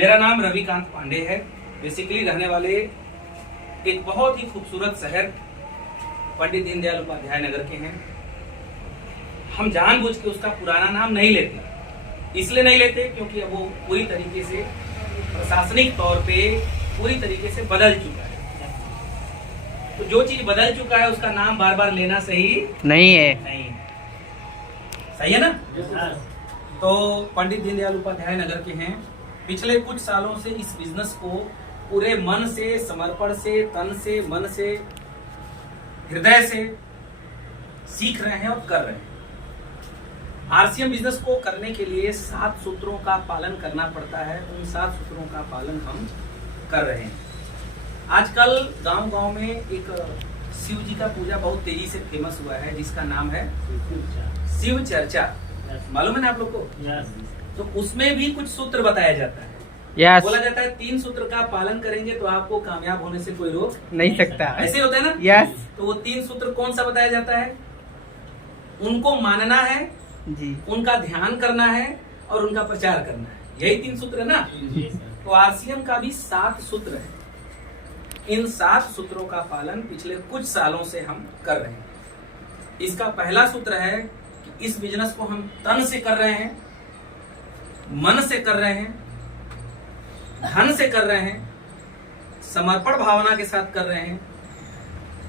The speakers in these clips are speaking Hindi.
मेरा नाम रविकांत पांडे है। बेसिकली रहने वाले एक बहुत ही खूबसूरत शहर पंडित दीनदयाल उपाध्याय नगर के हैं। हम जानबूझ के उसका पुराना नाम नहीं लेते, इसलिए नहीं लेते क्योंकि अब वो पूरी तरीके से प्रशासनिक तौर पे पूरी तरीके से बदल चुका है। तो जो चीज बदल चुका है उसका नाम बार बार लेना सही नहीं है। सही है ना? तो पंडित दीनदयाल उपाध्याय नगर के हैं। पिछले कुछ सालों से इस बिजनेस को पूरे मन से, समर्पण से, तन से, मन से, हृदय से सीख रहे हैं और कर रहे हैं। आरसीएम बिजनेस को करने के लिए 7 सूत्रों का पालन करना पड़ता है। उन 7 सूत्रों का पालन हम कर रहे हैं। आजकल गांव-गांव में एक शिव जी का पूजा बहुत तेजी से फेमस हुआ है, जिसका नाम है शिव चर्चा। मालूम है ना आप लोग को? तो उसमें भी कुछ सूत्र बताया जाता है। बोला जाता है 3 सूत्र का पालन करेंगे तो आपको कामयाब होने से कोई रोक नहीं सकता। ऐसे होता है ना? यस। तो वो 3 सूत्र कौन सा बताया जाता है? उनको मानना है जी, उनका ध्यान करना है और उनका प्रचार करना है। यही 3 सूत्र है ना? तो आरसीएम का भी 7 सूत्र है। इन 7 सूत्रों का पालन पिछले कुछ सालों से हम कर रहे हैं। इसका पहला सूत्र है कि इस बिजनेस को हम तन से कर रहे हैं, मन से कर रहे हैं, धन से कर रहे हैं, समर्पण भावना के साथ कर रहे हैं,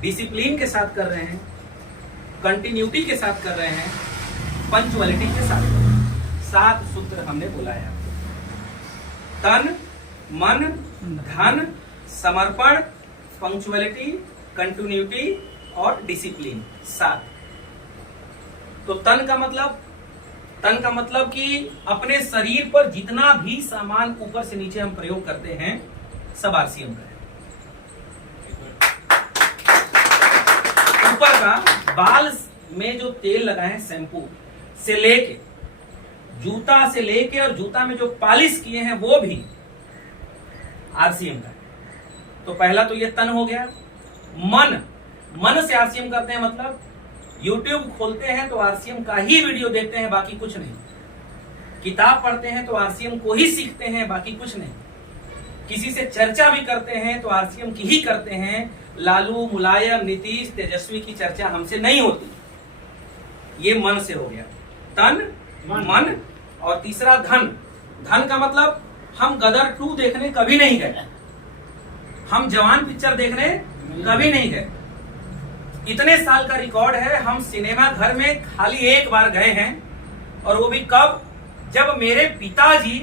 डिसिप्लिन के साथ कर रहे हैं, कंटिन्यूटी के साथ कर रहे हैं, पंक्चुअलिटी के साथ कर रहे हैं। 7 सूत्र हमने बुलाया: तन, मन, धन, समर्पण, पंक्चुअलिटी, कंटिन्यूटी और डिसिप्लिन। 7। तो तन का मतलब कि अपने शरीर पर जितना भी सामान ऊपर से नीचे हम प्रयोग करते हैं सब आरसीएम का है। ऊपर का बाल में जो तेल लगाए हैं, शैम्पू से लेके, जूता से लेके और जूता में जो पॉलिश किए हैं वो भी आरसीएम का है। तो पहला तो ये तन हो गया। मन से आरसीएम करते हैं, मतलब YouTube खोलते हैं तो आरसीएम का ही वीडियो देखते हैं, बाकी कुछ नहीं। किताब पढ़ते हैं तो आरसीएम को ही सीखते हैं, बाकी कुछ नहीं। किसी से चर्चा भी करते हैं तो आरसीएम की ही करते हैं। लालू, मुलायम, नीतीश, तेजस्वी की चर्चा हमसे नहीं होती। ये मन से हो गया। तन, मन और तीसरा धन। धन का मतलब हम गदर 2 देखने कभी नहीं गए, हम जवान पिक्चर देखने कभी नहीं गए। इतने साल का रिकॉर्ड है, हम सिनेमा घर में खाली एक बार गए हैं, और वो भी कब? जब मेरे पिताजी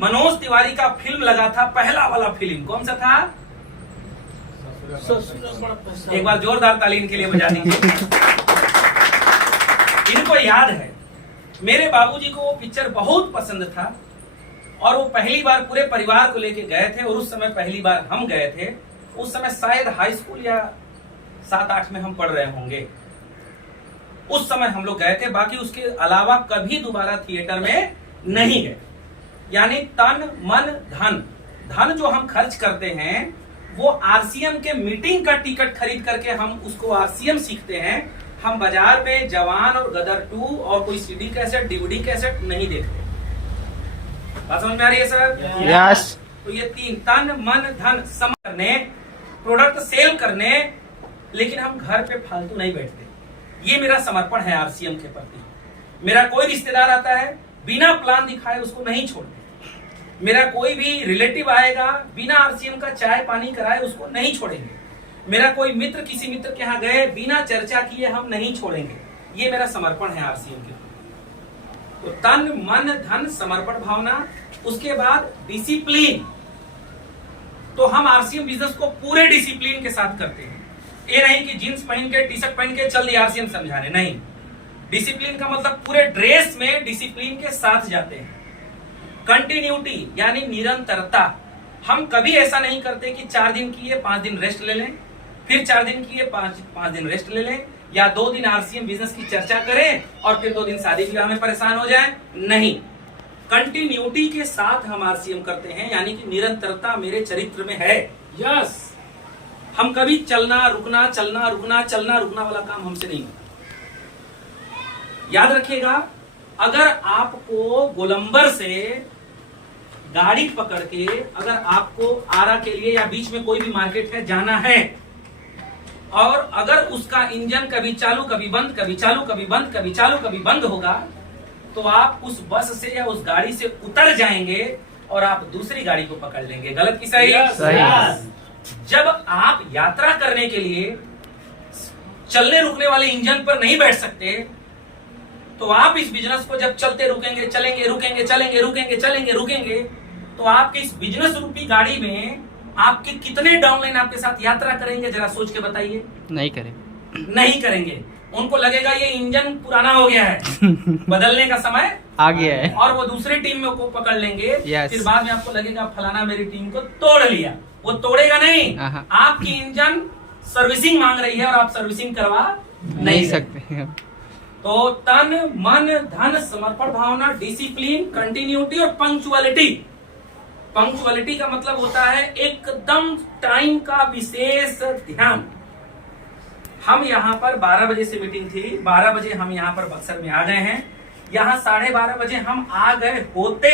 मनोज तिवारी का फिल्म लगा था, पहला वाला फिल्म। कौन सा था? एक बार जोरदार ताली इनके लिए बजा दीजिए। इनको याद है, मेरे बाबूजी को वो पिक्चर बहुत पसंद था और वो पहली बार पूरे परिवार को लेके गए थे। और उस समय पहली बार हम गए थे, उस समय शायद हाई स्कूल या 7-8 में हम पढ़ रहे होंगे। उस समय हम लोग गए थे, बाकी उसके अलावा कभी दोबारा थिएटर में नहीं गए। यानी तन, मन, धन। धन जो हम खर्च करते हैं वो आरसीएम के मीटिंग का टिकट खरीद करके हम उसको आरसीएम सीखते हैं। हम बाजार में जवान और गदर 2 और कोई सीडी कैसेट, डीवीडी कैसेट नहीं देखते। बात समझ में आ रही है सर? यस। तो ये 3, तन, मन, धन, समझ करने, प्रोडक्ट सेल करने, लेकिन हम घर पे फालतू नहीं बैठते। ये मेरा समर्पण है आरसीएम के प्रति। मेरा कोई रिश्तेदार आता है, बिना प्लान दिखाए उसको नहीं छोड़ते। मेरा कोई भी रिलेटिव आएगा, बिना आरसीएम का चाय पानी कराए उसको नहीं छोड़ेंगे। मेरा कोई मित्र किसी मित्र के यहाँ गए, बिना चर्चा किए हम नहीं छोड़ेंगे। ये मेरा समर्पण है आरसीएम के प्रति। तो तन, मन, धन, समर्पण भावना। उसके बाद डिसिप्लिन। तो हम आरसीएम बिजनेस को पूरे डिसिप्लिन के साथ करते हैं। ये नहीं कि जींस पहन के, टी शर्ट पहन के चल दिया आरसीएम समझाने, नहीं। डिसिप्लिन का मतलब पूरे ड्रेस में डिसिप्लिन के साथ जाते हैं। कंटिन्यूटी यानी निरंतरता। हम कभी ऐसा नहीं करते कि 4 दिन किए 5 दिन रेस्ट ले लें, फिर 4 दिन किए 5 दिन रेस्ट ले लें, या 2 दिन आरसीएम बिजनेस की चर्चा करें और फिर 2 दिन शादी विवाह में परेशान हो जाए। नहीं, कंटिन्यूटी के साथ हम आरसीएम करते हैं, यानी कि निरंतरता मेरे चरित्र में है। यस। हम कभी चलना रुकना वाला काम हमसे नहीं होता। याद रखिएगा, अगर आपको गोलंबर से गाड़ी पकड़ के अगर आपको आरा के लिए या बीच में कोई भी मार्केट है जाना है, और अगर उसका इंजन कभी चालू कभी बंद, कभी चालू कभी बंद, कभी चालू कभी बंद होगा, तो आप उस बस से या उस गाड़ी से उतर जाएंगे और आप दूसरी गाड़ी को पकड़ लेंगे। गलत की सही? सही। जब आप यात्रा करने के लिए चलने रुकने वाले इंजन पर नहीं बैठ सकते, तो आप इस बिजनेस को जब चलते रुकेंगे, चलेंगे, रुकेंगे, चलेंगे, रुकेंगे, चलेंगे, रुकेंगे, तो आपकी इस बिजनेस रूपी गाड़ी में आपके कितने डाउनलाइन आपके साथ यात्रा करेंगे, जरा सोच के बताइए। नहीं करें, नहीं करेंगे। उनको लगेगा ये इंजन पुराना हो गया है, बदलने का समय आ गया है, और वो दूसरे टीम में को पकड़ लेंगे। Yes. फिर बाद में आपको लगेगा फलाना मेरी टीम को तोड़ लिया। वो तोड़ेगा नहीं, आपकी इंजन सर्विसिंग मांग रही है और आप सर्विसिंग करवा नहीं सकते। तो तन मन धन समर्पण भावना, डिसिप्लिन, कंटिन्यूटी और पंक्चुअलिटी। पंक्चुअलिटी का मतलब होता है एकदम टाइम का विशेष ध्यान। हम यहाँ पर 12 बजे से मीटिंग थी, 12 बजे हम यहाँ पर बक्सर में आ गए हैं। यहाँ 12:30 बजे हम आ गए होते,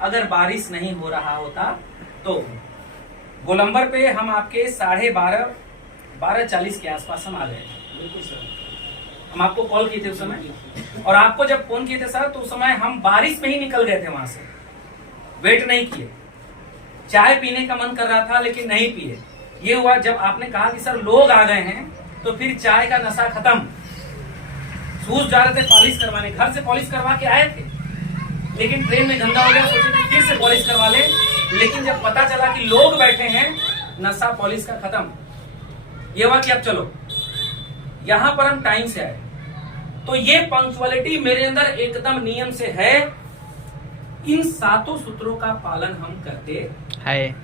अगर बारिश नहीं हो रहा होता तो। गोलंबर पे हम आपके 12:30, 12:40 के आसपास हम आ गए। बिल्कुल सर, हम आपको कॉल किए थे उस समय, और आपको जब फोन किए थे सर, तो उस समय हम बारिश में ही निकल गए थे वहां से, वेट नहीं किए। चाय पीने का मन कर रहा था लेकिन नहीं पिए। ये हुआ जब आपने कहा कि सर लोग आ गए हैं, तो फिर चाय का नशा खत्म। शूज जा रहे थे पॉलिश करवाने, घर से पॉलिश करवा के आए थे, लेकिन ट्रेन में गंदा हो गया, सोचे थे फिर से पॉलिश करवा ले। लेकिन जब पता चला कि लोग बैठे हैं, नशा पॉलिश का खत्म। ये हुआ कि अब चलो, यहां पर हम टाइम से आए। तो ये पंक्चुअलिटी मेरे अंदर एकदम नियम से है। इन 7 सूत्रों का पालन हम करते है,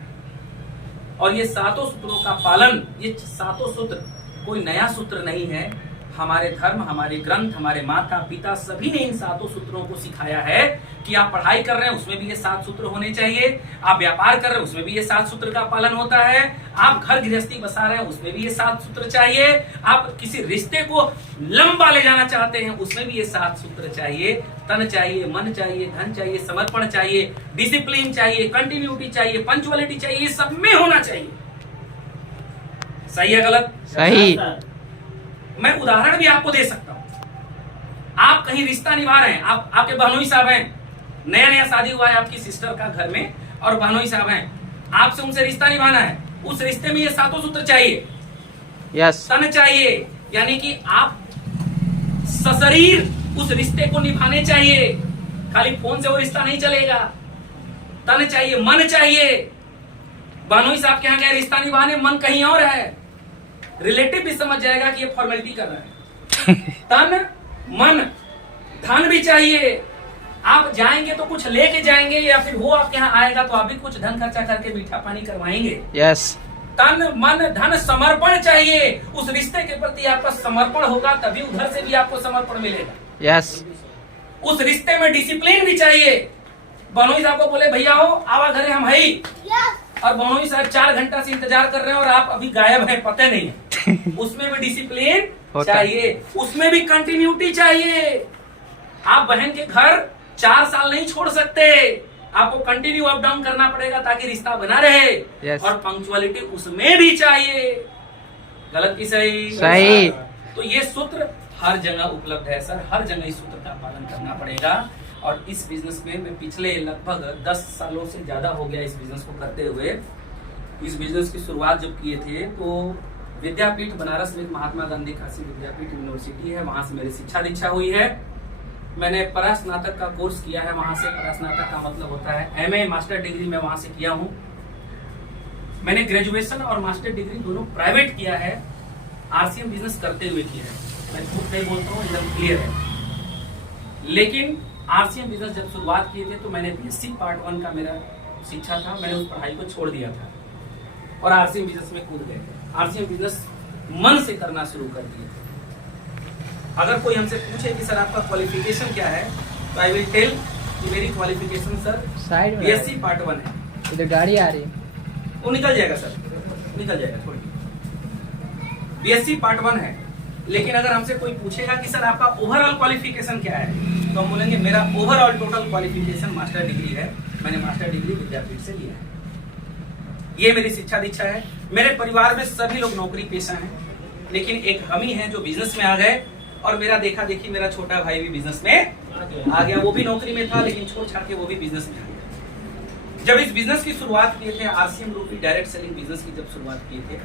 और ये 7 सूत्रों का पालन, ये 7 सूत्र कोई नया सूत्र नहीं है। हमारे धर्म, हमारे ग्रंथ, हमारे माता पिता सभी ने इन 7 सूत्रों को सिखाया है कि आप पढ़ाई कर रहे हैं उसमें भी ये 7 सूत्र होने चाहिए, आप व्यापार कर रहे हैं उसमें भी ये 7 सूत्र का पालन होता है, आप घर गृहस्थी बसा रहे हैं उसमें भी ये 7 सूत्र चाहिए, आप किसी रिश्ते को लंबा ले जाना चाहते हैं उसमें भी ये 7 सूत्र चाहिए। तन चाहिए, मन चाहिए, धन चाहिए, समर्पण चाहिए, डिसिप्लिन चाहिए, कंटिन्यूटी चाहिए, पंक्चुअलिटी चाहिए, ये सब में होना चाहिए। सही है गलत? सही। मैं उदाहरण भी आपको दे सकता हूं। आप कहीं रिश्ता निभा रहे हैं, आपके बहनोई साहब हैं, नया नया शादी हुआ है आपकी सिस्टर का घर में, और बहनोई साहब हैं, आपसे उनसे रिश्ता निभाना है। उस रिश्ते में ये 7 सूत्र चाहिए। यस। तन चाहिए, यानी कि आप सशरीर उस रिश्ते को निभाने चाहिए, खाली फोन से वो रिश्ता नहीं चलेगा। तन चाहिए, मन चाहिए। बहनोई साहब के यहाँ गए रिश्ता निभाने, मन कहीं और है, रिलेटिव भी समझ जाएगा कि ये फॉर्मेलिटी कर रहा है। तन मन धन भी चाहिए। आप जाएंगे तो कुछ लेके जाएंगे, या फिर वो आपके यहाँ आएगा तो आप भी कुछ धन खर्चा करके मीठा पानी करवाएंगे। यस। तन मन धन समर्पण चाहिए। उस रिश्ते के प्रति आपका समर्पण होगा तभी उधर से भी आपको समर्पण मिलेगा। यस। उस रिश्ते में डिसिप्लिन भी चाहिए। बनोई साहब को बोले भैया हो आवा घरे हम है ही, और बनोई साहब 4 घंटा से इंतजार कर रहे हैं और आप अभी गायब हैं, पता नहीं है। उसमें भी डिसिप्लिन चाहिए, उसमें भी कंटिन्यूटी चाहिए। आप बहन के घर 4 साल नहीं छोड़ सकते, आपको कंटिन्यू अप डाउन करना पड़ेगा ताकि रिश्ता बना रहे। yes. और पंक्चुअलिटी उसमें भी चाहिए। गलत की सही? सही। तो ये सूत्र हर जगह उपलब्ध है सर, हर जगह इस सूत्र का पालन करना पड़ेगा। और इस बिजनेस में मैं पिछले लगभग 10 सालों से ज्यादा हो गया इस बिजनेस को करते हुए। इस बिजनेस की शुरुआत जब किए थे तो विद्यापीठ बनारस में महात्मा गांधी काशी विद्यापीठ यूनिवर्सिटी है, वहां से मेरी शिक्षा दीक्षा हुई है। मैंने परास्नातक का कोर्स किया है वहां से। परास्नातक का मतलब होता है एमए, मास्टर डिग्री मैं वहां से किया हूँ। मैंने ग्रेजुएशन और मास्टर डिग्री दोनों प्राइवेट किया है, आरसीएम बिजनेस करते हुए किया है। मैं खुद नहीं बोलता हूँ, एकदम क्लियर है। लेकिन आरसीएम बिजनेस जब शुरुआत किए थे तो मैंने बीएससी पार्ट 1 का मेरा शिक्षा था, मैंने उस पढ़ाई को छोड़ दिया था और आरसीएम बिजनेस में कूद गए थे। आरसीएम बिजनेस मन से करना शुरू कर दिए थे। अगर कोई हमसे पूछे कि सर आपका क्वालिफिकेशन क्या है, तो आई विल टेल कि मेरी क्वालिफिकेशन सर बीएससी पार्ट 1 है। इधर गाड़ी आ रही है, वो निकल जाएगा सर, निकल जाएगा थोड़ी। बीएससी पार्ट 1 है। लेकिन अगर हमसे कोई पूछेगा कि सर आपका ओवरऑल क्वालिफिकेशन क्या है, तो हम बोलेंगे मेरा overall total qualification master degree है। मैंने मास्टर डिग्री विद्यापीठ से लिया है। ये मेरी शिक्षा दीक्षा है। मेरे परिवार में सभी लोग नौकरी पेशा हैं, लेकिन एक हम ही हैं जो बिजनेस में आ गए। और मेरा देखा देखी मेरा छोटा भाई भी बिजनेस में आ गया। वो भी नौकरी में था, लेकिन छोड़ छाड़ के वो भी बिजनेस में आ गया। जब इस बिजनेस की शुरुआत किए थे, आरसीएम ग्रुप की डायरेक्ट सेलिंग बिजनेस की जब शुरुआत किए थे,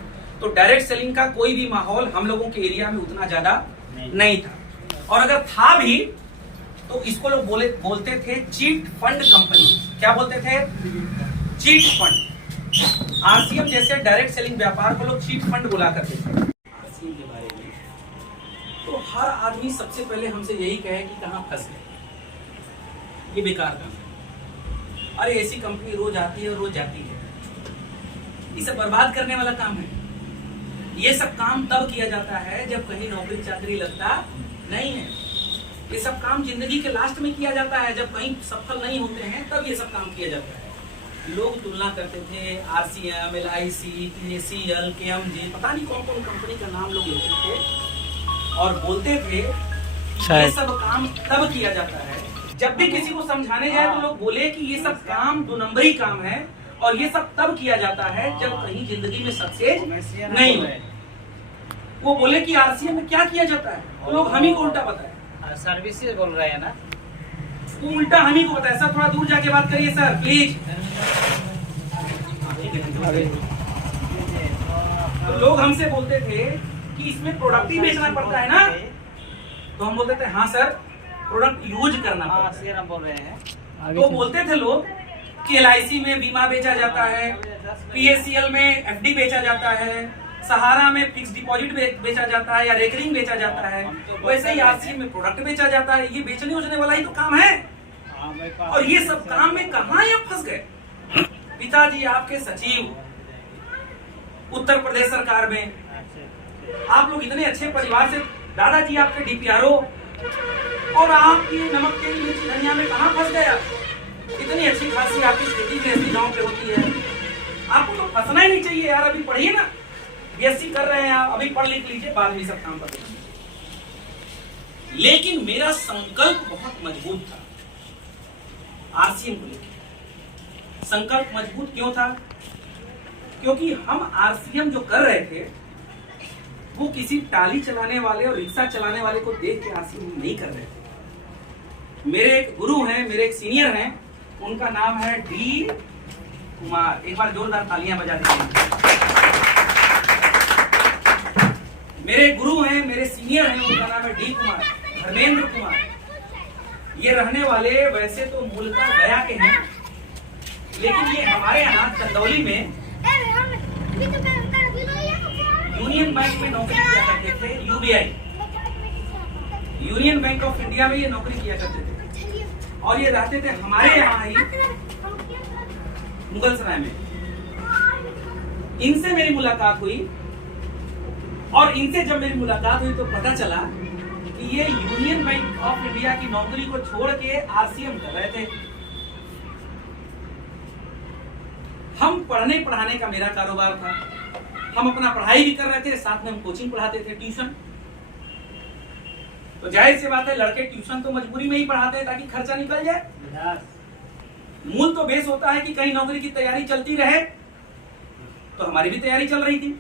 तो डायरेक्ट सेलिंग का कोई भी माहौल हम लोगों के एरिया में उतना ज्यादा नहीं था। और अगर था भी तो इसको लोग बोलते थे चीट फंड कंपनी। क्या बोलते थे? Chit fund. आरसीएम जैसे डायरेक्ट सेलिंग व्यापार को लोग चीट फंड बोला करते थे। आरसीएम के बारे में तो हर आदमी सबसे पहले हमसे यही कहे कि कहां फंस गए, ये बेकार काम है। अरे ऐसी कंपनी रोज आती है और रोज जाती है, ये सब बर्बाद करने वाला काम है। ये सब काम तब किया जाता है जब कहीं नौकरी चाकरी लगता नहीं है। ये सब काम जिंदगी के लास्ट में किया जाता है, जब कहीं सफल नहीं होते हैं तब ये सब काम किया जाता है। लोग तुलना करते थे आरसीएम, एलआईसी, पीएसीएल, केएमजे, पता नहीं कौन कौन कंपनी का नाम लोग लेते थे और बोलते थे ये सब काम तब किया जाता है। जब भी किसी को समझाने जाए तो लोग बोले कि ये सब काम 2 नंबरी काम है और ये सब तब किया जाता है जब कहीं जिंदगी में सक्सेस नहीं हुए। वो बोले कि आरसीएम में क्या किया जाता है, तो लोग हम ही को उल्टा बताए। सर्विसेज बोल रहे हैं ना, वो उल्टा हम ही को बताए। सर थोड़ा दूर जाके बात करिए सर प्लीज। तो लोग हमसे बोलते थे कि इसमें प्रोडक्ट ही बेचना पड़ता है ना, तो हम बोलते थे हाँ सर प्रोडक्ट यूज करना पड़ता है। बोल रहे हैं। तो बोलते थे लोग कि एलआईसी में बीमा बेचा जाता है, पीएसीएल में एफडी बेचा जाता है, सहारा में फिक्स डिपॉजिट बेचा जाता है या रेकरिंग बेचा जाता है, वैसे ही आरसीएम में प्रोडक्ट बेचा जाता है। ये बेचने उचने वाला ही तो काम है। और ये सब काम में कहां आप फंस गए? पिताजी आपके सचिव उत्तर प्रदेश सरकार में, आप लोग इतने अच्छे परिवार से, दादाजी आपके डीपीआरओ, और आप ये नमक तेल मिर्ची धनिया में कहां फंस गए? इतनी अच्छी खासी आपकी खेती गृहस्थी गांव पे होती है, आपको तो फंसना ही नहीं चाहिए यार। अभी पढ़िए ना, बीएससी कर रहे हैं आप, अभी पढ़ लिख लीजिए, बाद में सब काम कर लेंगे। लेकिन मेरा संकल्प बहुत मजबूत था आरसीएम को लेकर। संकल्प मजबूत क्यों था? क्योंकि हम आरसीएम जो कर रहे थे वो किसी टाली चलाने वाले और रिक्शा चलाने वाले को देख के आरसीएम नहीं कर रहे थे। मेरे एक गुरु हैं, मेरे एक सीनियर हैं, उनका नाम है डी कुमार। एक बार जोरदार तालियां बजा दीजिए। मेरे गुरु हैं, मेरे सीनियर हैं, उनका नाम है डी कुमार, धर्मेंद्र कुमार। ये रहने वाले वैसे तो मूलतः गया के हैं, लेकिन ये हमारे यहाँ चंदौली में यूनियन बैंक में नौकरी किया करते थे। UBI, union bank of India में ये नौकरी किया करते थे और ये रहते थे हमारे यहाँ ही मुगलसराय में। इनसे मेरी मुलाकात हुई और इनसे जब मेरी मुलाकात हुई तो पता चला कि ये यूनियन बैंक ऑफ इंडिया की नौकरी को छोड़ के आरसीएम कर रहे थे। हम पढ़ने पढ़ाने का मेरा कारोबार था, हम अपना पढ़ाई भी कर रहे थे, साथ में हम कोचिंग पढ़ाते थे, ट्यूशन। तो जाहिर सी बात है लड़के ट्यूशन तो मजबूरी में ही पढ़ाते हैं ताकि खर्चा निकल जाए। मूल तो बेस होता है कि कहीं नौकरी की तैयारी चलती रहे, तो हमारी भी तैयारी चल रही थी।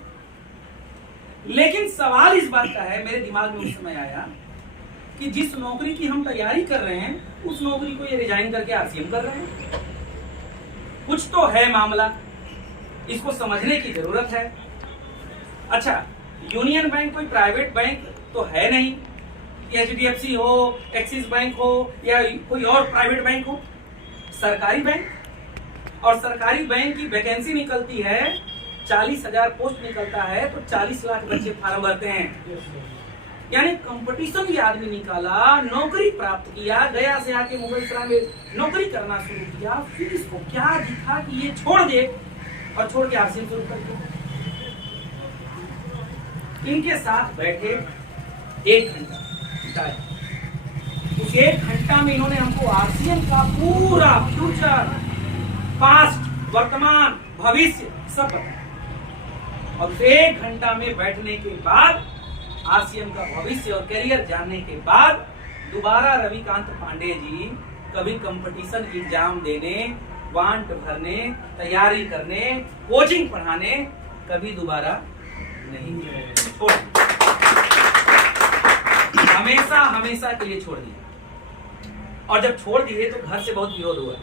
लेकिन सवाल इस बात का है, मेरे दिमाग में उस समय आया कि जिस नौकरी की हम तैयारी कर रहे हैं उस नौकरी को ये रिजाइन करके आरसीएम कर रहे हैं। कुछ तो है मामला, इसको समझने की जरूरत है। अच्छा, यूनियन बैंक कोई प्राइवेट बैंक तो है नहीं, एचडीएफसी हो, एक्सिस बैंक हो या कोई और प्राइवेट बैंक हो, सरकारी बैंक। और सरकारी बैंक की वैकेंसी निकलती है, 40,000 पोस्ट निकलता है, तो 40 लाख बच्चे फार्म भरते हैं। यानी कंपटीशन ये आदमी निकाला, नौकरी प्राप्त किया, गया से आके मुगलसराय में नौकरी करना शुरू किया। फिर इसको क्या दिखा कि ये छोड़ दे और छोड़ के आरसीएम शुरू कर दिया। इनके साथ बैठे 1 घंटा बिताया। उस 1 घंटा में इन्होंने हमको आरसीएम का पूरा फ्यूचर, पास्ट, वर्तमान, भविष्य सब बताया। और 1 घंटा में बैठने के बाद, आरसीएम का भविष्य और करियर जानने के बाद, दोबारा रविकांत पांडे जी कभी कंपटीशन एग्जाम देने वांट भरने, तैयारी करने, कोचिंग पढ़ाने कभी दोबारा नहीं छोड़, हमेशा हमेशा के लिए छोड़ दिया। और जब छोड़ दिए तो घर से बहुत विरोध हुआ।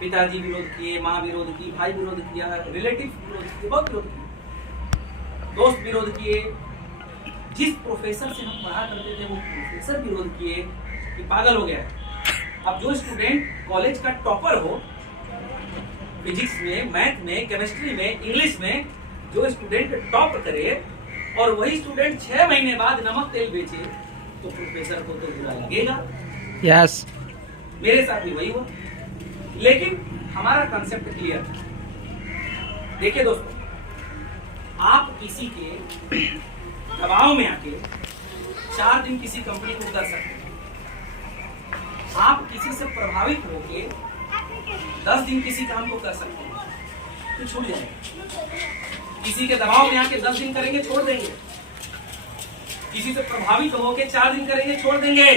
पिताजी विरोध किए, माँ विरोध की, भाई विरोध किया, रिलेटिव विरोध किए, बहुत विरोध किए, दोस्त विरोध किए। जिस प्रोफेसर से हम पढ़ा करते थे वो प्रोफेसर विरोध किए कि पागल हो गया है। अब जो स्टूडेंट कॉलेज का टॉपर हो, फिजिक्स में, मैथ में, केमिस्ट्री में, इंग्लिश में जो स्टूडेंट टॉप करे और वही स्टूडेंट 6 महीने बाद नमक तेल बेचे तो प्रोफेसर को तो बुरा लगेगा। यस, मेरे साथ भी वही हुआ। लेकिन हमारा कंसेप्ट क्लियर था। देखिए दोस्तों, आप किसी के दबाव में आके 4 दिन किसी कंपनी को कर सकते हैं। आप किसी से प्रभावित होके 10 दिन किसी काम को कर सकते हैं, तो छूट जाएगा। किसी के दबाव में आके 10 दिन करेंगे, छोड़ देंगे। किसी से प्रभावित होके 4 दिन करेंगे, छोड़ देंगे।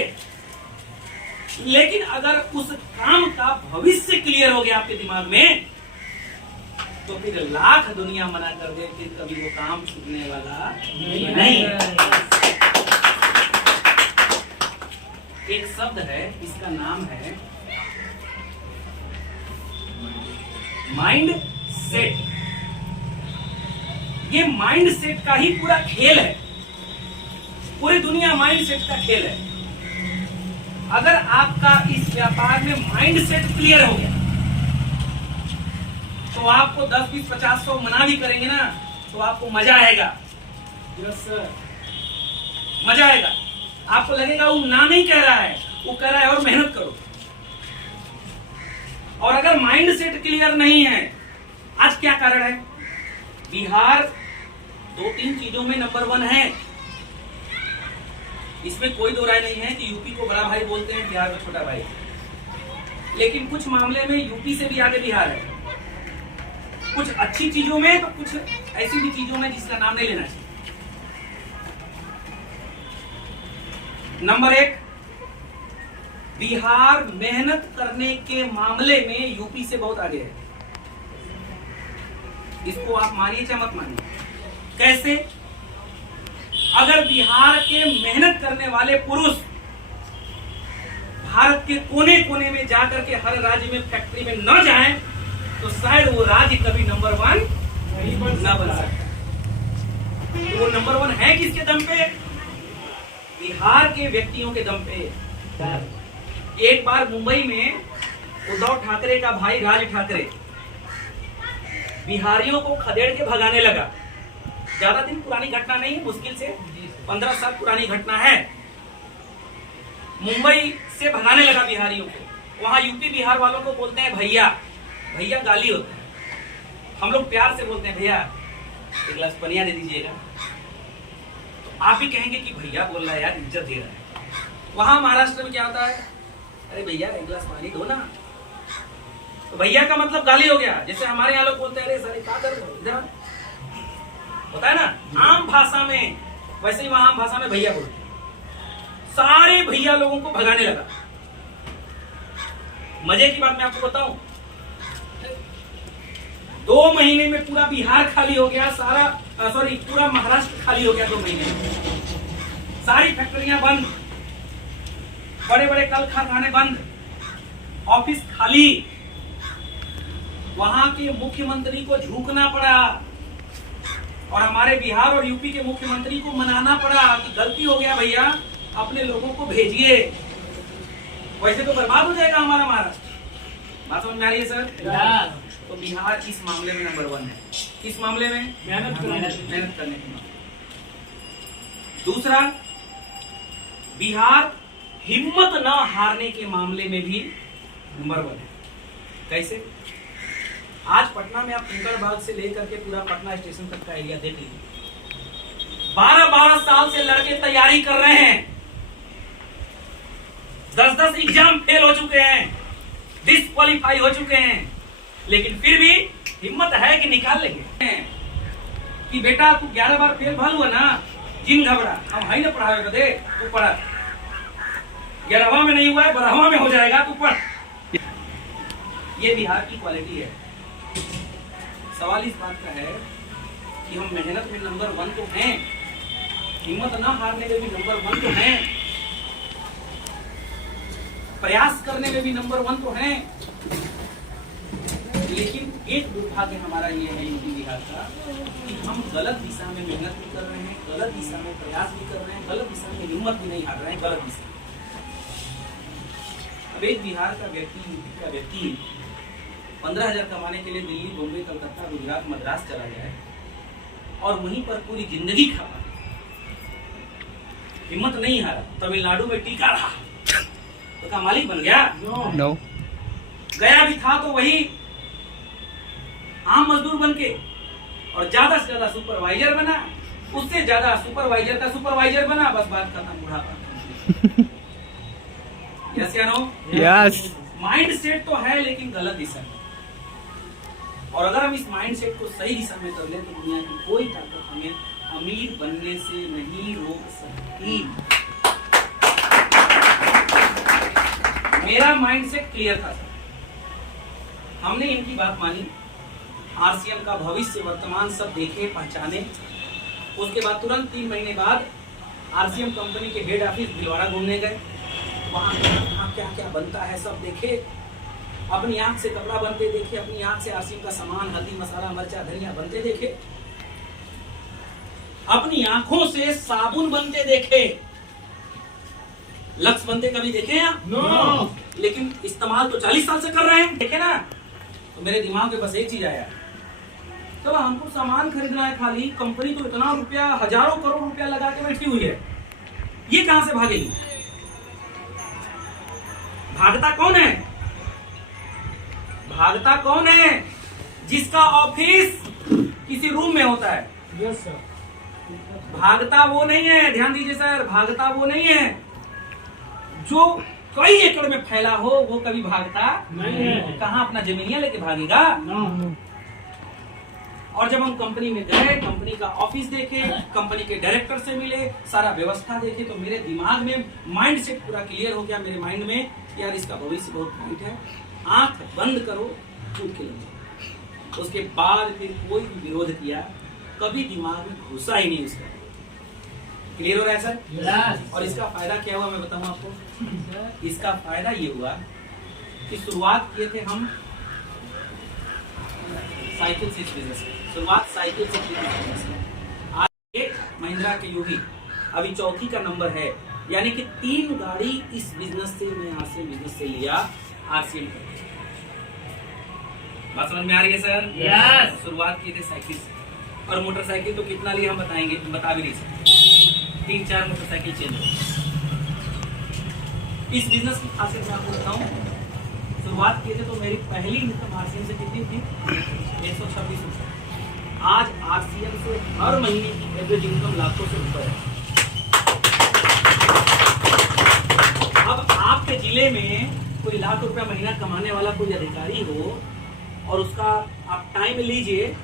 लेकिन अगर उस काम का भविष्य क्लियर हो गया आपके दिमाग में, तो फिर लाख दुनिया मना कर दे, फिर कभी वो काम छूटने वाला नहीं। एक शब्द है, इसका नाम है माइंड सेट। ये माइंड सेट का ही पूरा खेल है। पूरी दुनिया माइंड सेट का खेल है। अगर आपका इस व्यापार में माइंड सेट क्लियर हो गया तो आपको 10, 20, 50, 100 मना भी करेंगे ना तो आपको मजा आएगा। यस सर, मजा आएगा। आपको लगेगा वो ना नहीं कह रहा है, वो कह रहा है और मेहनत करो। और अगर माइंड सेट क्लियर नहीं है, आज क्या कारण है? बिहार 2-3 चीजों में नंबर 1 है। इसमें कोई दो राय नहीं है कि यूपी को बड़ा भाई बोलते हैं, बिहार को छोटा भाई। लेकिन कुछ मामले में यूपी से भी आगे बिहार है। कुछ अच्छी चीजों में तो कुछ ऐसी भी चीजों में जिसका नाम नहीं लेना चाहिए। नंबर 1, बिहार मेहनत करने के मामले में यूपी से बहुत आगे है। इसको आप मानिए चाहे मत मानिए। कैसे? अगर बिहार के मेहनत करने वाले पुरुष भारत के कोने कोने में जाकर के हर राज्य में फैक्ट्री में न जाएं, तो शायद वो राज्य कभी नंबर 1 नहीं बन सकता। तो वो नंबर 1 है किसके दम पे? बिहार के व्यक्तियों के दम पे। एक बार मुंबई में उद्धव ठाकरे का भाई राज ठाकरे बिहारियों को खदेड़ के भगाने लगा। ज्यादा दिन पुरानी घटना नहीं है, मुश्किल से 15 साल पुरानी घटना है। मुंबई से भगाने लगा बिहारियों को। वहां यूपी बिहार वालों को बोलते हैं भैया। भैया गाली होता है। हम लोग प्यार से बोलते हैं भैया एक गिलास पनिया दे दीजिएगा। तो आप भी कहेंगे कि भैया बोल रहा है यार, इज्जत दे रहा है। वहां महाराष्ट्र में क्या होता है? अरे भैया एक गिलास पानी दो ना। तो भैया का मतलब गाली हो गया। जैसे हमारे यहाँ लोग बोलते हैं अरे सारे क्या कर रहे हो इधर, होता है ना आम भाषा में, वैसे ही वहां आम भाषा में भैया बोलते हैं। सारे भैया लोगों को भगाने लगा। मजे की बात मैं आपको बताऊं, 2 महीने में पूरा बिहार खाली हो गया। पूरा महाराष्ट्र खाली हो गया 2 महीने में। सारी फैक्ट्रियां बंद, बड़े बड़े कल कारखाने बंद, ऑफिस खाली। वहां के मुख्यमंत्री को झुकना पड़ा और हमारे बिहार और यूपी के मुख्यमंत्री को मनाना पड़ा कि गलती हो गया भैया, अपने लोगों को भेजिए, वैसे तो बर्बाद हो जाएगा हमारा महाराष्ट्र। बात समझ में आ रही है सर? तो बिहार इस मामले में नंबर 1 है। किस मामले में? मेहनत करने के मामले। दूसरा, बिहार हिम्मत न हारने के मामले में भी नंबर 1 है। कैसे? आज पटना में आप कंकड़बाग से लेकर के पूरा पटना स्टेशन तक का एरिया देख लीजिए। 12-12 साल से लड़के तैयारी कर रहे हैं, 10-10 एग्जाम फेल हो चुके हैं, डिस्क्वालीफाई हो चुके हैं, लेकिन फिर भी हिम्मत है कि निकाल लेंगे। कि बेटा तू 11 बार फेल भल हुआ ना, जिन घबरा, हम हाई ना पढ़ाएगा दे, तू पढ़ा। 11वां में नहीं हुआ है, 12वां में हो जाएगा, तू पढ़। ये बिहार की क्वालिटी है। सवाल इस बात का है कि हम मेहनत में नंबर 1 तो हैं, हिम्मत ना हारने में भी नंबर 1 तो हैं, प्रयास करने में भी नंबर 1 तो हैं, लेकिन एक दुर्भाग्य हमारा ये है यूपी बिहार का कि हम गलत दिशा में मेहनत भी कर रहे हैं, गलत दिशा में प्रयास भी कर रहे हैं, गलत दिशा में हिम्मत भी नहीं हार रहे हैं, गलत दिशा। अब एक बिहार का व्यक्ति, यूपी का व्यक्ति 15,000 कमाने के लिए दिल्ली, बॉम्बे, कलकत्ता, गुजरात, मद्रास चला गया है और वहीं पर पूरी जिंदगी खपा, हिम्मत नहीं हारा, तमिलनाडु में टीका रहा तो क्या मालिक बन गया? नो। गया भी था तो वही आम मजदूर बन के, और ज्यादा से ज्यादा सुपरवाइजर बना, उससे ज्यादा सुपरवाइजर का सुपरवाइजर बना, बस बात खत्म, बुढ़ापा। यस या नो? यस। माइंड सेट तो है लेकिन गलत दिशा में, और अगर हम इस माइंड सेट को सही दिशा में कर ले तो दुनिया की कोई ताकत हमें अमीर बनने से नहीं रोक सकती। मेरा माइंड सेट क्लियर था सर, हमने इनकी बात मानी, आरसीएम का भविष्य वर्तमान सब देखे पहचाने। उसके बाद तुरंत 3 महीने बाद आरसीएम कंपनी के हेड ऑफिस भिलवाड़ा घूमने गए, वहां क्या क्या बनता है सब देखे, अपनी आंख से कपड़ा बनते देखे, अपनी आंख से आरसीएम का सामान, हल्दी, मसाला, मिर्चा, धनिया बनते देखे, अपनी आंखों से साबुन बनते देखे। लक्स बनते कभी देखे हैं? नो। लेकिन इस्तेमाल तो 40 साल से कर रहे हैं, देखे ना? तो मेरे दिमाग में बस एक चीज आया, तो हमको सामान खरीदना है, खाली कंपनी तो इतना रुपया, हजारों करोड़ रुपया लगा के बैठी हुई है, ये कहां से भागेगी? भागता कौन है? भागता कौन है? जिसका ऑफिस किसी रूम में होता है। Yes sir. भागता वो नहीं है, ध्यान दीजिए सर, भागता वो नहीं है जो कई एकड़ में फैला हो, वो कभी भागता नहीं है। कहां अपना जमीनिया लेके भागेगा? नो। और जब हम कंपनी में गए, कंपनी का ऑफिस देखे, कंपनी के डायरेक्टर से मिले, सारा व्यवस्था देखे, तो मेरे दिमाग में माइंड सेट पूरा क्लियर हो गया मेरे माइंड में, यार इसका भविष्य बहुत ब्राइट है, आंख बंद करो, कूद के लो। उसके बाद फिर कोई भी विरोध किया, कभी दिमाग में घुसा ही नहीं उसका। क्लियर हो रहा है सर? यस। और इसका फायदा क्या हुआ मैं बताऊं आपको। इसका फायदा ये हुआ कि शुरुआत किए थे हम साइकिल से इस बिजनेस में, शुरुआत साइकिल से की बिजनेस में। आज एक महिंद्रा के योगी अभी चौथी का नंबर है, यानी कि 3 गाड़ी इस बिजनेस से, मैं यहाँ से बिजनेस से लिया आरसीएम। बात समझ में आ रही है सर? यस। शुरुआत किए थे साइकिल से, और मोटरसाइकिल तो कितना लिया हम बताएंगे, बता भी नहीं सकते, 3-4 मोटरसाइकिल चेंज हो। इस बिजनेस की खासियत मैं आपको बताऊं, शुरुआत किए थे तो मेरी पहली इनकम आरसीएम से कितनी थी? 126 रुपए। आज आरसीएम से हर महीने की एवरेज इनकम लाखों से ऊपर है। अब आपके जिले में कोई लाख रुपया महीना कमाने वाला कोई अधिकारी हो और उसका आप टाइम लीजिए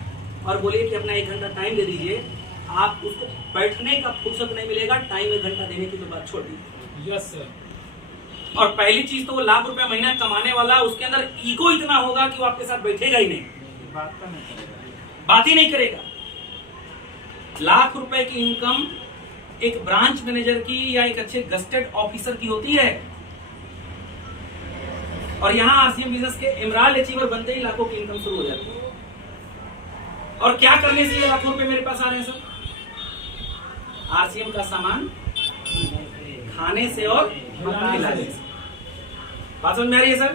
और बोलिए कि अपना 1 घंटा टाइम दे दीजिए, आप उसको बैठने का फुर्सत नहीं मिलेगा, टाइम 1 घंटा देने की तो बात छोड़ दीजिए। Yes sir. और पहली चीज तो वो लाख रुपया महीना कमाने वाला, उसके अंदर ईगो इतना होगा कि वो आपके साथ बैठेगा ही नहीं, बात ही नहीं करेगा। लाख रुपए की इनकम एक ब्रांच मैनेजर की या एक अच्छे गस्टेड ऑफिसर की होती है, और यहाँ आरसीएम बिजनेस के इमराल अचीवर बनते ही लाखों की इनकम शुरू हो जाती है। और क्या करने से ये लाखों रुपए मेरे पास आ रहे हैं सर? आरसीएम का सामान खाने से और खिलाने से। बात समझ में आ रही है सर?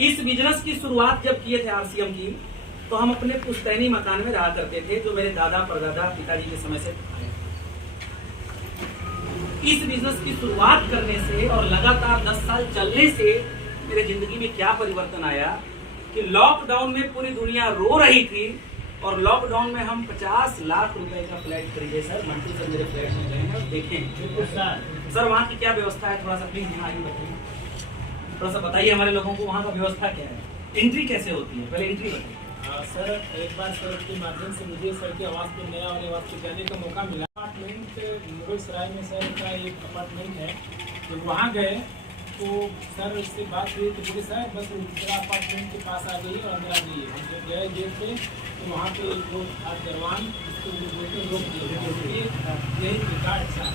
इस बिजनेस की शुरुआत जब किए थे आरसीएम की, तो हम अपने पुश्तैनी मकान में रहा करते थे, जो मेरे दादा परदादा पिताजी के समय से आए। इस बिजनेस की शुरुआत करने से और लगातार 10 साल चलने से मेरे जिंदगी में क्या परिवर्तन आया कि लॉकडाउन में पूरी दुनिया रो रही थी, और लॉकडाउन में हम 50 लाख रुपए का फ्लैट खरीदे सर। मंटू सर मेरे फ्लैट में गए हैं और देखें सर वहाँ की क्या व्यवस्था है, थोड़ा सा प्लीज यहाँ आइए बताइए, थोड़ा सा बताइए हमारे लोगों को वहाँ का व्यवस्था क्या है, एंट्री कैसे होती है, पहले एंट्री बताइए। सर एक बार सर के माध्यम से मुझे सर की आवाज़ पे, नया वाले आवाज़ पे जाने का मौका मिला। अपार्टमेंट मुगल सराय में सर का एक अपार्टमेंट है, तो वहाँ गए तो सर उससे बात हुई तो बोले सर बस दूसरा अपार्टमेंट के पास आ गई और अंदर आ गई है। हम जब गए गेट पे तो वहाँ पे जो दरवान उसको बोलते रोक दिए, यही रिकॉर्ड था।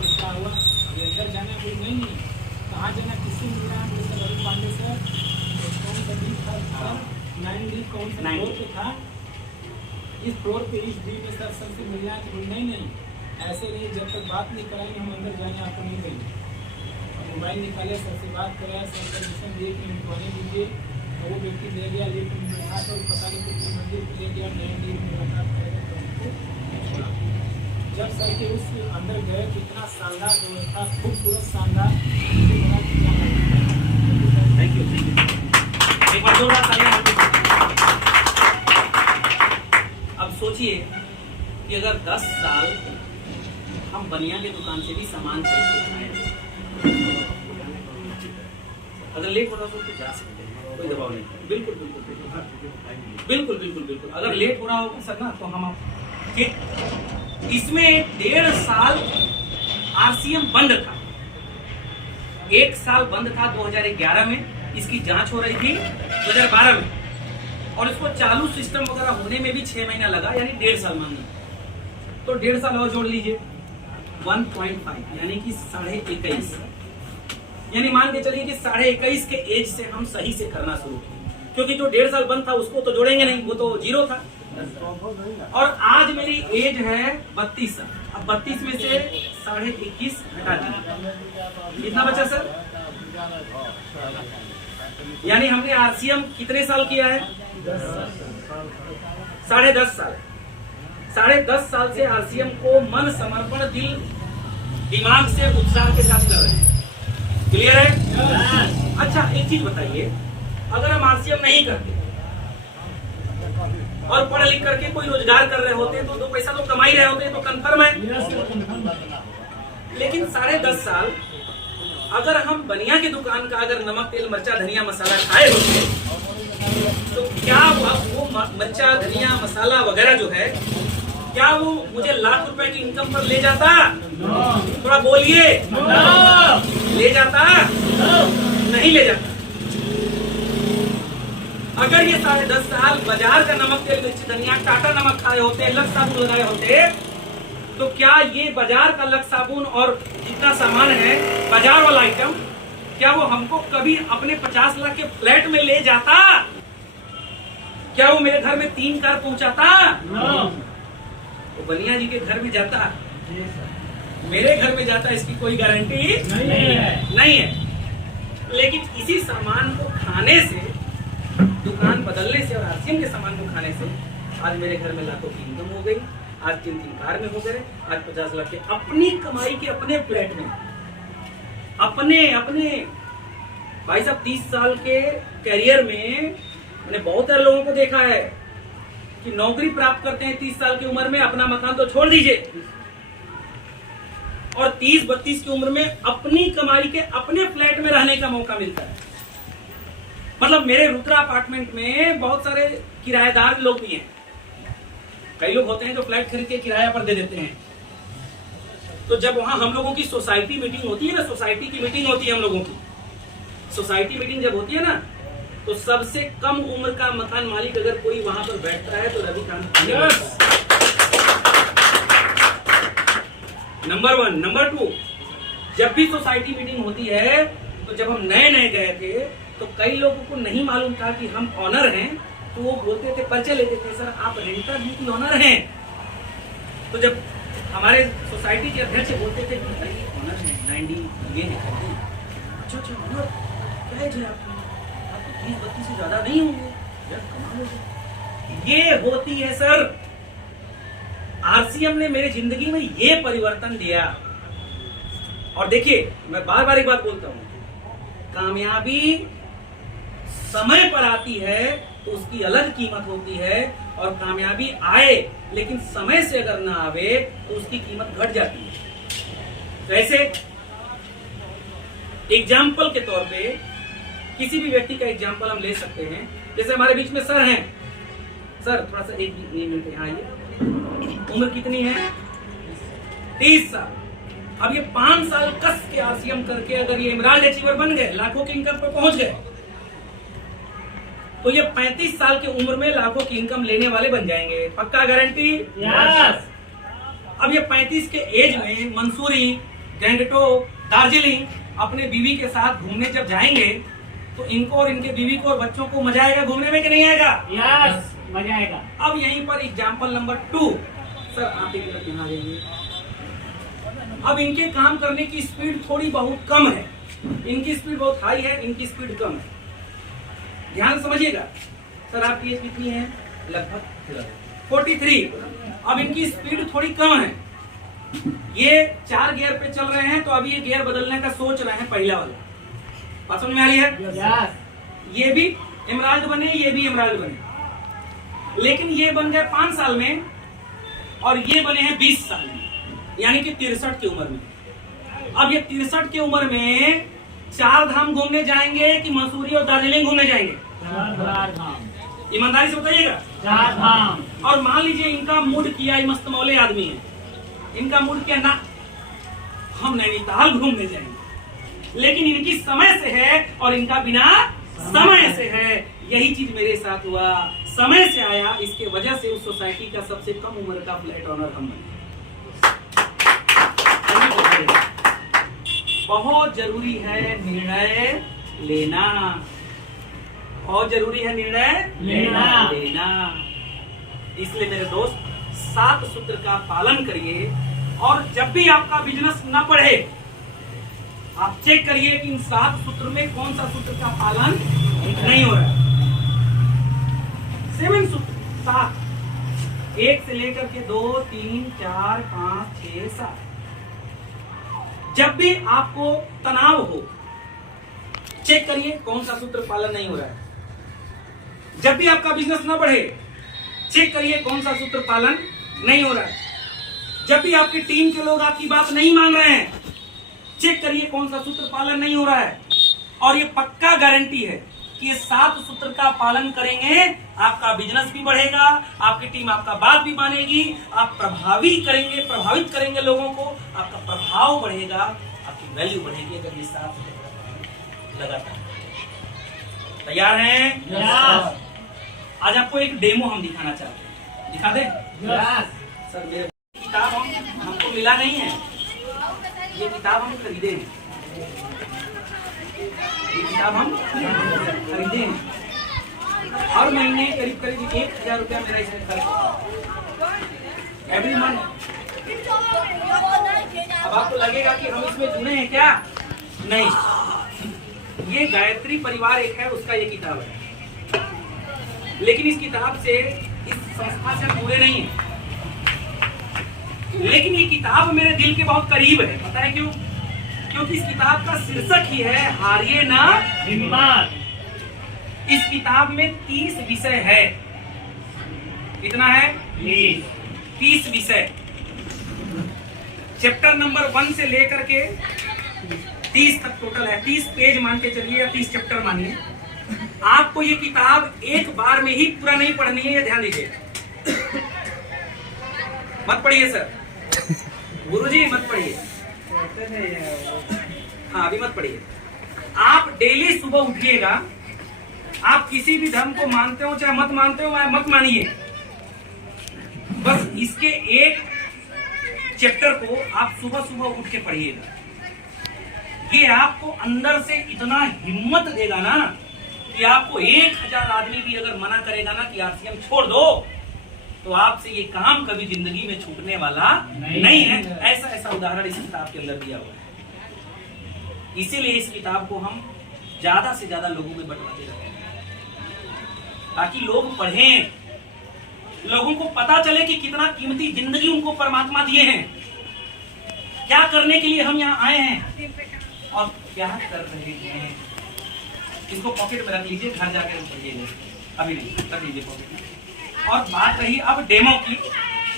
क्या हुआ अभी अंदर जाना कोई नहीं, कहाँ जाना, किससे मिलना है? सर रवि पांडे सर, कौन सा डी था, 9D कौन सा फ्लोर पे था, इस फ्लोर पे इस डी में सर सबसे मिलना है। तो नहीं ऐसे नहीं, जब तक बात नहीं कराएंगे हम अंदर जाएंगे आपको नहीं देंगे। मोबाइल निकाले, सर से बात कराया, सर परमिशन दिए कि निकलने दीजिए, तो वो व्यक्ति ले गया, लेकिन बैठा तो पता नहीं कितने मंदिर को ले गया, 9D में मुलाकात करेगा तो हमको छोड़ा। जब सर के उस अंदर गए कितना शानदार व्यवस्था, खूबसूरत शानदार। थैंक यू एक बार जोरदार तालियां। अब सोचिए कि अगर 10 साल हम बनिया की दुकान से भी सामान खरीद के खाएं, अगर लेट हो रहा हो तो जा सकते हैं, कोई दबाव नहीं। बिल्कुल बिल्कुल बिल्कुल बिल्कुल बिल्कुल बिल्कुल अगर लेट हो रहा होगा सर ना तो हम फिर इसमें 1.5 साल आरसीएम बंद था, 1 साल बंद था 2011 में, इसकी जांच हो रही थी 2012 में, और इसको चालू सिस्टम वगैरह होने में भी 6 महीना लगा, यानी 1.5 साल मान लीजिए। तो 1.5 साल और जोड़ लीजिए, 1.5 यानी कि 21.5, यानी मान के चलिए कि 21.5 के एज से हम सही से करना शुरू किए, क्योंकि जो 1.5 साल बंद था उसको तो जोड़ेंगे नहीं, वो तो 0 था। और आज मेरी एज है 32 साल, अब 32 में से 21.5 हटा दीजिए, कितना बचा सर? यानी हमने आरसीएम कितने साल किया है? 10.5 साल। 10.5 साल से आरसीएम को मन समर्पण, दिल दिमाग से, उत्साह के साथ कर रहे हैं। क्लियर है? अच्छा एक चीज बताइए, अगर हम आरसीएम नहीं करते और पढ़ लिख करके कोई रोजगार कर रहे होते तो 2 पैसा तो कमा ही रहे होते, तो कंफर्म है। लेकिन 10.5 साल अगर हम बनिया की दुकान का अगर नमक तेल मिर्चा धनिया मसाला खाए होते तो क्या वो मिर्चा धनिया मसाला वगैरह जो है, क्या वो मुझे लाख रुपए की इनकम पर ले जाता? थोड़ा बोलिए, ले जाता? नहीं ले जाता। अगर ये 10.5 साल बाजार का नमक तेल मिर्ची धनिया टाटा नमक खाए होते, लक्स साबुन लगाए होते, तो क्या ये बाजार का लक्स साबुन और जितना सामान है बाजार वाला आइटम, क्या वो हमको कभी अपने 50 लाख के फ्लैट में ले जाता? क्या वो मेरे घर में 3 कार पहुंचाता? तो बनिया जी के घर में जाता, मेरे घर में जाता, इसकी कोई गारंटी नहीं है। लेकिन इसी सामान को खाने से, दुकान बदलने से और आरसीएम के सामान को खाने से आज मेरे घर में लाखों की इनकम हो गई, आज 3 कार में हो गए, आज 50 लाख के अपनी कमाई के अपने फ्लैट में, अपने भाई साहब 30 साल के करियर में मैंने बहुत सारे लोगों को देखा है कि नौकरी प्राप्त करते हैं 30 साल की उम्र में, अपना मकान तो छोड़ दीजिए, और 30-32 की उम्र में अपनी कमाई के अपने फ्लैट में रहने का मौका मिलता है। मतलब मेरे रुद्रा अपार्टमेंट में बहुत सारे किराएदार लोग भी हैं, कई लोग होते हैं जो फ्लैट खरीद के किराया पर दे देते हैं। तो जब वहां हम लोगों की सोसाइटी मीटिंग होती है ना, सोसाइटी की मीटिंग होती है हम लोगों की, सोसाइटी मीटिंग जब होती है ना, तो सबसे कम उम्र का मकान मालिक अगर कोई वहां पर बैठता है तो रविकांत। नंबर 1। नंबर 2, जब भी सोसाइटी मीटिंग होती है तो जब हम नए गए थे तो कई लोगों को नहीं मालूम था कि हम ऑनर हैं, तो वो बोलते थे, परिचय लेते थे, सर आप रेंटर ड्यूटी ऑनर हैं। तो जब हमारे सोसाइटी के अध्यक्ष बोलते थे कि ऑनर है 9D ये है, अच्छा ऑनर क्या है जी, आपको 30-32 से ज्यादा नहीं होंगे यार, कमाल हो। ये होती है सर, आरसीएम ने मेरी जिंदगी में ये परिवर्तन दिया। और देखिए मैं बार बार एक बात बोलता हूं, कामयाबी समय पर आती है तो उसकी अलग कीमत होती है, और कामयाबी आए लेकिन समय से अगर ना आवे तो उसकी कीमत घट जाती है। वैसे एग्जाम्पल के तौर पे किसी भी व्यक्ति का एग्जाम्पल हम ले सकते हैं, जैसे हमारे बीच में सर हैं। सर थोड़ा सा एक मिनट यहाँ आइए। उम्र कितनी है? 30 साल। अब ये 5 साल कस के आरसीएम करके अगर ये एमराल्ड अचीवर बन गए, लाखों की इनकम पर पहुंच गए, तो ये 35 साल की उम्र में लाखों की इनकम लेने वाले बन जाएंगे। पक्का गारंटी? यस। अब ये 35 के एज में मंसूरी, गैंगटोक, दार्जिलिंग अपने बीवी के साथ घूमने जब जाएंगे तो इनको और इनके बीवी को और बच्चों को मजा आएगा घूमने में कि नहीं आएगा? यस, मजा आएगा। अब यहीं पर एग्जाम्पल नंबर 2, सर आप एक मिनट यहाँ आइए। अब इनके काम करने की स्पीड थोड़ी बहुत कम है, इनकी स्पीड बहुत हाई है, इनकी स्पीड कम है। ध्यान समझिएगा। सर आपकी एज कितनी है? लगभग 43। अब इनकी स्पीड थोड़ी कम है, ये 4 गियर पे चल रहे हैं, तो अभी ये गियर बदलने का सोच रहे हैं, पहला वाला। बात समझ में आ रही है? यस। ये भी एमराल्ड बने, ये भी एमराल्ड बने, लेकिन ये बन गए 5 साल में और ये बने हैं 20 साल में, यानी कि 63 की उम्र में। अब ये 63 की उम्र में 4 धाम घूमने जाएंगे कि मसूरी और दार्जिलिंग घूमने जाएंगे? 4 धाम। ईमानदारी से बताइएगा। 4 धाम। और मान लीजिए इनका मूड किया, ये मस्त मौले आदमी है, इनका मूड किया ना हम नैनीताल घूमने जाएंगे, लेकिन इनकी समय से है और इनका बिना समय से है। यही चीज मेरे साथ हुआ, समय से आया, इसके वजह से उस सोसाइटी का सबसे कम उम्र का फ्लैट ओनर हम बने। बहुत जरूरी है निर्णय लेना, बहुत जरूरी है निर्णय लेना। इसलिए मेरे दोस्त 7 सूत्र का पालन करिए, और जब भी आपका बिजनेस न बढ़े आप चेक करिए कि इन 7 सूत्र में कौन सा सूत्र का पालन नहीं हो रहा है। 7 सूत्र, 7, 1 से लेकर के 2, 3, 4, 5, 6, 7। जब भी आपको तनाव हो चेक करिए कौन सा सूत्र पालन नहीं हो रहा है। जब भी आपका बिजनेस ना बढ़े चेक करिए कौन सा सूत्र पालन नहीं हो रहा है। जब भी आपकी टीम के लोग आपकी बात नहीं मान रहे हैं चेक करिए कौन सा सूत्र पालन नहीं हो रहा है। और ये पक्का गारंटी है कि ये 7 सूत्र का पालन करेंगे, आपका बिजनेस भी बढ़ेगा, आपकी टीम आपका बात भी मानेगी, आप प्रभावित करेंगे लोगों को, आपका प्रभाव बढ़ेगा, आपकी वैल्यू बढ़ेगी अगर ये 7 सूत्र लगातार। तैयार हैं? यस। आज आपको एक डेमो हम दिखाना चाहते हैं, दिखा दें? यस। सर मेरे किताब हमको मिला नहीं है, ये किताब हम खरीदे हैं, ये किताब हम खरीदे हैं। हर महीने करीब 1000 रुपया मेरा इसमें खर्च होता है एवरी मंथ। अब आपको लगेगा कि हम इसमें जुड़े हैं क्या? नहीं, ये गायत्री परिवार एक है, उसका ये किताब है, लेकिन इस किताब से, इस संस्था से जुड़े नहीं है। लेकिन ये किताब मेरे दिल के बहुत करीब है। पता है क्यों? क्योंकि इस किताब का शीर्षक ही है हारिए ना हिम्मत। इस किताब में 30 विषय है। कितना है? 30 विषय। चैप्टर नंबर 1 से लेकर के 30 तक टोटल है। 30 पेज मान के चलिए, या 30 चैप्टर मानिए। आपको ये किताब एक बार में ही पूरा नहीं पढ़नी है, ये ध्यान दीजिए। मत पढ़िए सर, गुरुजी मत पढ़िए, हाँ अभी मत पढ़िए। आप डेली सुबह उठिएगा, आप किसी भी धर्म को मानते हो चाहे मत मानते हो, मत मानिए, बस इसके एक चैप्टर को आप सुबह सुबह उठ के पढ़िएगा। ये आपको अंदर से इतना हिम्मत देगा ना कि आपको 1000 आदमी भी अगर मना करेगा ना कि आरसीएम छोड़ दो, तो आपसे ये काम कभी जिंदगी में छूटने वाला नहीं है। ऐसा उदाहरण इस किताब के अंदर दिया हुआ है। इसीलिए इस किताब को हम ज्यादा से ज्यादा लोगों में बंटवाते रहते हैं, ताकि लोग पढ़ें, लोगों को पता चले कि कितना कीमती जिंदगी उनको परमात्मा दिए हैं, क्या करने के लिए हम यहाँ आए हैं और क्या कर रहे हैं। इसको पॉकेट में रख लीजिए, घर जाकर पढ़िएगा, अभी नहीं रख लीजिए पॉकेट में। और बात रही अब डेमो की,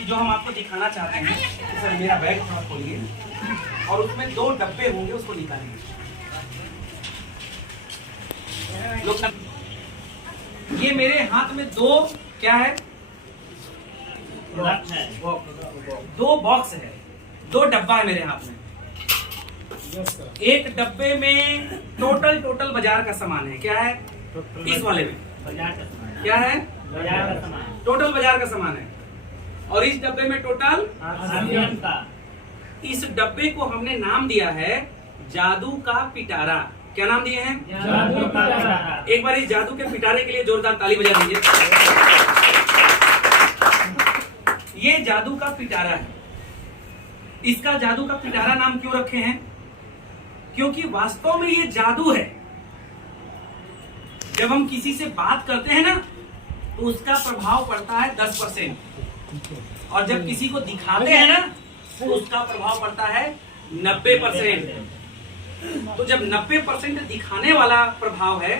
जो हम आपको दिखाना चाहते हैं, तो सर मेरा बैग थोड़ा खोलिए और उसमें 2 डब्बे होंगे, उसको निकालिए। ये मेरे हाथ में 2 क्या है? 2 बॉक्स है, 2 डब्बा है मेरे हाथ में। Yes sir. एक डब्बे में टोटल बाजार का सामान है, क्या है? इस वाले में बाजार का सामान। क्या है? बाजार का सामान। टोटल बाजार का सामान है। और इस डब्बे में टोटल आरसीएम का। इस डब्बे को हमने नाम दिया है जादू का पिटारा। क्या नाम दिए हैं? जादू का पिटारा। एक बार इस जादू के पिटारे के लिए जोरदार ताली बजा दीजिए। ये जादू का पिटारा है। इसका जादू का पिटारा नाम क्यों रखे हैं? क्योंकि वास्तव में ये जादू है। जब हम किसी से बात करते हैं ना तो उसका प्रभाव पड़ता है 10%, और जब किसी को दिखाते हैं ना तो उसका प्रभाव पड़ता है 90%। तो जब 90% दिखाने वाला प्रभाव है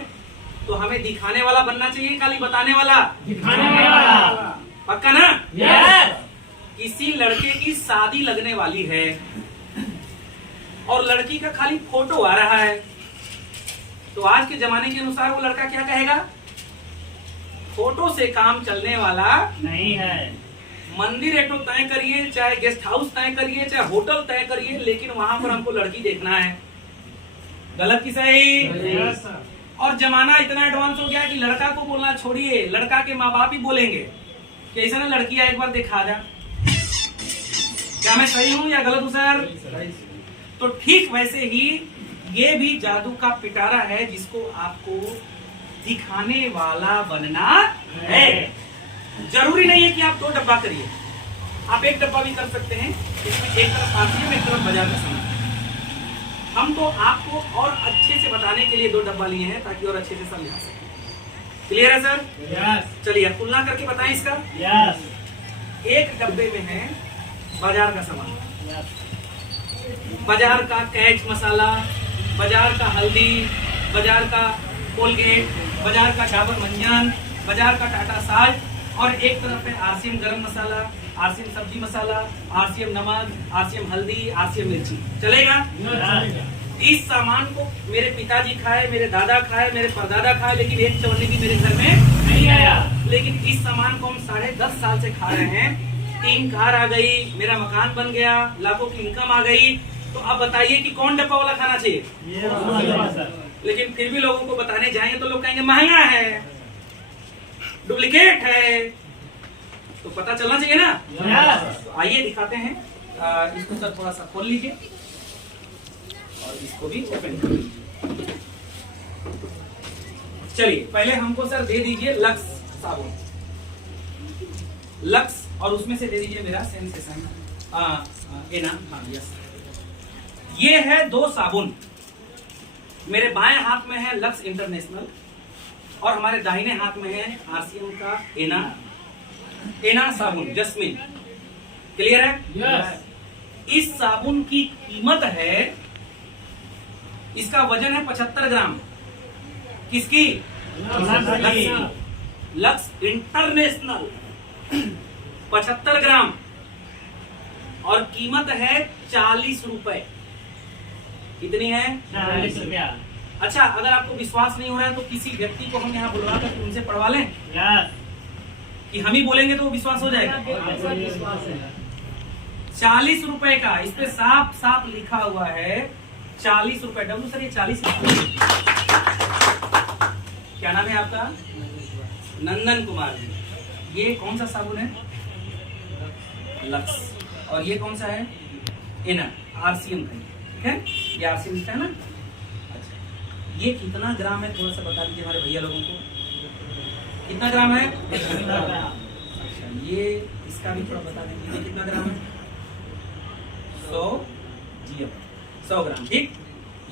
तो हमें दिखाने वाला बनना चाहिए, खाली बताने वाला? दिखाने वाला। पक्का ना? यस। किसी लड़के की शादी लगने वाली है और लड़की का खाली फोटो आ रहा है, तो आज के जमाने के अनुसार वो लड़का क्या कहेगा? फोटो से काम चलने वाला नहीं है। मंदिर एक तो तय करिए, चाहे गेस्ट हाउस तय करिए, चाहे होटल तय करिए, लेकिन वहां पर हमको लड़की देखना है। गलत की सही? Yes sir. और जमाना इतना एडवांस हो गया कि लड़का को बोलना छोड़िए, लड़का के माँ बाप ही बोलेंगे कि ऐसा ना लड़की एक बार दिखा जा। क्या मैं सही हूँ या गलत हूँ सर? तो ठीक वैसे ही ये भी जादू का पिटारा है जिसको आपको दिखाने वाला बनना है। जरूरी नहीं है कि आप 2 डब्बा करिए, आप 1 डब्बा भी कर सकते हैं। इसमें एक तरफ आरसीएम, एक तरफ बाजार का सामान। हम तो आपको और अच्छे से बताने के लिए 2 डब्बा लिए हैं ताकि और अच्छे से समझा सके। क्लियर है सर? यस। चलिए अब तुलना करके बताएं इसका। यस। एक डब्बे में है बाजार का सामान, यस। बाजार का कैच मसाला, बाजार का हल्दी, बाजार का कोलगेट, बाजार का डाबर मंजन, बाजार का टाटा साल्ट, और एक तरफ है आरसीएम गरम मसाला, आरसीएम सब्जी मसाला, आरसीएम नमक, आरसीएम हल्दी, आरसीएम मिर्ची। चलेगा? इस सामान को मेरे पिताजी खाए, मेरे दादा खाए, मेरे परदादा खाए, लेकिन एक चवन्नी भी मेरे घर में नहीं आया। लेकिन इस सामान को हम 10.5 साल से खा रहे हैं। 3 कार आ गई, मेरा मकान बन गया, लाखों की इनकम आ गई। तो अब बताइए कि कौन डब्बा वाला खाना चाहिए? लेकिन फिर भी लोगों को बताने जाएंगे तो लोग कहेंगे महंगा है, डुप्लीकेट है। तो पता चलना चाहिए ना? तो आइए दिखाते हैं। इसको सर थोड़ा सा खोल लीजिए और इसको भी ओपन कर लीजिए। चलिए पहले हमको सर दे दीजिए लक्स साबुन, लक्स, और उसमें से दे दीजिए मेरा सेंसेशन एना। हाँ यस, ये है 2 साबुन। मेरे बाएं हाथ में है लक्स इंटरनेशनल और हमारे दाहिने हाथ में है आरसीएम का एना साबुन जस्मिन। क्लियर है? यस। इस साबुन की कीमत है, इसका वजन है 75 ग्राम। किसकी? लक्स इंटरनेशनल 75 ग्राम, और कीमत है 40 रुपए। कितनी है? 40 रुपया। अच्छा, अगर आपको विश्वास नहीं हो रहा है तो किसी व्यक्ति को हम यहाँ बुलवा कर उनसे पढ़वा लें यस। कि हम ही बोलेंगे तो वो विश्वास हो जाएगा। 40 रुपए का, इस पे साफ साफ लिखा हुआ है 40 रुपए। डब्लू सर ये 40 क्या नाम है आपका? नंदन कुमार जी। ये कौन सा साबुन है? लक्स। और ये कौन सा है? एना, आरसीएम का। ठीक है, ये आरसीएम लिखा है ना। अच्छा, ये कितना ग्राम है थोड़ा सा बता दीजिए हमारे भैया लोगों को। कितना ग्राम है? अच्छा, ये इसका भी थोड़ा बता दीजिए, ये कितना ग्राम है? 100 जी, 100 ग्राम। ठीक,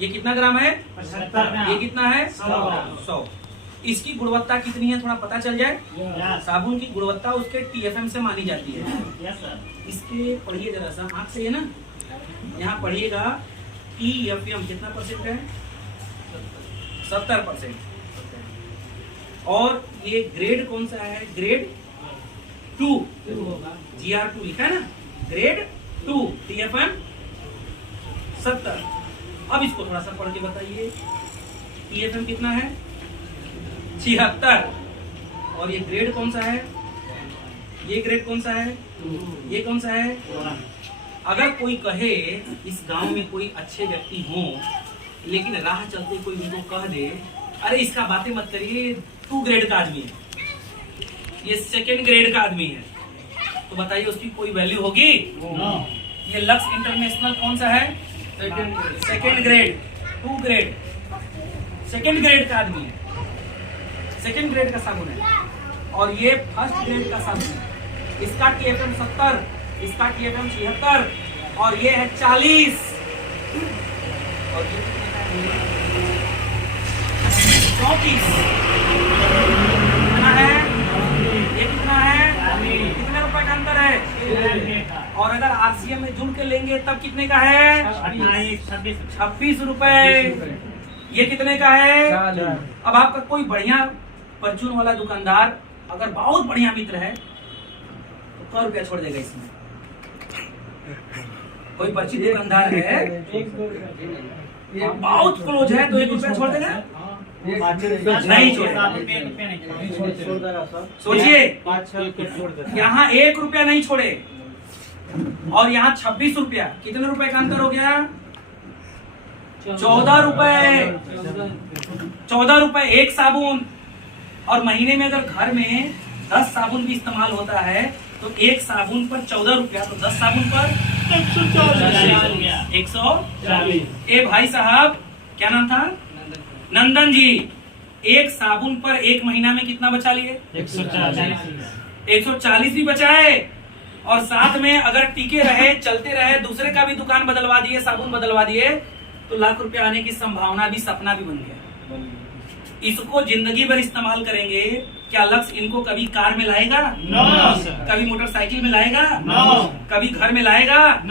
ये कितना ग्राम है? 75 ग्राम। ये कितना है? 100 ग्राम। 100। इसकी गुणवत्ता कितनी है थोड़ा पता चल जाए। यस। साबुन की गुणवत्ता उसके TFM से मानी जाती है। Yes sir. इसके पढ़िए जरा सा, आंख से है ना, यहाँ पढ़िएगा TFM कितना % है? 70%। और ये ग्रेड कौन सा है? ग्रेड 2, GR2 लिखा है ना, ग्रेड 2, TFM 70। अब इसको थोड़ा सा पढ़ के बताइए, TFM कितना है? 76। और ये ग्रेड कौन सा है? ये ग्रेड कौन सा है? ये कौन सा है? अगर कोई कहे इस गांव में कोई अच्छे व्यक्ति हो, लेकिन राह चलते कोई उनको कह दे अरे इसका बातें मत करिए, 2 ग्रेड का आदमी है, ये 2nd ग्रेड का आदमी है, तो बताइए उसकी कोई वैल्यू होगी? ये लक्स इंटरनेशनल कौन सा है? 2nd grade, 2 grade, 2nd grade का आदमी है, 2nd ग्रेड का साबुन है। और ये 1st ग्रेड का साबुन है। इसका TFM 70, इसका TFM 76 और ये है 40। और ये कितने का है? 34। कितना है? ये कितना है? कितने रुपए का अंतर है? और अगर RCM में जुड़ के लेंगे तब कितने का है? 26 रुपए। ये कितने का है? अब आपका कोई बढ़िया परचून वाला दुकानदार अगर बहुत बढ़िया मित्र है तो 100 रुपया छोड़ देगा इसमें। कोई परिचित दुकानदार है बहुत क्लोज है तो 1 रुपया छोड़ देगा? नहीं छोड़ेगा। सोचिए, यहाँ 1 रुपया नहीं छोड़े और यहाँ 26 रुपया, कितने रुपए का अंतर हो गया? 14 रुपए। 14 रुपए एक साबुन। और महीने में अगर घर में 10 साबुन भी इस्तेमाल होता है तो एक साबुन पर 14 रुपया, तो 10 साबुन पर 140। ए भाई साहब, क्या नाम था? नंदन जी। एक साबुन पर एक महीना में कितना बचा लिए? 140 भी बचाए। और साथ में अगर टिके रहे, चलते रहे, दूसरे का भी दुकान बदलवा दिए, साबुन बदलवा दिए, तो लाख रुपया आने की संभावना भी, सपना भी बन गया। इसको जिंदगी भर इस्तेमाल करेंगे। क्या लक्ष्य इनको कभी कार में लाएगा? कभी मोटरसाइकिल में लाएगा? कभी घर में लाएगा?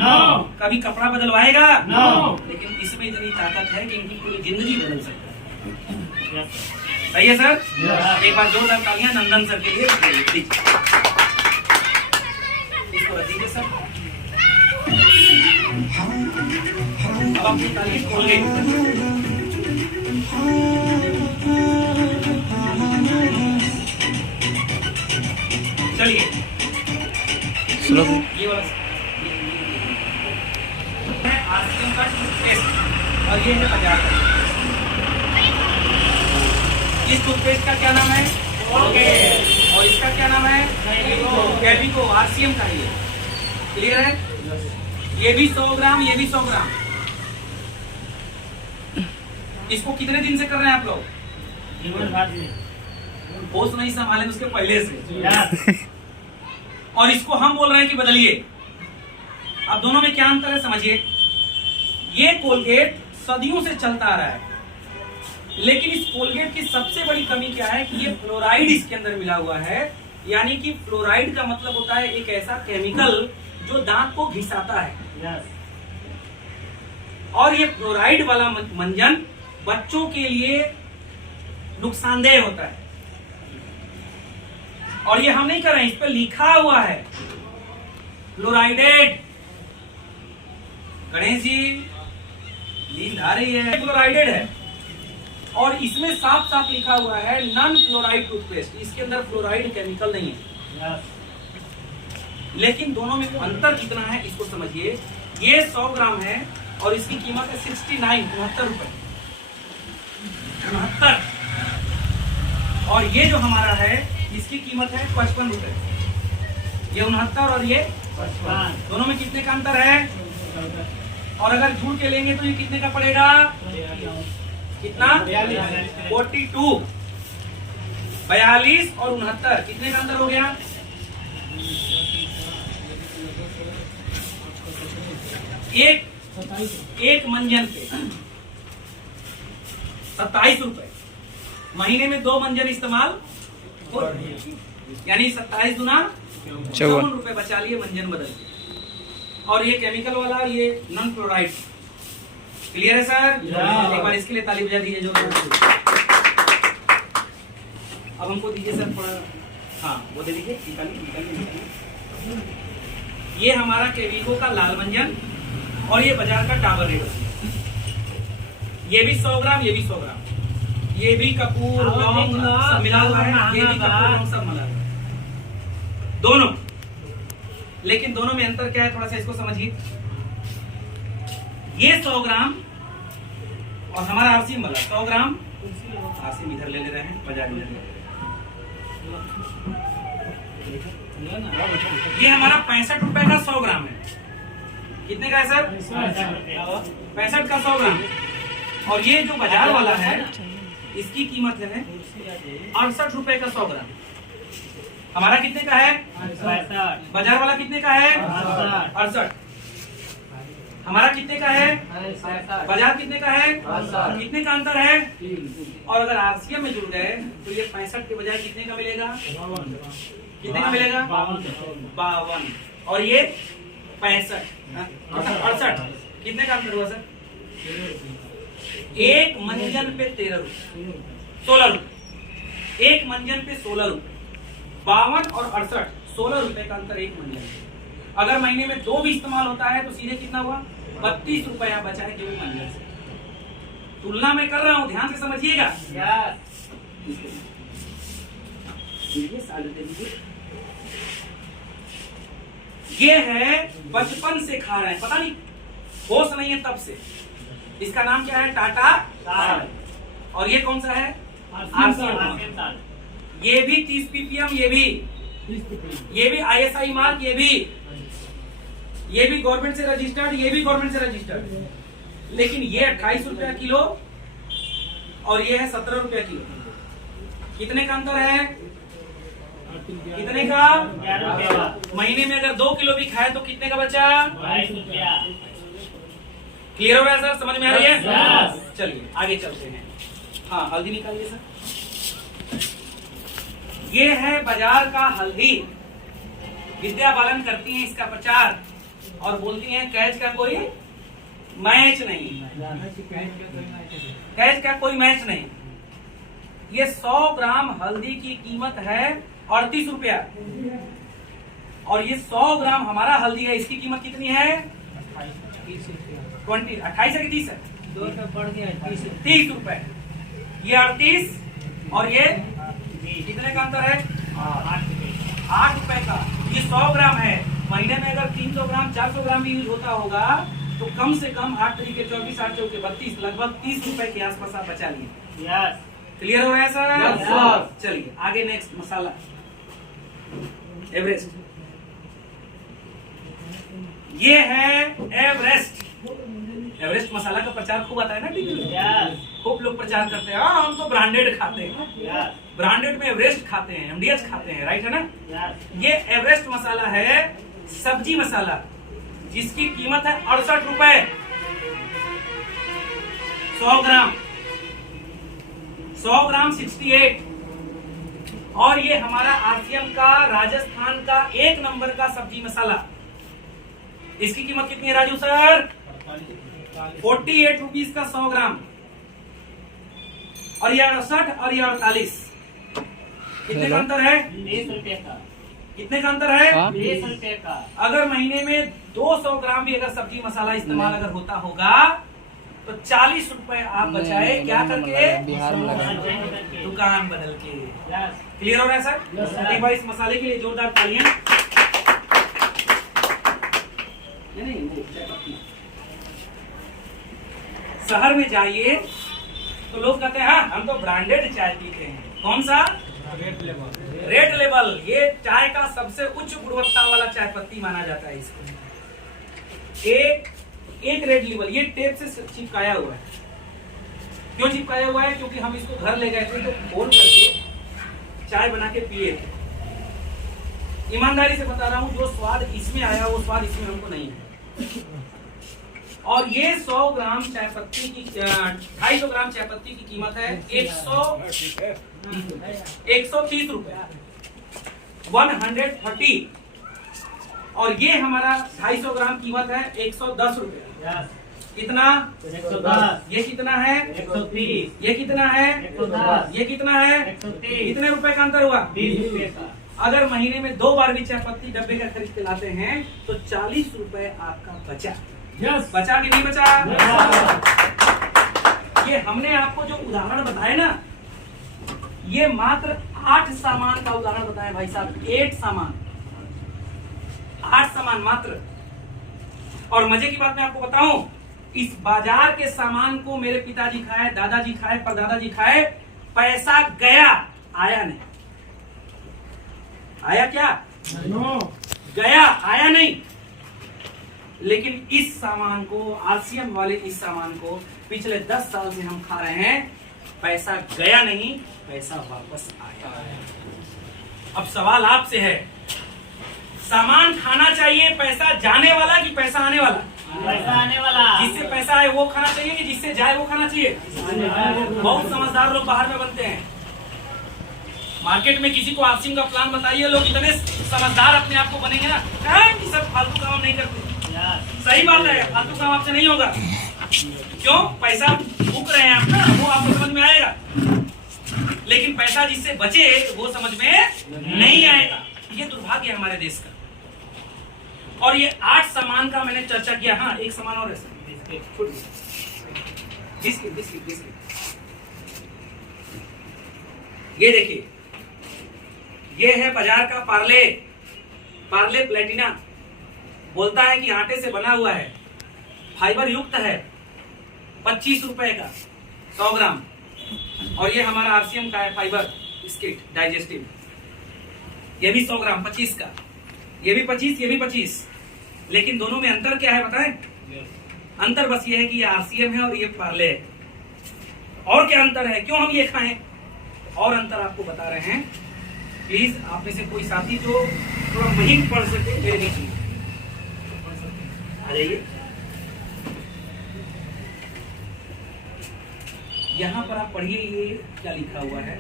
कभी कपड़ा बदलवाएगा? लेकिन इसमें इतनी ताकत है कि इनकी पूरी जिंदगी बदल सकती है। सही है सर? एक बार जोरदार तालियां नंदन सर के लिए। इसको रखिए सर। अब आप निकालिए कोलगेट। चलिए ये वाला RCM का टूथपेस्ट और ये है बाजार का। इस टूथपेस्ट का क्या नाम है? और इसका क्या नाम है? कैविको। RCM का ही है। क्लियर है? ये भी 100 ग्राम, ये भी 100 ग्राम। इसको कितने दिन से कर रहे हैं आप लोग? होश नहीं संभाले उसके पहले से। और इसको हम बोल रहे हैं कि बदलिए। अब दोनों में क्या अंतर है समझिए। ये कोलगेट सदियों से चलता आ रहा है, लेकिन इस कोलगेट की सबसे बड़ी कमी क्या है कि ये फ्लोराइड इसके अंदर मिला हुआ है। यानी कि फ्लोराइड का मतलब होता है एक ऐसा केमिकल जो दांत को घिसाता है। और ये फ्लोराइड वाला मंजन बच्चों के लिए नुकसानदेह होता है। और ये हम नहीं कर रहे हैं, इस पे लिखा हुआ है फ्लोराइडेड। गणेश जी नींद आ रही है। फ्लोराइडेड है और इसमें साफ साफ लिखा हुआ है नॉन फ्लोराइड टूथपेस्ट। इसके अंदर फ्लोराइड केमिकल नहीं है। लेकिन दोनों में अंतर कितना है इसको समझिए। ये 100 ग्राम है और इसकी कीमत है 69 रुपए। 69। और ये जो हमारा है इसकी कीमत है 55 रुपए। ये 69 और ये 55। दोनों में कितने का अंतर है? और अगर जुड़ के लेंगे तो ये कितने का पड़ेगा? कितना? 42। 42 और 69 कितने का अंतर हो गया? एक मंजन पे 27 रुपए। महीने में 2 मंजन इस्तेमाल हो, यानी 27 गुना 54 रुपए बचा लिए मंजन बदल के। और ये केमिकल वाला, ये नॉन फ्लोराइड। क्लियर है सर? एक बार इसके लिए ताली बजा दीजिए जो। अब हमको दीजिए सर थोड़ा। हाँ वो दे दीजिए। निकालिए। ये हमारा केविको का लाल मंजन और ये बाजार का डाबर रेड। ये भी 100 ग्राम, ये भी 100 ग्राम। ये भी कपूर लौंग सब मिला हुआ है। ये भी कपूर लौंग सब मिला हुआ है दोनों। लेकिन दोनों में अंतर क्या है थोड़ा सा इसको समझिए। ये 100 ग्राम और हमारा आरसीएम वाला 100 ग्राम, आरसीएम इधर ले रहे हैं, बजाज इधर ले रहे हैं। ये हमारा 65 रुपए का 100 ग्राम है। कितने का है सर? 65 का 100 ग्राम। और ये जो बाजार वाला है इसकी कीमत है 68 रुपए का 100 ग्राम। हमारा कितने का है? 65। बाजार वाला कितने का है? 68। हमारा कितने का है? बाजार कितने का है? कितने का अंतर है? और अगर आरसीएम में जुड़ गए तो ये 65 के बजाय कितने का मिलेगा? कितने का मिलेगा? 52। और ये 65, 68। कितने का अंतर हुआ सर? एक मंजन पे 13 रुपए, 16 रुपए। एक मंजन पे 16 रुपए। 52 और 68, 16 रुपए का अंतर एक मंजन पे। अगर महीने में 2 भी इस्तेमाल होता है तो सीधे कितना हुआ? 32 रुपया बचा है केवल मंजन से। तुलना में कर रहा हूं, ध्यान से समझिएगा। ये है बचपन से खा रहे हैं, पता नहीं होश नहीं है तब से। इसका नाम क्या है? टाटा। और ये कौन सा है? आरसीएम। ये भी 30 ppm, ये भी ISI मार्क, ये भी गवर्नमेंट से रजिस्टर्ड, ये भी गवर्नमेंट से रजिस्टर्ड। लेकिन ये 28 रुपया किलो और ये है 17 रुपया किलो। कितने का अंतर है? कितने का? 11 रुपया। महीने में अगर 2 किलो भी खाए तो कितने का बचा? 22 रुपया। क्लियर हो रहा है सर? समझ में आ रही है? Yes. चलिए आगे चलते हैं। हाँ, हल्दी निकालिए सर। ये है बाजार का हल्दी। विद्या बालन करती हैं इसका प्रचार और बोलती हैं कैच का कोई मैच नहीं, कैच का कोई मैच नहीं। ये 100 ग्राम हल्दी की कीमत है 38 रुपया और ये 100 ग्राम हमारा हल्दी है, इसकी कीमत कितनी है? 28 है कि 30 है? 30 रुपए। ये 38 और ये कितने का अंतर है? 8 रुपए का। ये 100 ग्राम है। महीने में अगर 300 ग्राम 400 ग्राम भी यूज होता होगा तो कम से कम 8 तरीके 24 8 चौके 32, लगभग 30 रुपए के आसपास आप बचा लिए। क्लियर हो रहा है सर? Yes, चलिए आगे नेक्स्ट मसाला एवरेस्ट। ये है एवरेस्ट। एवरेस्ट मसाला का प्रचार खूब आता है ना टीवी में, खूब लोग प्रचार करते हैं। हाँ, हम तो ब्रांडेड खाते हैं, ब्रांडेड में एवरेस्ट खाते हैं, MDH खाते हैं, राइट है ना? ये एवरेस्ट मसाला है, सब्जी मसाला, जिसकी कीमत है 68 रुपए 100 ग्राम। 100 ग्राम 68। और ये हमारा आरसीएम का राजस्थान का 1 नंबर का सब्जी मसाला। इसकी कीमत कितनी है राजू सर? 48 रुपीज का 100 ग्राम। और ये 68 और ये 48। कितने का अंतर है? 20 रुपये का। कितने का अंतर है? 20 रुपये का। अगर महीने में 200 ग्राम भी अगर सब्जी मसाला इस्तेमाल अगर होता होगा तो 40 रुपए आप बचाए। क्या करके? बिहार में लगा दुकान बदल के। क्लियर हो रहा है सर? एक बार इस मसाले के लिए जोरदार तालियां। शहर में जाइए तो लोग कहते हैं हाँ, हम तो ब्रांडेड चाय पीते हैं। कौन सा? Red label. ये चाय का सबसे उच्च गुणवत्ता वाला चाय पत्ती माना जाता है इसको। एक रेड लेबल ये टेप से चिपकाया हुआ है। क्यों चिपकाया हुआ है? क्योंकि हम इसको घर ले गए थे तो खोल करके चाय बना के पिए थे। ईमानदारी से बता रहा हूं, जो स्वाद इसमें आया वो स्वाद इसमें हमको नहीं है। और ये 100 ग्राम चाय पत्ती की 250 ग्राम चाय पत्ती की कीमत है 130 रुपए 130। और ये हमारा 250 ग्राम कीमत है 110 रुपए। कितना? 110। ये कितना है? 130। ये कितना है? 110। ये कितना है? 130। कितने रुपए का अंतर हुआ? 20 रुपये का। अगर महीने में 2 बार भी चाय पत्ती डब्बे का खरीद के लाते हैं तो 40 रुपए आपका बचा। बचा कि नहीं बचा? ये हमने आपको जो उदाहरण बताए ना, ये मात्र 8 सामान का उदाहरण बताया भाई साहब। 8 सामान, 8 सामान मात्र। और मजे की बात मैं आपको बताऊं, इस बाजार के सामान को मेरे पिताजी खाए, दादाजी खाए, परदादाजी खाए, पैसा गया, आया नहीं। आया क्या? गया, आया नहीं। लेकिन इस सामान को, आरसीएम वाले इस सामान को पिछले 10 साल से हम खा रहे हैं, पैसा गया नहीं, पैसा वापस आया। अब सवाल आपसे है, सामान खाना चाहिए पैसा जाने वाला कि पैसा आने वाला? पैसा आने वाला। जिससे पैसा आए वो खाना चाहिए कि जिससे जाए वो खाना चाहिए? बहुत समझदार लोग बाहर में बनते हैं। मार्केट में किसी को आरसीएम का प्लान बताइए, लोग इतने समझदार अपने आप को बनेंगे ना, कि सब फालतू काम नहीं करते। सही बात है, फालतू काम आपसे नहीं होगा। क्यों? पैसा फूक रहे हैं आप ना, वो आपको समझ में आएगा, लेकिन पैसा जिससे बचे वो समझ में नहीं आएगा। ये दुर्भाग्य है हमारे देश का। और ये 8 सामान का मैंने चर्चा किया। हाँ, एक सामान और है सर, बिस्किट। ये देखिए, ये है बाजार का पार्ले प्लेटिना। बोलता है कि आटे से बना हुआ है, फाइबर युक्त है, 25 रुपए का 100 ग्राम। और ये हमारा आरसीएम का है फाइबर बिस्किट डाइजेस्टिव, ये भी 100 ग्राम 25 का, ये भी 25, ये भी 25। लेकिन दोनों में अंतर क्या है बताएं? अंतर बस ये है कि ये आरसीएम है और ये पार्ले है। और क्या अंतर है, क्यों हम ये खाएं? और अंतर आपको बता रहे हैं। प्लीज आप में से कोई साथी जो थोड़ा महीन पढ़ सके मेरे बीच में आ जाइए। यहाँ पर आप पढ़िए, ये क्या लिखा हुआ है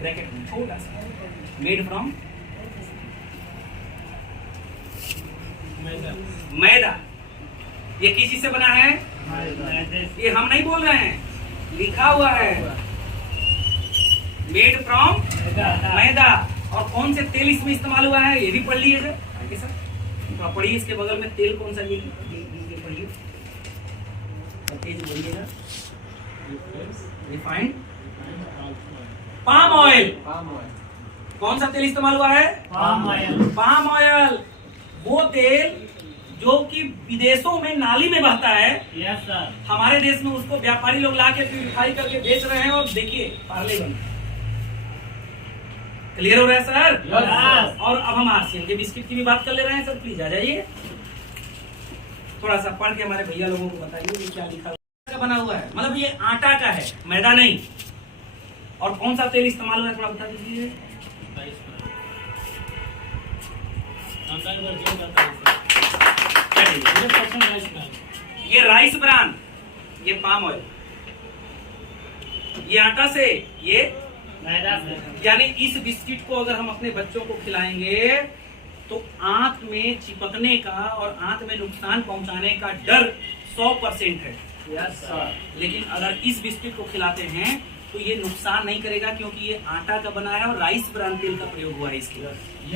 ब्रैकेट में छोटा सा, मेड फ्रॉम मैदा। ये किस चीज से बना है? ये हम नहीं बोल रहे हैं, लिखा हुआ है मेड फ्रॉम मैदा। और कौन से तेल इसमें इस्तेमाल हुआ है ये भी पढ़ लीजिएगा आगे सर। तो आप पढ़िए, इसके बगल में तेल कौन सा ये पढ़िए, तेज बोलिएगा। Refined palm oil. कौन सा तेल इस्तेमाल हुआ है? Palm oil. वो तेल जो कि विदेशों में नाली में बहता है, यस सर। हमारे देश में उसको व्यापारी लोग लाके प्यूरिफाई करके बेच रहे हैं। और देखिए पार्ले बन, क्लियर हो रहा है सर? यस। और अब हम आरसीएम के बिस्किट की भी बात कर ले रहे हैं सर। प्लीज आ जाइए, थोड़ा सा पढ़ के हमारे भैया लोगों को बताइए ये क्या लिखा बना हुआ है। मतलब ये आटा का है, मैदा नहीं। और कौन सा तेल इस्तेमाल हुआ है थोड़ा बता दीजिए। ये राइस ब्रान, ये पाम ऑयल, ये आटा से, ये मैदा से। यानी इस बिस्किट को अगर हम अपने बच्चों को खिलाएंगे तो आंत में चिपकने का और आंत में नुकसान पहुंचाने का डर 100% है। Yes sir. लेकिन अगर इस बिस्किट को खिलाते हैं तो ये नुकसान नहीं करेगा, क्योंकि ये आटा का बना है और राइस ब्रान तेल का प्रयोग हुआ है इसके।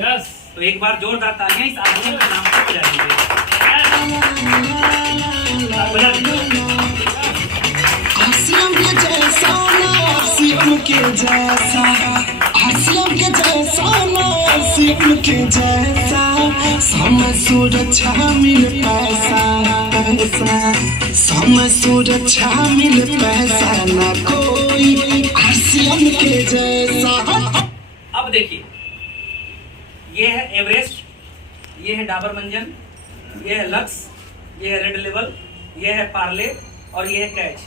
यस। तो एक बार जोरदार तालियां इस आदमी के नाम पर बजा दीजिए। आरसीएम के जैसा ना आरसीएम के जैसा, आरसीएम के जैसा ना आरसीएम के जैसा, समय सुरक्षा मिल पैसा, समय सुरक्षा मिल पैसा ना कोई आरसीएम के जैसा। अब देखिए, ये है एवरेस्ट, ये है डाबर मंजन, ये है लक्स, ये है रेड लेवल, ये है पार्ले और ये है कैच।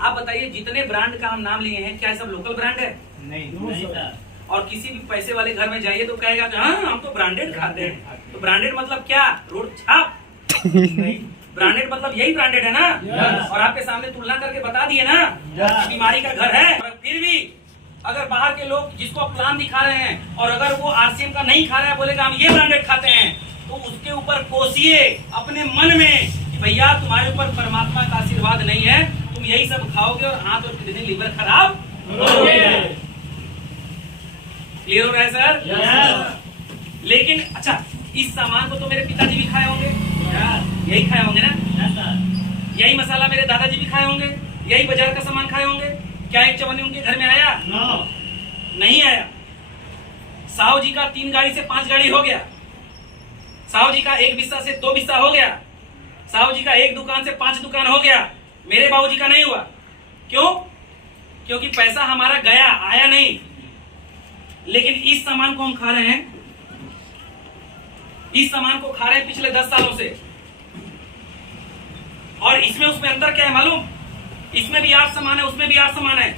आप बताइए जितने ब्रांड का हम नाम लिए हैं क्या सब लोकल ब्रांड है? नहीं सर। और किसी भी पैसे वाले घर में जाइए तो कहेगा कि हाँ हम तो ब्रांडेड खाते हैं। तो ब्रांडेड मतलब क्या? रोड छाप। ब्रांडेड मतलब यही ब्रांडेड है ना? Yes. और आपके सामने तुलना करके बता दिए ना Yes. बीमारी का घर है। और फिर भी अगर बाहर के लोग जिसको आप प्लान दिखा रहे हैं और अगर वो आरसीएम का नहीं खा रहा है, बोलेगा हम ये ब्रांडेड खाते हैं, तो उसके ऊपर कोसिए अपने मन में कि भैया तुम्हारे ऊपर परमात्मा का आशीर्वाद नहीं है, तुम यही सब खाओगे और हाथ और किडनी लीवर खराब होगे। क्लियर हो रहा है सर? यस। लेकिन अच्छा, इस सामान को तो मेरे पिताजी भी खाए होंगे, यही खाए होंगे ना? Yes sir. यही मसाला मेरे दादाजी भी खाए होंगे, यही बाजार का सामान खाए होंगे। क्या एक चवन्नी उनके घर में आया? नो। नहीं आया। साहू जी का 3 गाड़ी से 5 गाड़ी हो गया, साहू जी का 1 बिस्सा से 2 बिस्सा हो गया, साहू जी का एक दुकान से 5 दुकान हो गया, मेरे बाबूजी का नहीं हुआ। क्यों? क्योंकि पैसा हमारा गया, आया नहीं। लेकिन इस सामान को हम खा रहे हैं, इस सामान को खा रहे हैं पिछले 10 सालों से। और इसमें उसमें अंतर क्या है मालूम? इसमें भी 8 सामान है, उसमें भी 8 सामान है,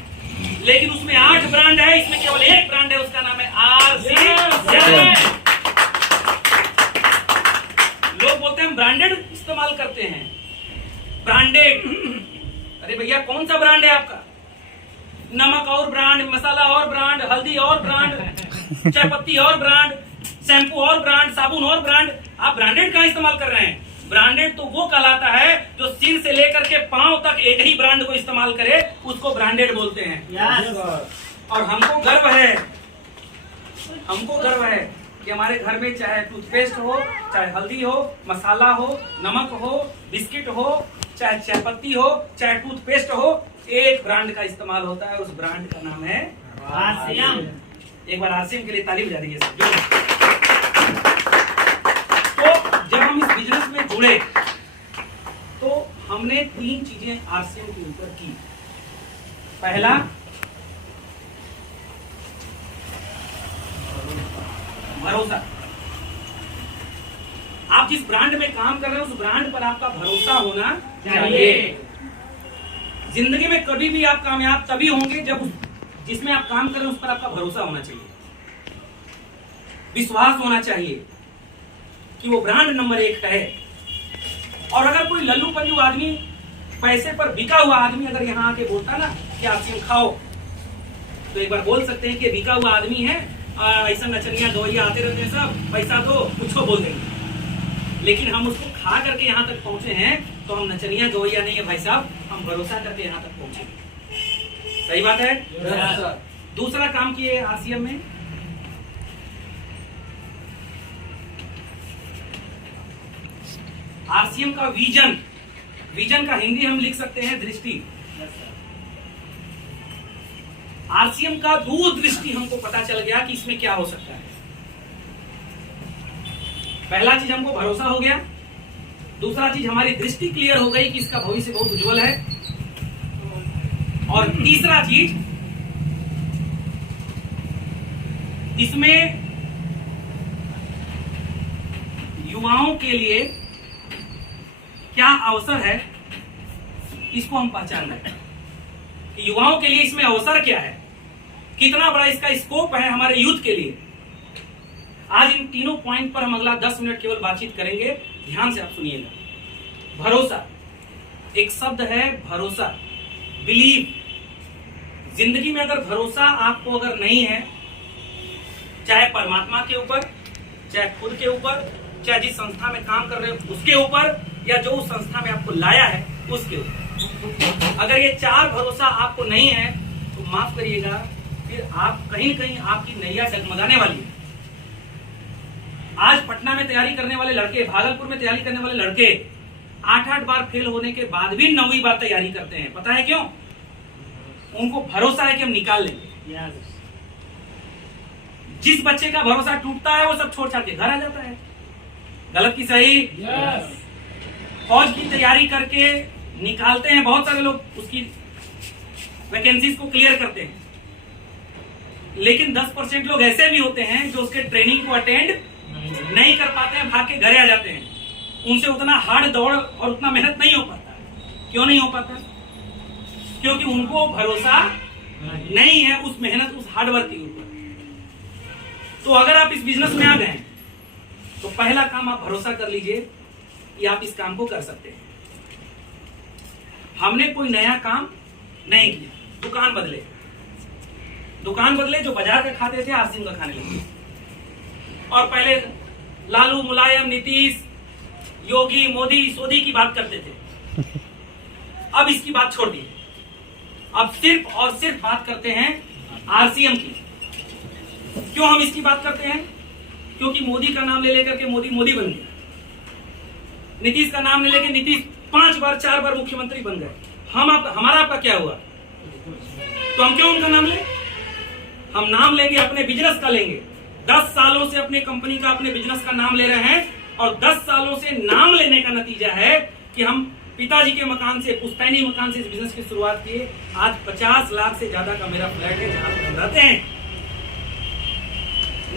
लेकिन उसमें 8 ब्रांड है, इसमें केवल एक ब्रांड है, उसका नाम है RCM। लोग बोलते हैं हम ब्रांडेड इस्तेमाल करते हैं। ब्रांडेड, अरे भैया कौन सा ब्रांड है आपका? नमक और ब्रांड, मसाला और ब्रांड, हल्दी और ब्रांड, चाय पत्ती और ब्रांड, शैम्पू और ब्रांड, साबुन और ब्रांड। आप ब्रांडेड कहाँ इस्तेमाल कर रहे हैं? ब्रांडेड तो वो कहलाता है जो सिर से लेकर के पांव तक एक ही ब्रांड को इस्तेमाल करे, उसको ब्रांडेड बोलते हैं। और हमको गर्व है, हमको गर्व है कि हमारे घर में चाहे टूथपेस्ट हो, चाहे हल्दी हो, मसाला हो, नमक हो, बिस्किट हो, चाहे चाय पत्ती हो, चाहे टूथपेस्ट हो, एक ब्रांड का इस्तेमाल होता है, उस ब्रांड का नाम है RCM। एक बार RCM के लिए ताली बजा दीजिए सब। तो जब हम इस बिजनेस में जुड़े तो हमने 3 चीजें RCM के ऊपर की। पहला, भरोसा। आप जिस ब्रांड में काम कर रहे हैं उस ब्रांड पर आपका भरोसा होना चाहिए। जिंदगी में कभी भी आप कामयाब तभी होंगे जब जिसमें आप काम कर रहे हैं उस पर आपका भरोसा होना चाहिए, विश्वास होना चाहिए कि वो ब्रांड नंबर 1 है। और अगर कोई लल्लू पंजू आदमी, पैसे पर बिका हुआ आदमी अगर यहाँ आके बोलता ना कि RCM खाओ, तो एक बार बोल सकते हैं कि बिका हुआ आदमी है, ऐसा नचनिया गवैया आते रहते हैं, सब पैसा दो, कुछ बोल देंगे। लेकिन हम उसको खा करके यहाँ तक पहुंचे हैं तो हम नचनिया गवैया नहीं है भाई साहब, हम भरोसा करके यहाँ तक पहुंचे। सही बात है। दूसरा काम किए RCM में, RCM का विजन, विजन का हिंदी हम लिख सकते हैं दृष्टि। RCM का दूरदृष्टि हमको पता चल गया कि इसमें क्या हो सकता है। पहला चीज हमको भरोसा हो गया, दूसरा चीज हमारी दृष्टि क्लियर हो गई कि इसका भविष्य बहुत उज्जवल है, और तीसरा चीज इसमें युवाओं के लिए क्या अवसर है, इसको हम पहचान रहे हैं कि युवाओं के लिए इसमें अवसर क्या है, कितना बड़ा इसका स्कोप है हमारे यूथ के लिए। आज इन तीनों पॉइंट पर हम अगला 10 मिनट केवल बातचीत करेंगे, ध्यान से आप सुनिएगा। भरोसा, एक शब्द है भरोसा, बिलीव। जिंदगी में अगर भरोसा आपको अगर नहीं है, चाहे परमात्मा के ऊपर, चाहे खुद के ऊपर, चाहे जिस संस्था में काम कर रहे हो उसके ऊपर, या जो उस संस्था में आपको लाया है उसके ऊपर, अगर ये 4 भरोसा आपको नहीं है तो माफ करिएगा, फिर आप कहीं न कहीं आपकी नैया डगमगाने वाली है। आज पटना में तैयारी करने वाले लड़के, भागलपुर में तैयारी करने वाले लड़के 8-8 बार फेल होने के बाद भी 9वीं बार तैयारी करते हैं। पता है क्यों? उनको भरोसा है कि हम निकाल लेंगे। जिस बच्चे का भरोसा टूटता है वो सब छोड़ छाड़ के घर आ जाता है। गलत की सही? फौज की तैयारी करके निकालते हैं बहुत सारे लोग, उसकी वैकेंसीज को क्लियर करते हैं, लेकिन 10% लोग ऐसे भी होते हैं जो उसके ट्रेनिंग को अटेंड नहीं कर पाते हैं, भाग के घरे आ जाते हैं। उनसे उतना हार्ड दौड़ और उतना मेहनत नहीं हो पाता। क्यों नहीं हो पाता? क्योंकि उनको भरोसा नहीं है उस मेहनत, उस हार्डवर्क के ऊपर। तो अगर आप इस बिजनेस में आ गए तो पहला काम आप भरोसा कर लीजिए कि आप इस काम को कर सकते हैं। हमने कोई नया काम नहीं किया, दुकान बदले, जो बाजार का खाते थे RCM का खाने लगे। और पहले लालू, मुलायम, नीतीश, योगी, मोदी, सोदी की बात करते थे, अब इसकी बात छोड़ दी, अब सिर्फ और सिर्फ बात करते हैं RCM की। क्यों हम इसकी बात करते हैं? क्योंकि मोदी का नाम ले लेकर के मोदी बन गया, नीतीश का नाम ले लेकर नीतीश 5 बार 4 बार मुख्यमंत्री बन गए। हमारा आपका क्या हुआ? तो हम क्यों उनका नाम लें? हम नाम लेंगे, अपने बिजनेस का लेंगे। 10 सालों से अपने कंपनी का, अपने बिजनेस का नाम ले रहे हैं, और 10 सालों से नाम लेने का नतीजा है कि हम पिताजी के मकान से, पुश्तैनी मकान से इस बिजनेस की शुरुआत किए। आज 50 लाख से ज्यादा का मेरा फ्लैट है जहां पर हम रहते हैं,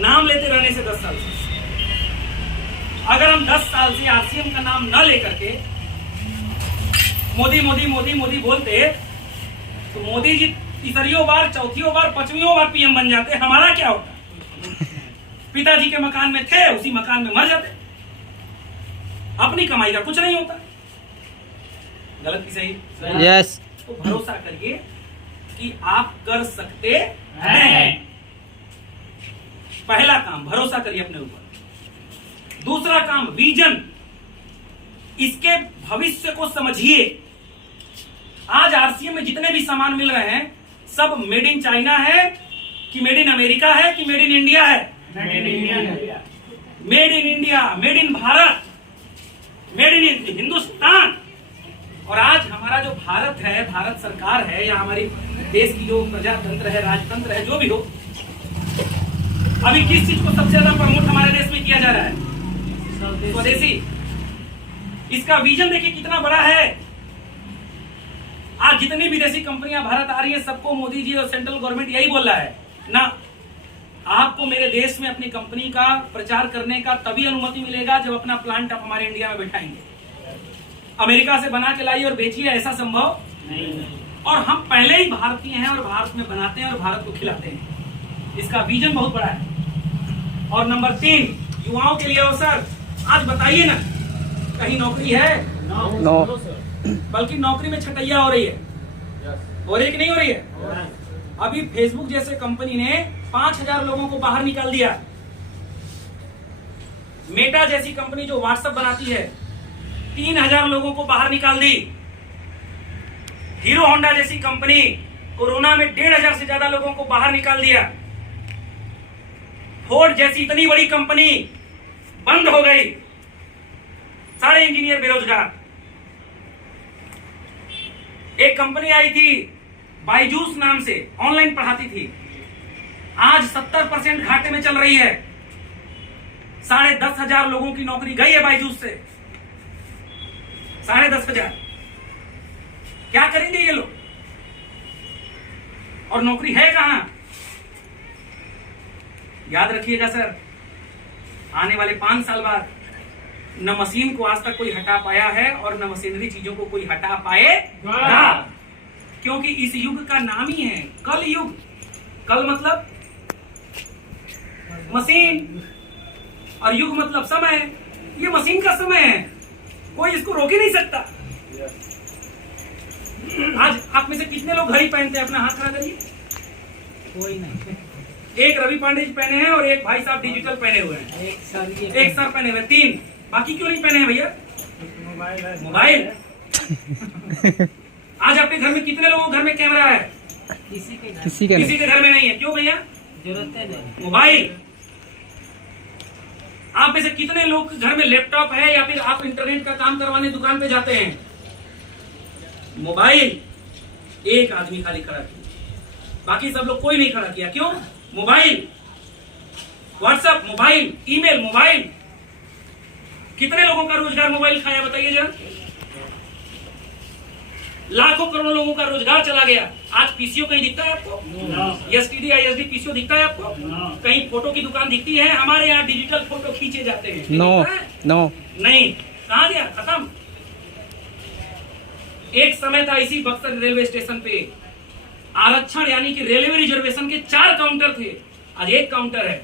नाम लेते रहने से 10 साल से। अगर हम 10 साल से आरसीएम का नाम न लेकर के मोदी मोदी मोदी मोदी बोलते तो मोदी जी तीसरियों बार, चौथियों बार, 5वीं बार पीएम बन जाते, हमारा क्या होता? पिताजी के मकान में थे, उसी मकान में मर जाते। अपनी कमाई का कुछ नहीं होता। गलत की सही? यस। तो भरोसा करिए कि आप कर सकते हैं। पहला काम, भरोसा करिए अपने ऊपर। दूसरा काम, विजन, इसके भविष्य को समझिए। आज आरसीएम में जितने भी सामान मिल रहे हैं सब मेड इन चाइना है कि मेड इन अमेरिका है कि मेड इन इंडिया है? Made in India, made in Bharat, made in Hindustan. और आज हमारा जो भारत है, भारत सरकार है, या हमारी देश की जो प्रजातंत्र है, राजतंत्र है, जो भी हो, अभी किस चीज को सबसे ज्यादा प्रमोट हमारे देश में किया जा रहा है? स्वदेशी। इसका विजन देखिए कितना बड़ा है। आज जितनी विदेशी कंपनियां भारत आ रही है, सबको मोदी जी और सेंट्रल गवर्नमेंट यही बोल रहा है ना, आपको मेरे देश में अपनी कंपनी का प्रचार करने का तभी अनुमति मिलेगा जब अपना प्लांट आप हमारे इंडिया में बैठाएंगे। अमेरिका से बना के लाइए और बेचिए, ऐसा संभव नहीं। और हम पहले ही भारतीय हैं और भारत में बनाते हैं और भारत को खिलाते हैं। इसका विजन बहुत बड़ा है। और नंबर 3, युवाओं के लिए अवसर। आज बताइए ना, कहीं नौकरी है? नो। बल्कि नौकरी में छटैया हो रही है। हो रही है कि नहीं हो रही है? अभी फेसबुक जैसे कंपनी ने 5000 लोगों को बाहर निकाल दिया। मेटा जैसी कंपनी जो व्हाट्सएप बनाती है, 3000 लोगों को बाहर निकाल दी। हीरो होंडा जैसी कंपनी कोरोना में 1500 से ज्यादा लोगों को बाहर निकाल दिया। फोर्ड जैसी इतनी बड़ी कंपनी बंद हो गई, सारे इंजीनियर बेरोजगार। एक कंपनी आई थी बायजूस नाम से, ऑनलाइन पढ़ाती थी, आज 70% घाटे में चल रही है। 10,500 लोगों की नौकरी गई है बायजूस से। 10,500। क्या करेंगे ये लोग? और नौकरी है कहां? याद रखिएगा सर, आने वाले 5 साल बाद न मशीन को आज तक कोई हटा पाया है और न मशीनरी चीजों को कोई हटा पाएगा, क्योंकि इस युग का नाम ही है कल युग। कल मतलब मशीन और युग मतलब समय। ये मशीन का समय है, कोई इसको रोक ही नहीं सकता। आज आप में से कितने लोग घड़ी पहनते हैं? अपना हाथ खड़ा करिए। कोई नहीं। एक रवि पांडे जी पहने हैं और एक भाई साहब डिजिटल पहने हुए हैं। एक सर पहने हुए, 3। बाकी क्यों नहीं पहने हैं भैया? मोबाइल। आज आपके घर में कितने लोगों के घर में कैमरा है? किसी के घर में नहीं है। क्यों भैया? जरूरत है मोबाइल। आप में से कितने लोग घर में लैपटॉप है या फिर आप इंटरनेट का काम करवाने दुकान पे जाते हैं? मोबाइल। एक आदमी खाली खड़ा किया, बाकी सब लोग कोई नहीं खड़ा किया। क्यों? Mobile. WhatsApp mobile, email mobile. कितने लोगों का रोजगार मोबाइल खाया बताइए जरा? लाखों करोड़ों लोगों का रोजगार चला गया। आज पीसीओ कहीं दिखता है आपको? एसटीडी आईएसडी पीसीओ दिखता है आपको? कहीं फोटो की दुकान दिखती है? हमारे यहाँ डिजिटल फोटो खींचे जाते हैं। नो नहीं। कहाँ गया? खत्म। एक समय था इसी बक्सर रेलवे स्टेशन पे आरक्षण यानी कि रेलवे रिजर्वेशन के 4 काउंटर थे, आज 1 काउंटर है।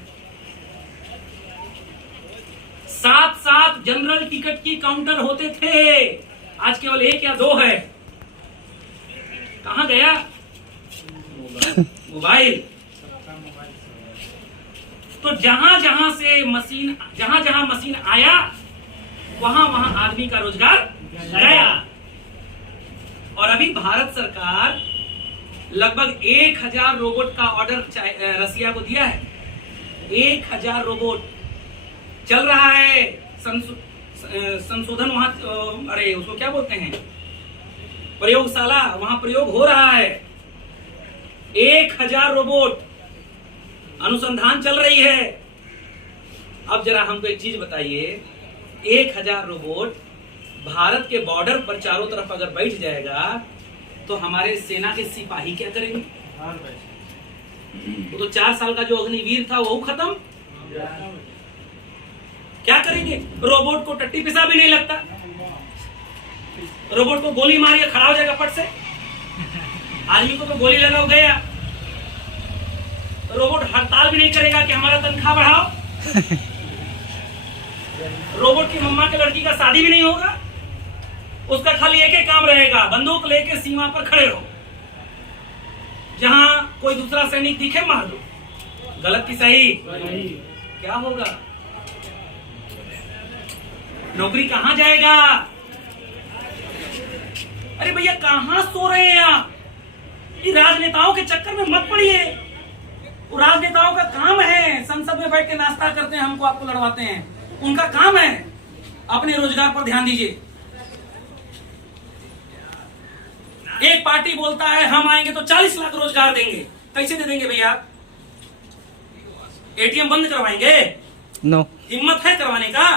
7 जनरल टिकट की काउंटर होते थे, आज केवल 1 या 2 है। कहां गया? मोबाइल। तो जहां जहां मशीन आया, वहां आदमी का रोजगार गया। और अभी भारत सरकार लगभग 1000 रोबोट का ऑर्डर रसिया को दिया है। 1000 रोबोट चल रहा है। संशोधन वहां, अरे उसको क्या बोलते हैं, प्रयोगशाला, वहां प्रयोग हो रहा है। 1000 रोबोट, अनुसंधान चल रही है। अब जरा हमको एक चीज बताइए, 1000 रोबोट भारत के बॉर्डर पर चारों तरफ अगर बैठ जाएगा तो हमारे सेना के सिपाही क्या करेंगे? वो तो 4 साल का जो अग्निवीर था वो खत्म। क्या करेंगे? रोबोट को टट्टी पिसा भी नहीं लगता, रोबोट को गोली मारिए खड़ा हो जाएगा फट से। आदमी को तो गोली लगा गया, रोबोट हड़ताल भी नहीं करेगा कि हमारा तनख्वाह बढ़ाओ। रोबोट की मम्मा के लड़की का शादी भी नहीं होगा, उसका खाली एक ही काम रहेगा, बंदूक लेके सीमा पर खड़े रहो, जहां कोई दूसरा सैनिक दिखे मार दो। गलत की सही? क्या होगा? नौकरी कहां जाएगा? अरे भैया कहां सो रहे हैं आप? ये राजनेताओं के चक्कर में मत पड़िए। वो राजनेताओं का काम है संसद में बैठ के नाश्ता करते हैं, हमको आपको लड़वाते हैं, उनका काम है। अपने रोजगार पर ध्यान दीजिए। एक पार्टी बोलता है हम आएंगे तो 40 लाख रोजगार देंगे, कैसे दे देंगे भैया? एटीएम बंद करवाएंगे? नो। हिम्मत है करवाने का?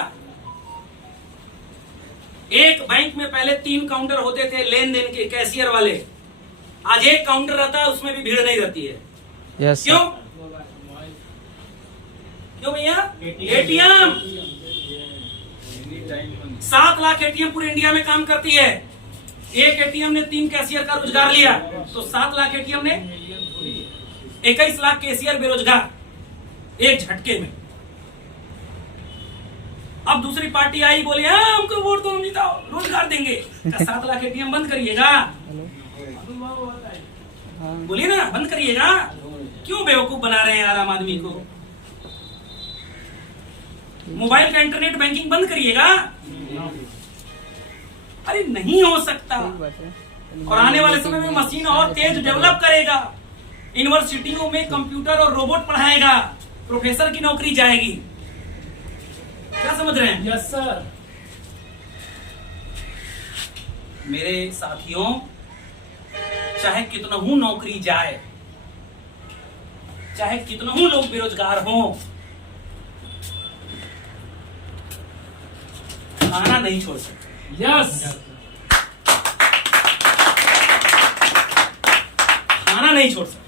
एक बैंक में पहले 3 काउंटर होते थे लेन देन के, कैशियर वाले। आज एक काउंटर रहता है, उसमें भी भीड़ नहीं रहती है। यस। क्यों? क्यों भैया? एटीएम 7 लाख एटीएम पूरे इंडिया में काम करती है। एक एटीएम ने 3 कैशियर का रोजगार लिया तो 7 लाख एटीएम ने 21 लाख कैशियर बेरोजगार एक झटके में। अब दूसरी पार्टी आई, बोली हमको वोट दो, हम जिताओ, रोजगार देंगे। 7 लाख एटीएम बंद करिएगा? बोलिए ना, बंद करिएगा। क्यों बेवकूफ बना रहे हैं यार आम आदमी को? मोबाइल का इंटरनेट बैंकिंग बंद करिएगा? अरे नहीं हो सकता। और आने वाले समय में मशीन और तेज डेवलप करेगा, यूनिवर्सिटियों में कंप्यूटर और रोबोट पढ़ाएगा, प्रोफेसर की नौकरी जाएगी। क्या समझ रहे हैं? Yes sir. मेरे साथियों, चाहे कितना हूं नौकरी जाए, चाहे कितना हूं लोग बेरोजगार हों, खाना नहीं छोड़ सकते। यस। खाना नहीं छोड़ सकते।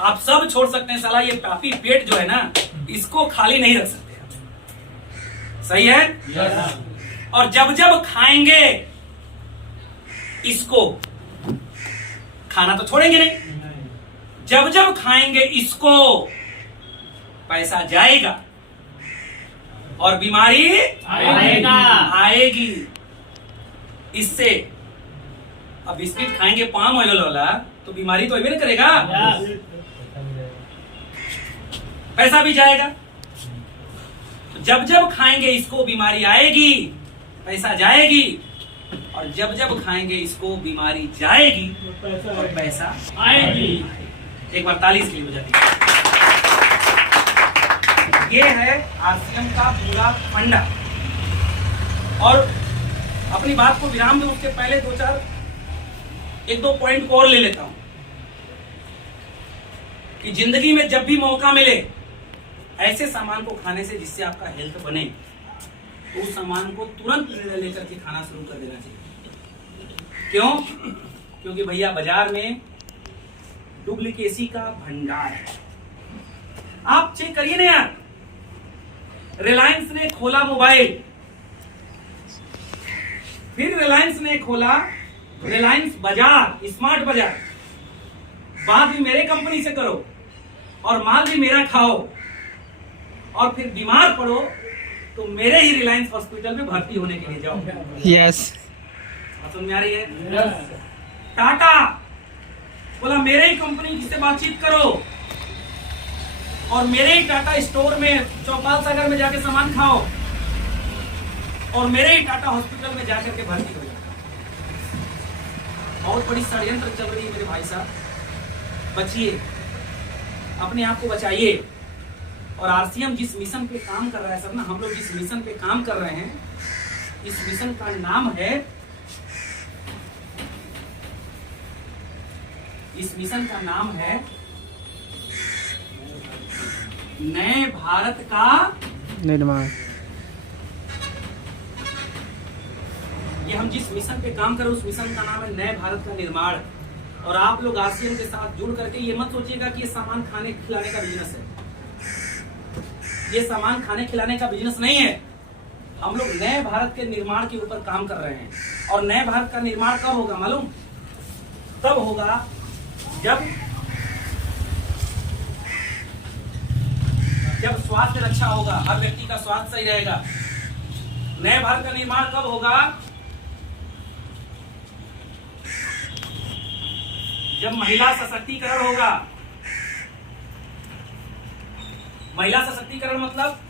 आप सब छोड़ सकते हैं, साला ये पापी पेट जो है ना, इसको खाली नहीं रख सकते। सही है? यस। और जब जब खाएंगे इसको, खाना तो छोड़ेंगे नहीं, जब जब खाएंगे इसको पैसा जाएगा और बीमारी आएगी। इससे अब बिस्किट खाएंगे पाम ऑयल वाला तो बीमारी तो अभी करेगा, पैसा भी जाएगा। तो जब जब खाएंगे इसको बीमारी आएगी, पैसा जाएगी, और जब जब खाएंगे इसको बीमारी जाएगी और पैसा आएगी। एक बार ताली इसके लिए बजा दीजिए। ये है आरसीएम का पूरा फंडा। और अपनी बात को विराम में उसके पहले 1-2 पॉइंट को और ले लेता हूं कि जिंदगी में जब भी मौका मिले ऐसे सामान को खाने से जिससे आपका हेल्थ बने, तो उस सामान को तुरंत निर्णय लेकर के खाना शुरू कर देना चाहिए। क्यों? क्योंकि भैया बाजार में डुप्लीकेसी का भंडार है। आप चेक करिए ना यार, रिलायंस ने खोला मोबाइल, फिर रिलायंस ने खोला रिलायंस बाजार, स्मार्ट बाजार। बात भी मेरे कंपनी से करो और माल भी मेरा खाओ, और फिर बीमार पड़ो तो मेरे ही रिलायंस हॉस्पिटल में भर्ती होने के लिए जाओ। यस। समझ में आ रही है? टाटा बोला मेरे ही कंपनी से बातचीत करो और मेरे ही टाटा स्टोर में चौपाल सागर में जाके सामान खाओ और मेरे ही टाटा हॉस्पिटल में जाकर के भर्ती हो जाओ। बहुत बड़ी षड्यंत्र चल रही है मेरे भाई साहब, बचिए, अपने आप को बचाइए। और आरसीएम जिस मिशन पे काम कर रहा है सर ना, हम लोग जिस मिशन पे काम कर रहे हैं, इस मिशन का नाम है, इस मिशन का नाम है नए भारत का निर्माण। कि हम जिस मिशन पे काम कर रहे हैं उस मिशन का नाम है नए भारत का निर्माण। और आप लोग आरसीएम के साथ जुड़ करके ये मत सोचिएगा कि ये सामान खाने खिलाने का बिजनेस है। ये सामान खाने खिलाने का बिजनेस नहीं है। हम लोग नए भारत के निर्माण के ऊपर काम कर रहे हैं। और नए भारत का निर्माण कब होगा मालूम? तब होगा जब स्वास्थ्य रक्षा होगा, हर व्यक्ति का स्वास्थ्य सही रहेगा। नए भारत का निर्माण कब होगा? जब महिला सशक्तिकरण होगा। महिला सशक्तिकरण मतलब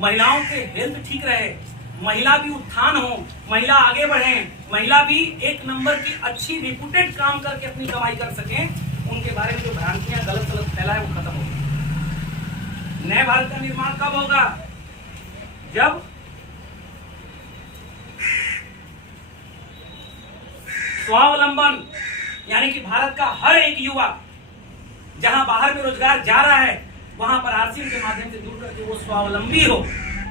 महिलाओं के हेल्थ ठीक रहे, महिला भी उत्थान हो, महिला आगे बढ़े, महिला भी एक नंबर की अच्छी रिप्यूटेड काम करके अपनी कमाई कर सके। उनके बारे में जो भ्रांतियां गलत फैला है वो खत्म हो। नए भारत का निर्माण कब होगा? जब स्वावलंबन, यानी कि भारत का हर एक युवा जहां बाहर में रोजगार जा रहा है वहां पर आरसीएम के माध्यम से जुड़ करके वो स्वावलंबी हो,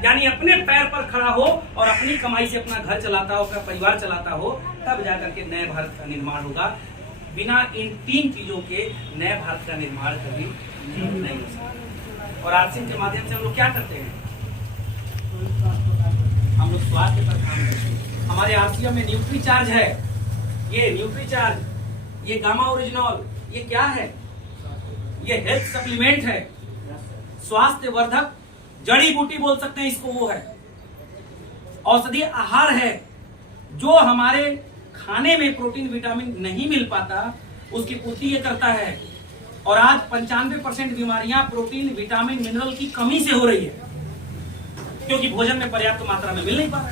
यानी अपने पैर पर खड़ा हो और अपनी कमाई से अपना घर चलाता हो, अपना परिवार चलाता हो, तब जाकर के नए भारत का निर्माण होगा। बिना इन 3 चीजों के नए भारत का निर्माण कभी नहीं हो सकता। और आरसीएम के माध्यम से हम लोग क्या करते हैं? हम लोग स्वास्थ्य पर काम करते हैं। हमारे आरसीएम में न्यूट्री चार्ज है, ये न्यूट्री चार्ज, ये गामा ओरिजिनल, ये क्या है? ये हेल्थ सप्लीमेंट है, स्वास्थ्य वर्धक जड़ी बूटी बोल सकते हैं इसको, वो है औषधीय आहार है जो हमारे खाने में प्रोटीन विटामिन नहीं मिल पाता उसकी पूर्ति ये करता है। और आज 95% बीमारियां प्रोटीन विटामिन मिनरल की कमी से हो रही है क्योंकि भोजन में पर्याप्त मात्रा में मिल नहीं पा रहा।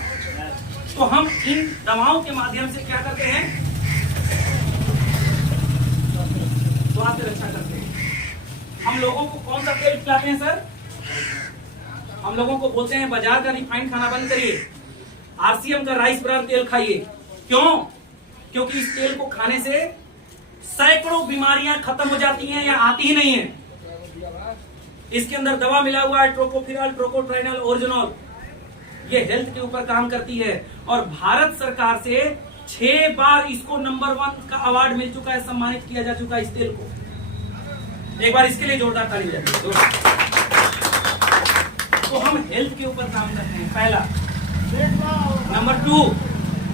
तो हम इन दवाओं के माध्यम से क्या करते हैं? स्वास्थ्य रक्षा करते हैं। हम लोगों को कौन सा तेल खिलाते हैं सर? हम लोगों को बोलते हैं बाजार का रिफाइंड खाना बंद करिए, आरसीएम का राइस ब्रान तेल खाइए। क्यों? क्योंकि इस तेल को खाने से सैकड़ों बीमारियां खत्म हो जाती हैं या आती ही नहीं है। इसके अंदर दवा मिला हुआ है, ट्रोकोफिरॉल, ट्रोकोट्राइनल, ओरिजिनल। ये हेल्थ के ऊपर काम करती है और भारत सरकार से 6 बार इसको नंबर 1 का अवार्ड मिल चुका है, सम्मानित किया जा चुका है इस तेल को। एक बार इसके लिए जोरदार ताली बजाइए। तो हम हेल्थ के ऊपर काम करते हैं, पहला। नंबर 2,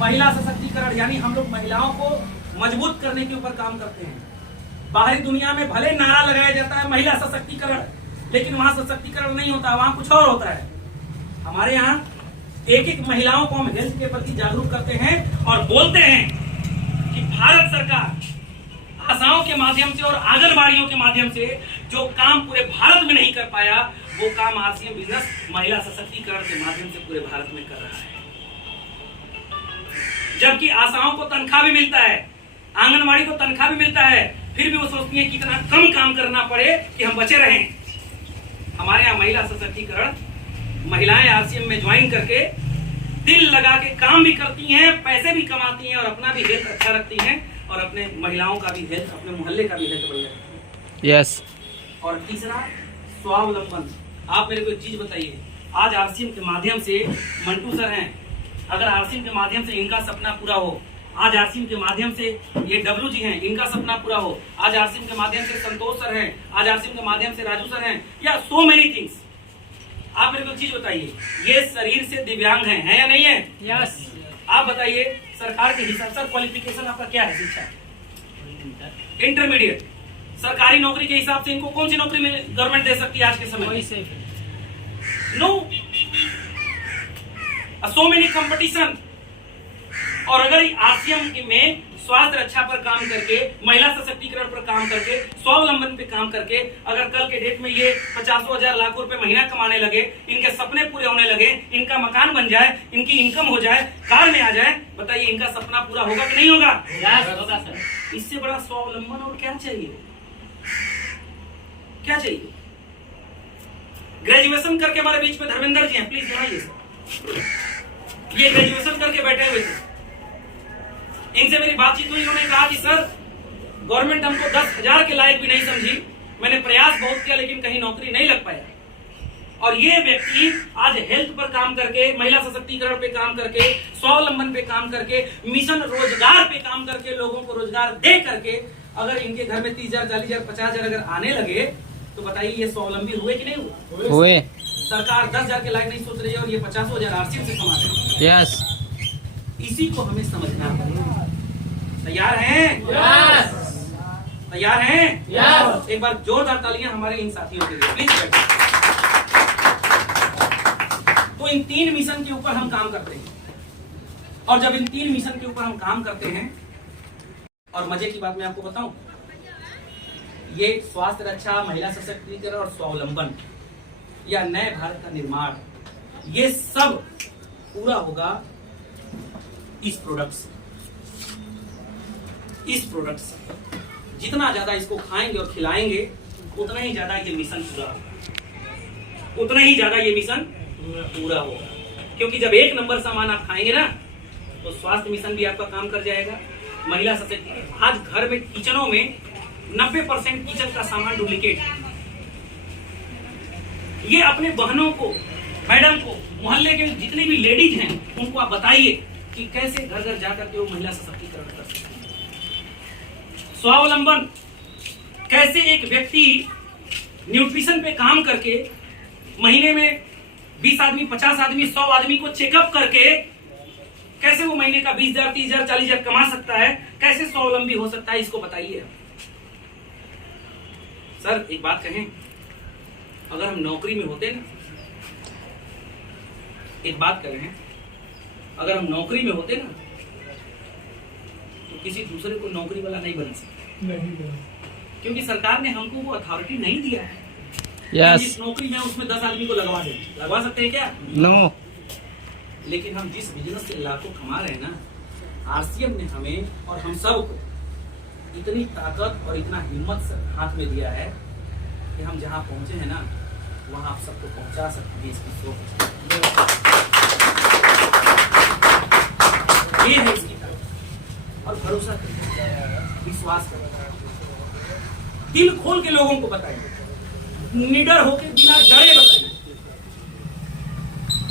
महिला सशक्तिकरण, यानी हम लोग महिलाओं को मजबूत करने के ऊपर काम करते हैं। बाहरी दुनिया में भले नारा लगाया जाता है महिला सशक्तिकरण, लेकिन वहां सशक्तिकरण नहीं होता, वहां कुछ और होता है। हमारे यहाँ एक महिलाओं को हम हेल्थ के प्रति जागरूक करते हैं और बोलते हैं कि भारत सरकार आशाओं के माध्यम से और आंगनबाड़ियों के माध्यम से जो काम पूरे भारत में नहीं कर पाया वो काम आरसीएम बिजनेस महिला सशक्तिकरण के माध्यम से पूरे भारत में कर रहा है। जबकि आशाओं को तनख्वाह भी मिलता है, आंगनबाड़ी को तनख्वाह भी मिलता है, फिर भी वो सोचती है कि इतना कम काम करना पड़े कि हम बचे रहें। हमारे यहाँ महिला सशक्तिकरण, महिलाएं आरसीएम में ज्वाइन करके दिल लगा के काम भी करती हैं, पैसे भी कमाती हैं और अपना भी हेल्थ अच्छा रखती हैं और अपने महिलाओं का भी हेल्थ, अपने मोहल्ले का भी हेल्थ बढ़िया रखती है। यस। और तीसरा स्वावलंबन। आप मेरे को एक चीज बताइए, आज आरसीएम के माध्यम से मंटू सर हैं, अगर आरसीएम के माध्यम से इनका सपना पूरा हो, आज आरसीएम के माध्यम से ये डब्लू जी हैं, इनका सपना पूरा हो, आज आरसीएम के माध्यम से संतोष सर हैं, आज आरसीएम के माध्यम से राजू सर हैं, या सो मेनी थिंग्स। आप मेरे को चीज बताइए, ये शरीर से दिव्यांग है या नहीं है? यस। आप बताइए सरकार के हिसाब से क्वालिफिकेशन आपका क्या है? शिक्षा इंटरमीडिएट। सरकारी नौकरी के हिसाब से इनको कौन सी नौकरी में गवर्नमेंट दे सकती है आज के समय में? नो। So many competition. और अगर आरसीएम में स्वास्थ्य रक्षा पर काम करके, महिला सशक्तिकरण पर काम करके, स्वावलंबन पे काम करके अगर कल के डेट में ये 50,000 लाखों रुपए महीना कमाने लगे, इनके सपने पूरे होने लगे, इनका मकान बन जाए, इनकी इनकम हो जाए, कार में आ जाए, बताइए इनका सपना पूरा होगा कि नहीं होगा? होगा सर। इससे बड़ा स्वावलंबन और क्या चाहिए? क्या चाहिए? ग्रेजुएशन करके हमारे बीच में धर्मेंद्र जी हैं, प्लीज बनाइए सर। ये ग्रेजुएशन करके बैठे हुए थे, इनसे मेरी बातचीत हुई, इन्होंने कहा कि सर गवर्नमेंट हमको 10,000 के लायक भी नहीं समझी, मैंने प्रयास बहुत किया लेकिन कहीं नौकरी नहीं लग पाया। और ये व्यक्ति आज हेल्थ पर काम करके, महिला सशक्तिकरण पे काम करके, स्वावलंबन पे काम करके, मिशन रोजगार पे काम करके, लोगों को रोजगार दे करके अगर इनके घर में 30,000, 40,000, 50,000 अगर आने लगे तो बताइए ये स्वावलंबी हुए कि नहीं हुआ? हुए। सरकार 10,000 के लायक नहीं सोच रही है और ये 50,000 आरसीएम से कमा रहे हैं। यस। इसी को हमें समझना पड़ेगा। तैयार हैं? तैयार हैं? एक बार जोरदार तालियां हमारे इन साथियों के लिए प्लीज बैठिए। तो इन 3 मिशन के ऊपर हम काम करते हैं और जब इन 3 मिशन के ऊपर हम काम करते हैं, और मजे की बात मैं आपको बताऊं, ये स्वास्थ्य रक्षा, महिला सशक्तिकरण और स्वावलंबन या नए भारत का निर्माण, ये सब पूरा होगा इस प्रोडक्ट से। इस प्रोडक्ट से जितना ज्यादा इसको खाएंगे और खिलाएंगे उतना ही ज्यादा ये मिशन पूरा होगा, उतना ही ज्यादा ये मिशन पूरा होगा। क्योंकि जब 1 नंबर सामान आप खाएंगे ना तो स्वास्थ्य मिशन भी आपका काम कर जाएगा। महिला सशक्तिकरण, आज घर में किचनों में 90% किचन का सामान डुप्लीकेट है। ये अपने बहनों को, मैडम को, मोहल्ले के जितनी भी लेडीज हैं उनको आप बताइए कि कैसे घर घर जाकर के वो महिला सशक्तिकरण कर सकते हैं। स्वावलंबन, कैसे एक व्यक्ति न्यूट्रिशन पे काम करके महीने में 20 आदमी, 50 आदमी, 100 आदमी को चेकअप करके कैसे वो महीने का 20,000, 30,000, 40,000 कमा सकता है, कैसे स्वावलंबी हो सकता है, इसको बताइए। सर एक बात कहें, अगर हम नौकरी में होते ना, एक बात करें, अगर हम नौकरी में होते ना तो किसी दूसरे को नौकरी वाला नहीं बन सकते, क्योंकि सरकार ने हमको वो अथॉरिटी नहीं दिया है। यस। जिस नौकरी में उसमें 10 आदमी को लगवा सकते हैं क्या? नो। लेकिन हम जिस बिजनेस से लाखों कमा रहे हैं ना, आरसीएम ने हमें और हम सबको इतनी ताकत और इतना हिम्मत से हाथ में दिया है कि हम जहां पहुंचे हैं ना वहां आप सबको पहुंचा सकते हैं। इसकी सोच ये है, इसकी ताकत। और भरोसा करिए, विश्वास करिए, दिल खोल के लोगों को बताइए, निडर होकर बिना डरे बताइए,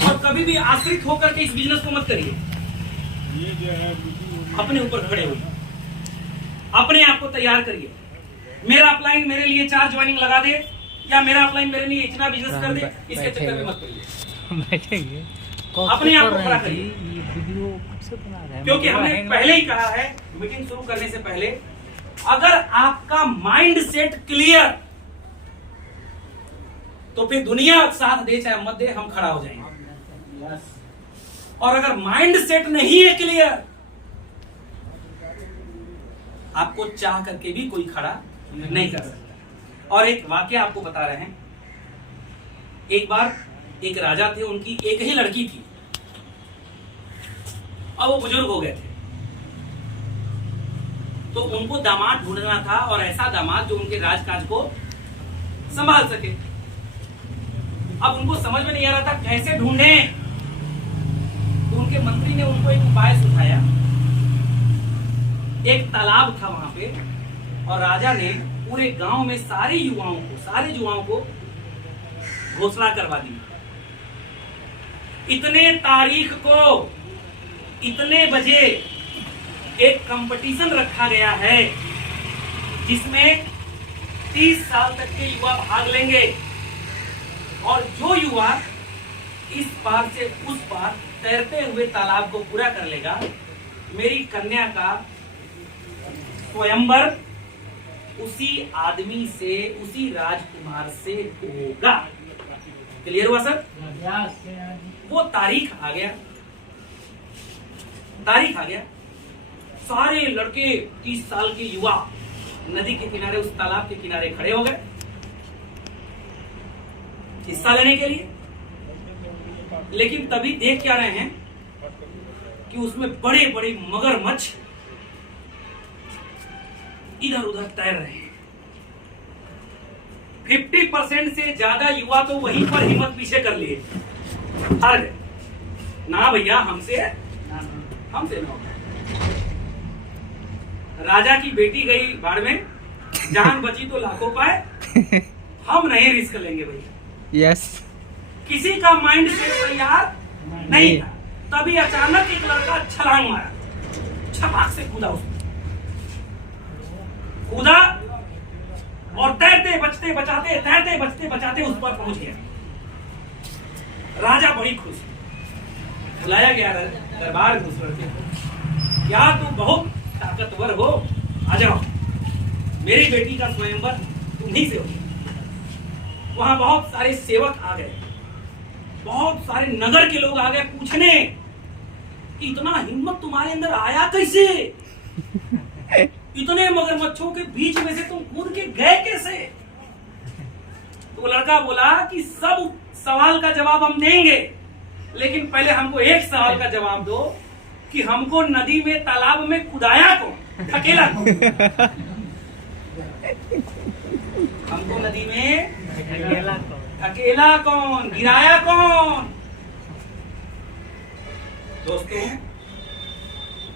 और कभी भी आश्रित होकर के इस बिजनेस को मत करिए। अपने ऊपर खड़े होइए, अपने आप को तैयार करिए। मेरा अपलाइन मेरे लिए 4 ज्वाइनिंग लगा दे या मेरा अपलाइन मेरे लिए इतना बिजनेस कर दे, इसके चक्कर में मत पड़िए। बैठेंगे। अपने आप को खड़ा करिए, क्योंकि हमने पहले ही कहा है मीटिंग शुरू करने से पहले, अगर आपका माइंड सेट क्लियर तो फिर दुनिया साथ दे चाहे मत दे, हम खड़ा हो जाएंगे। और अगर माइंड सेट नहीं है क्लियर, आपको चाह करके भी कोई खड़ा नहीं कर सकता। और एक वाकया आपको बता रहे हैं, एक बार एक राजा थे, उनकी एक ही लड़की थी और वो बुजुर्ग हो गए थे, तो उनको दामाद ढूंढना था, और ऐसा दामाद जो उनके राजकाज को संभाल सके। अब उनको समझ में नहीं आ रहा था कैसे ढूंढें, तो उनके मंत्री ने उनको एक उपाय सुझाया। एक तालाब था वहां पे, और राजा ने पूरे गांव में सारे युवाओं को घोषणा करवा दी, इतने तारीख को इतने बजे एक कंपटीशन रखा गया है जिसमें 30 साल तक के युवा भाग लेंगे, और जो युवा इस पार से उस पार तैरते हुए तालाब को पूरा कर लेगा, मेरी कन्या का स्वयंवर उसी आदमी से, उसी राजकुमार से होगा। क्लियर हुआ सर? वो तारीख आ गया, सारे लड़के 30 साल के युवा नदी के किनारे, उस तालाब के किनारे खड़े हो गए हिस्सा लेने के लिए। लेकिन तभी देख क्या रहे हैं कि उसमें बड़े बड़े मगरमच्छ इधर उधर तैर रहे हैं। 50% से ज्यादा युवा तो वहीं पर हिम्मत पीछे कर लिए, हार गए। ना भैया, हमसे ना। राजा की बेटी गई बाढ़ में, जान बची तो लाखों पाए, हम नहीं रिस्क लेंगे भैया। यस। किसी का माइंड सेट तैयार नहीं था। तभी अचानक एक लड़का छलांग मारा, छपाक से कूदा, उसमें कूदा और तैरते बचते बचाते, तैरते बचते बचाते उस पर पहुंच गया। राजा बड़ी खुश, बुलाया गया दरबार में उस लड़के को, क्या तू बहुत ताकतवर हो, आ जाओ, मेरी बेटी का स्वयंवर तुम्ही से हो। वहां बहुत सारे सेवक आ गए, बहुत सारे नगर के लोग आ गए पूछने कि इतना हिम्मत तुम्हारे अंदर आया कैसे, इतने मगरमच्छों के बीच में से तुम कूद के गए कैसे। तो लड़का बोला कि सब सवाल का जवाब हम देंगे, लेकिन पहले हमको एक सवाल का जवाब दो कि हमको नदी में तालाब में कुदाया कौन, ढकेला कौन, हमको नदी में ढकेला कौन, गिराया कौन। दोस्तों,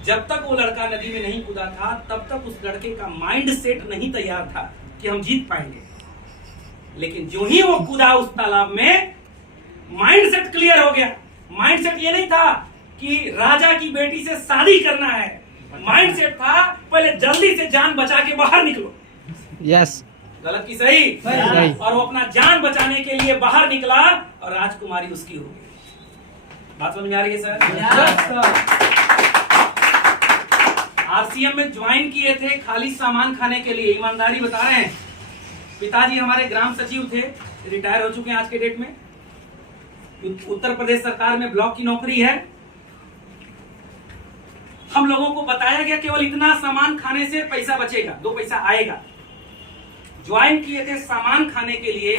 जब तक वो लड़का नदी में नहीं कूदा था तब तक उस लड़के का माइंड सेट नहीं तैयार था कि हम जीत पाएंगे। लेकिन जो ही वो कूदा उस तालाब में, माइंड सेट क्लियर हो गया। माइंड सेट ये नहीं था कि राजा की बेटी से शादी करना है, माइंड सेट था पहले जल्दी से जान बचा के बाहर निकलो। यस। गलत की सही? सही। और वो अपना जान बचाने के लिए बाहर निकला और राजकुमारी उसकी हो गई। बात समझ में आ रही है सर? आरसीएम में ज्वाइन किए थे खाली सामान खाने के लिए, ईमानदारी बता रहे हैं। पिताजी हमारे ग्राम सचिव थे, रिटायर हो चुके हैं आज के डेट में। उत्तर प्रदेश सरकार में ब्लॉक की नौकरी है। हम लोगों को बताया गया केवल इतना सामान खाने से पैसा बचेगा, 2 पैसा आएगा। ज्वाइन किए थे सामान खाने के लिए,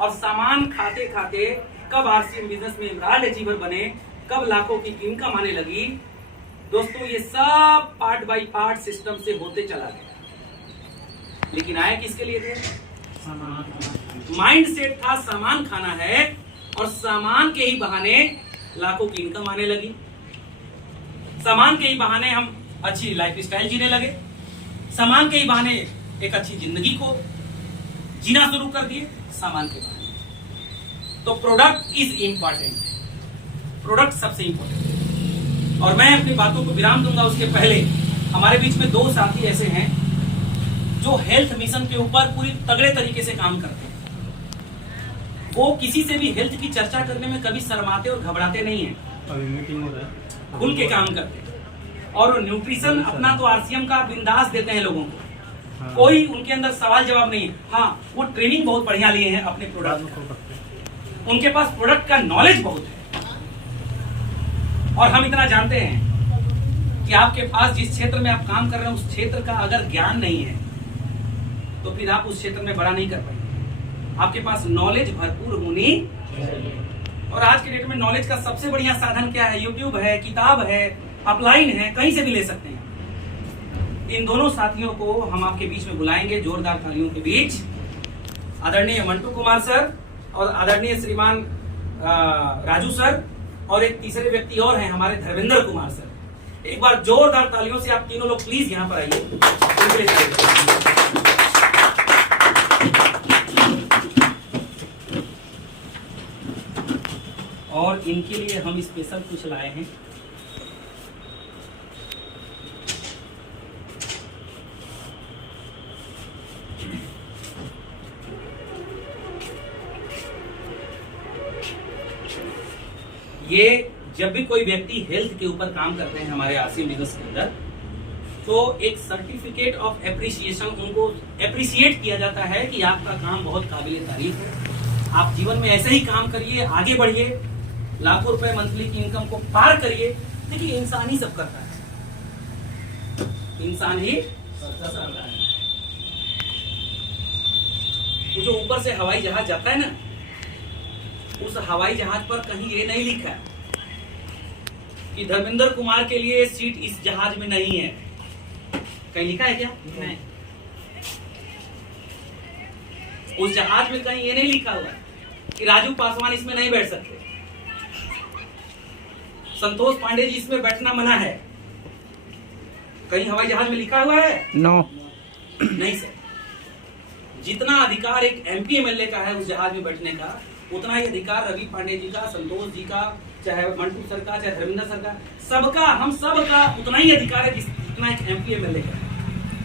और सामान खाते खाते कब आरसीएम बिजनेस में इमरान अचीवर बने, कब लाखों की इनकम आने लगी। दोस्तों, ये सब पार्ट बाय पार्ट सिस्टम से होते चला गया। लेकिन आए किसके लिए थे? माइंड सेट था सामान खाना है, और सामान के ही बहाने लाखों की इनकम आने लगी। सामान के ही बहाने हम अच्छी लाइफ स्टाइल जीने लगे, सामान के ही बहाने एक अच्छी जिंदगी को जीना शुरू कर दिए सामान के बहाने। तो प्रोडक्ट इज इंपॉर्टेंट, प्रोडक्ट सबसे इंपॉर्टेंट है। और मैं अपनी बातों को विराम दूंगा उसके पहले, हमारे बीच में 2 साथी ऐसे हैं जो हेल्थ मिशन के ऊपर पूरी तगड़े तरीके से काम करते हैं। वो किसी से भी हेल्थ की चर्चा करने में कभी शर्माते और घबराते नहीं हैं, अभी मीटिंग हो रहा है, खुल के काम करते हैं। और न्यूट्रिशन अपना तो आरसीएम का बिंदास देते हैं लोगों को, हाँ। कोई उनके अंदर सवाल जवाब नहीं है। हाँ, वो ट्रेनिंग बहुत बढ़िया लिए हैं अपने प्रोडक्ट, उनके पास प्रोडक्ट का नॉलेज बहुत है। और हम इतना जानते हैं कि आपके पास जिस क्षेत्र में आप काम कर रहे हैं उस क्षेत्र का अगर ज्ञान नहीं है तो फिर आप उस क्षेत्र में बड़ा नहीं कर पाएंगे। आपके पास नॉलेज भरपूर होनी चाहिए। और आज के डेट में नॉलेज का सबसे बढ़िया साधन क्या है? यूट्यूब है, किताब है, अपलाइन है, कहीं से भी ले सकते हैं। इन दोनों साथियों को हम आपके बीच में बुलाएंगे जोरदार तालियों के बीच। आदरणीय मंटू कुमार सर और आदरणीय श्रीमान राजू सर, और एक तीसरे व्यक्ति और हैं हमारे धर्मेंद्र कुमार सर। एक बार जोरदार तालियों से आप तीनों लोग प्लीज यहाँ पर आइए। और इनके लिए हम स्पेशल कुछ लाए हैं। ये जब भी कोई व्यक्ति हेल्थ के ऊपर काम करते हैं हमारे आरसीएम बिजनेस के अंदर, तो एक सर्टिफिकेट ऑफ एप्रिसिएशन उनको एप्रिसिएट किया जाता है कि आपका काम बहुत काबिल तारीफ है, आप जीवन में ऐसे ही काम करिए, आगे बढ़िए, लाखों रुपए मंथली की इनकम को पार करिए। देखिए, इंसान ही सब करता है, इंसान ही सब करता है। वो जो ऊपर से हवाई जहाज जाता है ना, उस हवाई जहाज पर कहीं ये नहीं लिखा है कि धर्मेंद्र कुमार के लिए सीट इस जहाज में नहीं है। कहीं लिखा है क्या? नहीं। उस जहाज में कहीं ये नहीं लिखा हुआ है कि राजू पासवान इसमें नहीं बैठ सकते, संतोष पांडे जी इसमें बैठना मना है। कहीं हवाई जहाज में लिखा हुआ है? नो। नहीं सर। जितना अधिकार एक एमपी एमएलए का है उस जहाज में बैठने का, उतना ही अधिकार रवि पांडे जी का, संतोष जी का, चाहे मंटू सर का, चाहे धर्मेंद्र सर का, सबका, हम सब का उतना ही अधिकार है जितना एक MP MLA का।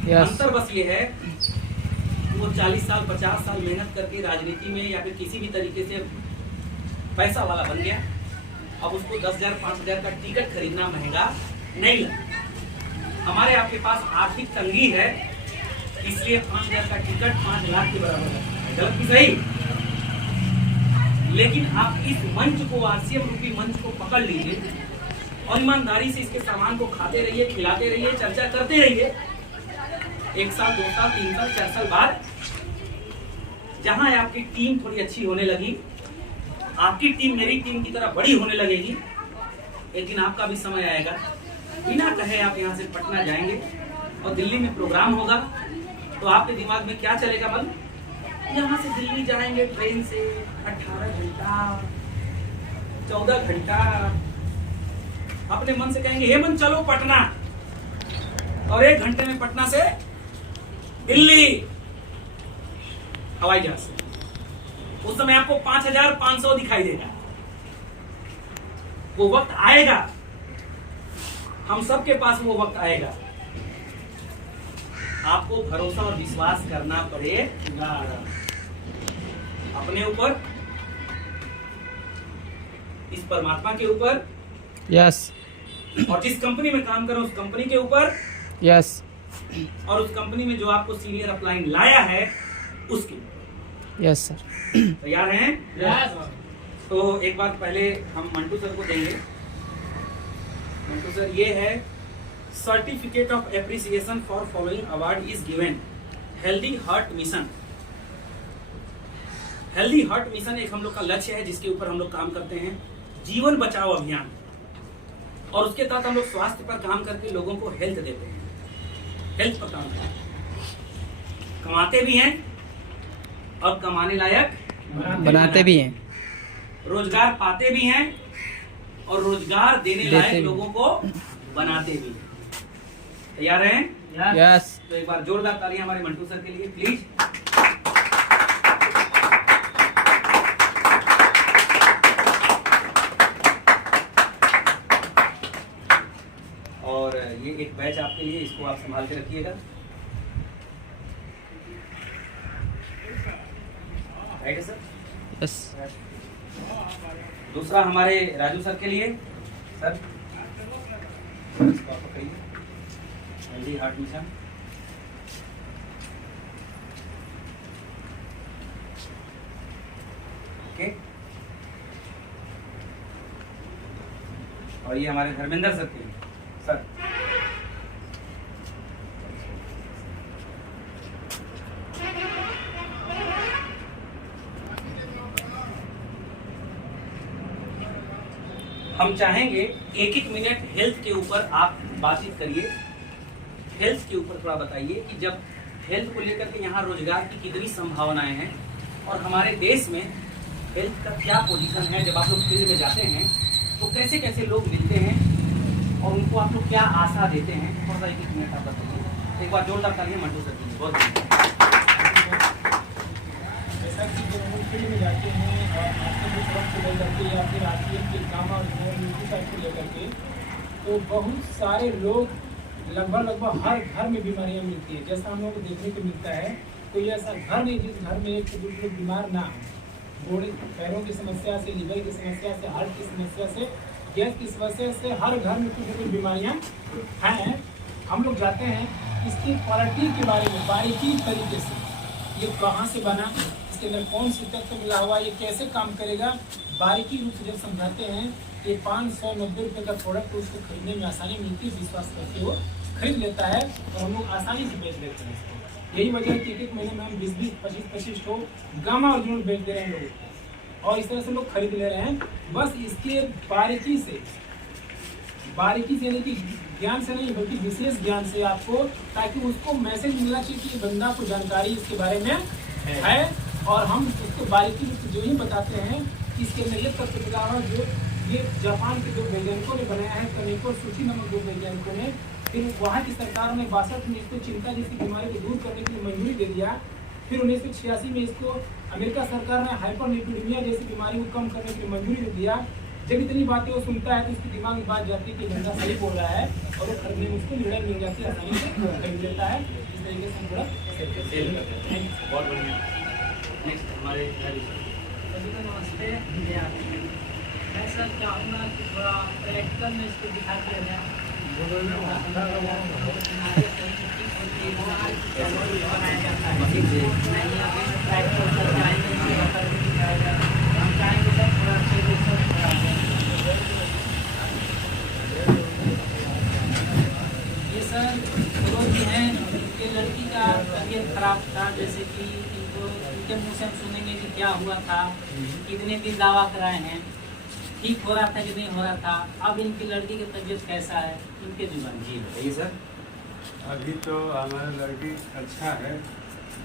Yes. अंतर बस ये है वो 40 साल 50 साल मेहनत करके राजनीति में या फिर किसी भी तरीके से पैसा वाला बन गया, अब उसको 10,000 5,000 का टिकट खरीदना महंगा नहीं लगा। हमारे आपके पास आर्थिक तंगी है, इसलिए 5,000 का टिकट 5 लाख के बराबर लगता है। गलत की सही? लेकिन आप इस मंच को, RCM रूपी मंच को पकड़ लीजिए और ईमानदारी से इसके सामान को खाते रहिए, खिलाते रहिए, चर्चा करते रहिए। 1 साल 2 साल 3 साल 4 साल बाद जहां आपकी टीम थोड़ी अच्छी होने लगी, आपकी टीम मेरी टीम की तरह बड़ी होने लगेगी, एक दिन आपका भी समय आएगा, बिना कहे आप यहाँ से पटना जाएंगे और दिल्ली में प्रोग्राम होगा, तो आपके दिमाग में क्या चलेगा? बल यहाँ से दिल्ली जाएंगे ट्रेन से 18 घंटा 14 घंटा, अपने मन से कहेंगे हेमंत चलो पटना, और 1 घंटे में पटना से दिल्ली हवाई जहाज से। उस समय आपको 5,500 दिखाई देगा। वो वक्त आएगा, हम सबके पास वो वक्त आएगा। आपको भरोसा और विश्वास करना पड़ेगा अपने ऊपर, इस परमात्मा के ऊपर, Yes. और जिस कंपनी में काम करो उस कंपनी के ऊपर, Yes. और उस कंपनी में जो आपको सीनियर अपलाइन लाया है उसके। Yes, sir. तैयार हैं? Yes. तो एक बार पहले हम मंटू सर को देंगे। मंटू सर, ये है certificate of appreciation for following award is given healthy heart mission. Healthy heart mission एक हम लोग का लक्ष्य है जिसके ऊपर हम लोग काम करते हैं, जीवन बचाओ अभियान, और उसके तहत हम लोग स्वास्थ्य पर काम करके लोगों को हेल्थ देते हैं, हेल्थ पर काम करते हैं, कमाते भी हैं और कमाने लायक बनाते भी हैं। रोजगार पाते भी हैं और रोजगार देने देते लायक भी। लोगों को बनाते भी हैं। तैयार हैं? Yes. तो एक बार जोरदार तालियां हमारे मंटू सर के लिए प्लीज। और ये एक बैच आपके लिए, इसको आप संभाल के रखिएगा। राइट है सर? Yes. दूसरा हमारे राजू सर के लिए, सर इसको आप पकड़िए, हेल्दी हार्ट मिशन। ओके, और ये हमारे धर्मेंद्र सर के लिए, सर हम चाहेंगे 1-1 मिनट हेल्थ के ऊपर आप बातचीत करिए, हेल्थ के ऊपर थोड़ा बताइए कि जब हेल्थ को लेकर के यहाँ रोजगार की कितनी संभावनाएं हैं और हमारे देश में हेल्थ का क्या पोजीशन है। जब आप लोग फील्ड में जाते हैं तो कैसे कैसे लोग मिलते हैं और उनको आप लोग क्या आशा देते हैं, थोड़ा सा 1-1 मिनट आप बताइए। एक बार जोरदार तालियां मंटू सर के लिए। बहुत जैसा कि जब हम फील्ड में जाते हैं और आपको जो तरफ से जाती है या फिर RCM के काम और नीति को लेकर के, तो बहुत सारे लोग लगभग हर घर में बीमारियां मिलती है। जैसा हम लोग को देखने को मिलता है, कोई ऐसा घर नहीं जिस घर में एक लोग बीमार ना हो। घोड़े पैरों की समस्या से, लीवर की समस्या से, हार्ट की समस्या से, गैस की समस्या से, हर घर में कुछ न कुछ बीमारियां हैं। हम लोग जाते हैं, इसकी क्वालिटी के बारे में बारीकी तरीके से, ये कहाँ से बना, इसके अंदर कौन सी तत्व मिला हुआ, ये कैसे काम करेगा, बारीकी रूप से जब समझाते हैं। ये 590 रुपये का प्रोडक्ट उसको खरीदने में आसानी मिलती है, विश्वास करके वो खरीद लेता है और हम लोग आसानी से बेच लेते हैं इसको। यही वजह है कि 1-1 महीने में हम 20-20, 25-25 ठो गामा ओरिजिनल बेच दे रहे हैं लोगों को, और इस तरह से लोग खरीद ले रहे हैं। बस इसके बारीकी से यानी कि ज्ञान से नहीं बल्कि विशेष ज्ञान से आपको, ताकि उसको मैसेज मिलना चाहिए कि बंदा को जानकारी इसके बारे में है, और हम उसको बारीकी रूप से जो ही बताते हैं कि इसके अंदर ये तत्व मिला हुआ जो ये जापान के 2 वैज्ञानिकों ने बनाया है, कनिको सुची नामक 2 वैज्ञानिकों ने। फिर वहाँ की सरकार ने 62 में इसको चिंता जैसी बीमारी को दूर करने के लिए मंजूरी दे दिया। फिर 1986 में इसको अमेरिका सरकार ने हाइपरलिपिडेमिया जैसी बीमारी को कम करने के लिए मंजूरी दे दिया। जब इतनी बातें वो सुनता है तो उसके दिमाग में बात जाती है कि बंदा सही बोल रहा है और वो खरीदने में उसको निर्णय मिल जाती है, आसानी से खरीद लेता है। इस तरीके से हम थोड़ा सेल करते हैं। बहुत बढ़िया। नेक्स्ट हमारे सभी को नमस्ते। मैं सर चाहूँगा कि थोड़ा प्रैक्टिकल में इसको दिखा दिया जाए। बनाया जाता है नहीं अभी प्रैक्टिकल कर जाएंगे हम चाहेंगे सर थोड़ा ये सर रोज हैं कि लड़की का तबीयत खराब था, जैसे कि इनको इनके मुँह से हम सुनेंगे कि क्या हुआ था, कितने दिन दवा कराए हैं, ठीक हो रहा था कि नहीं हो रहा था। अब इनकी लड़की की तबीयत कैसा है, इनके जुबान जी बताइए सर। अभी तो हमारा लड़की अच्छा है,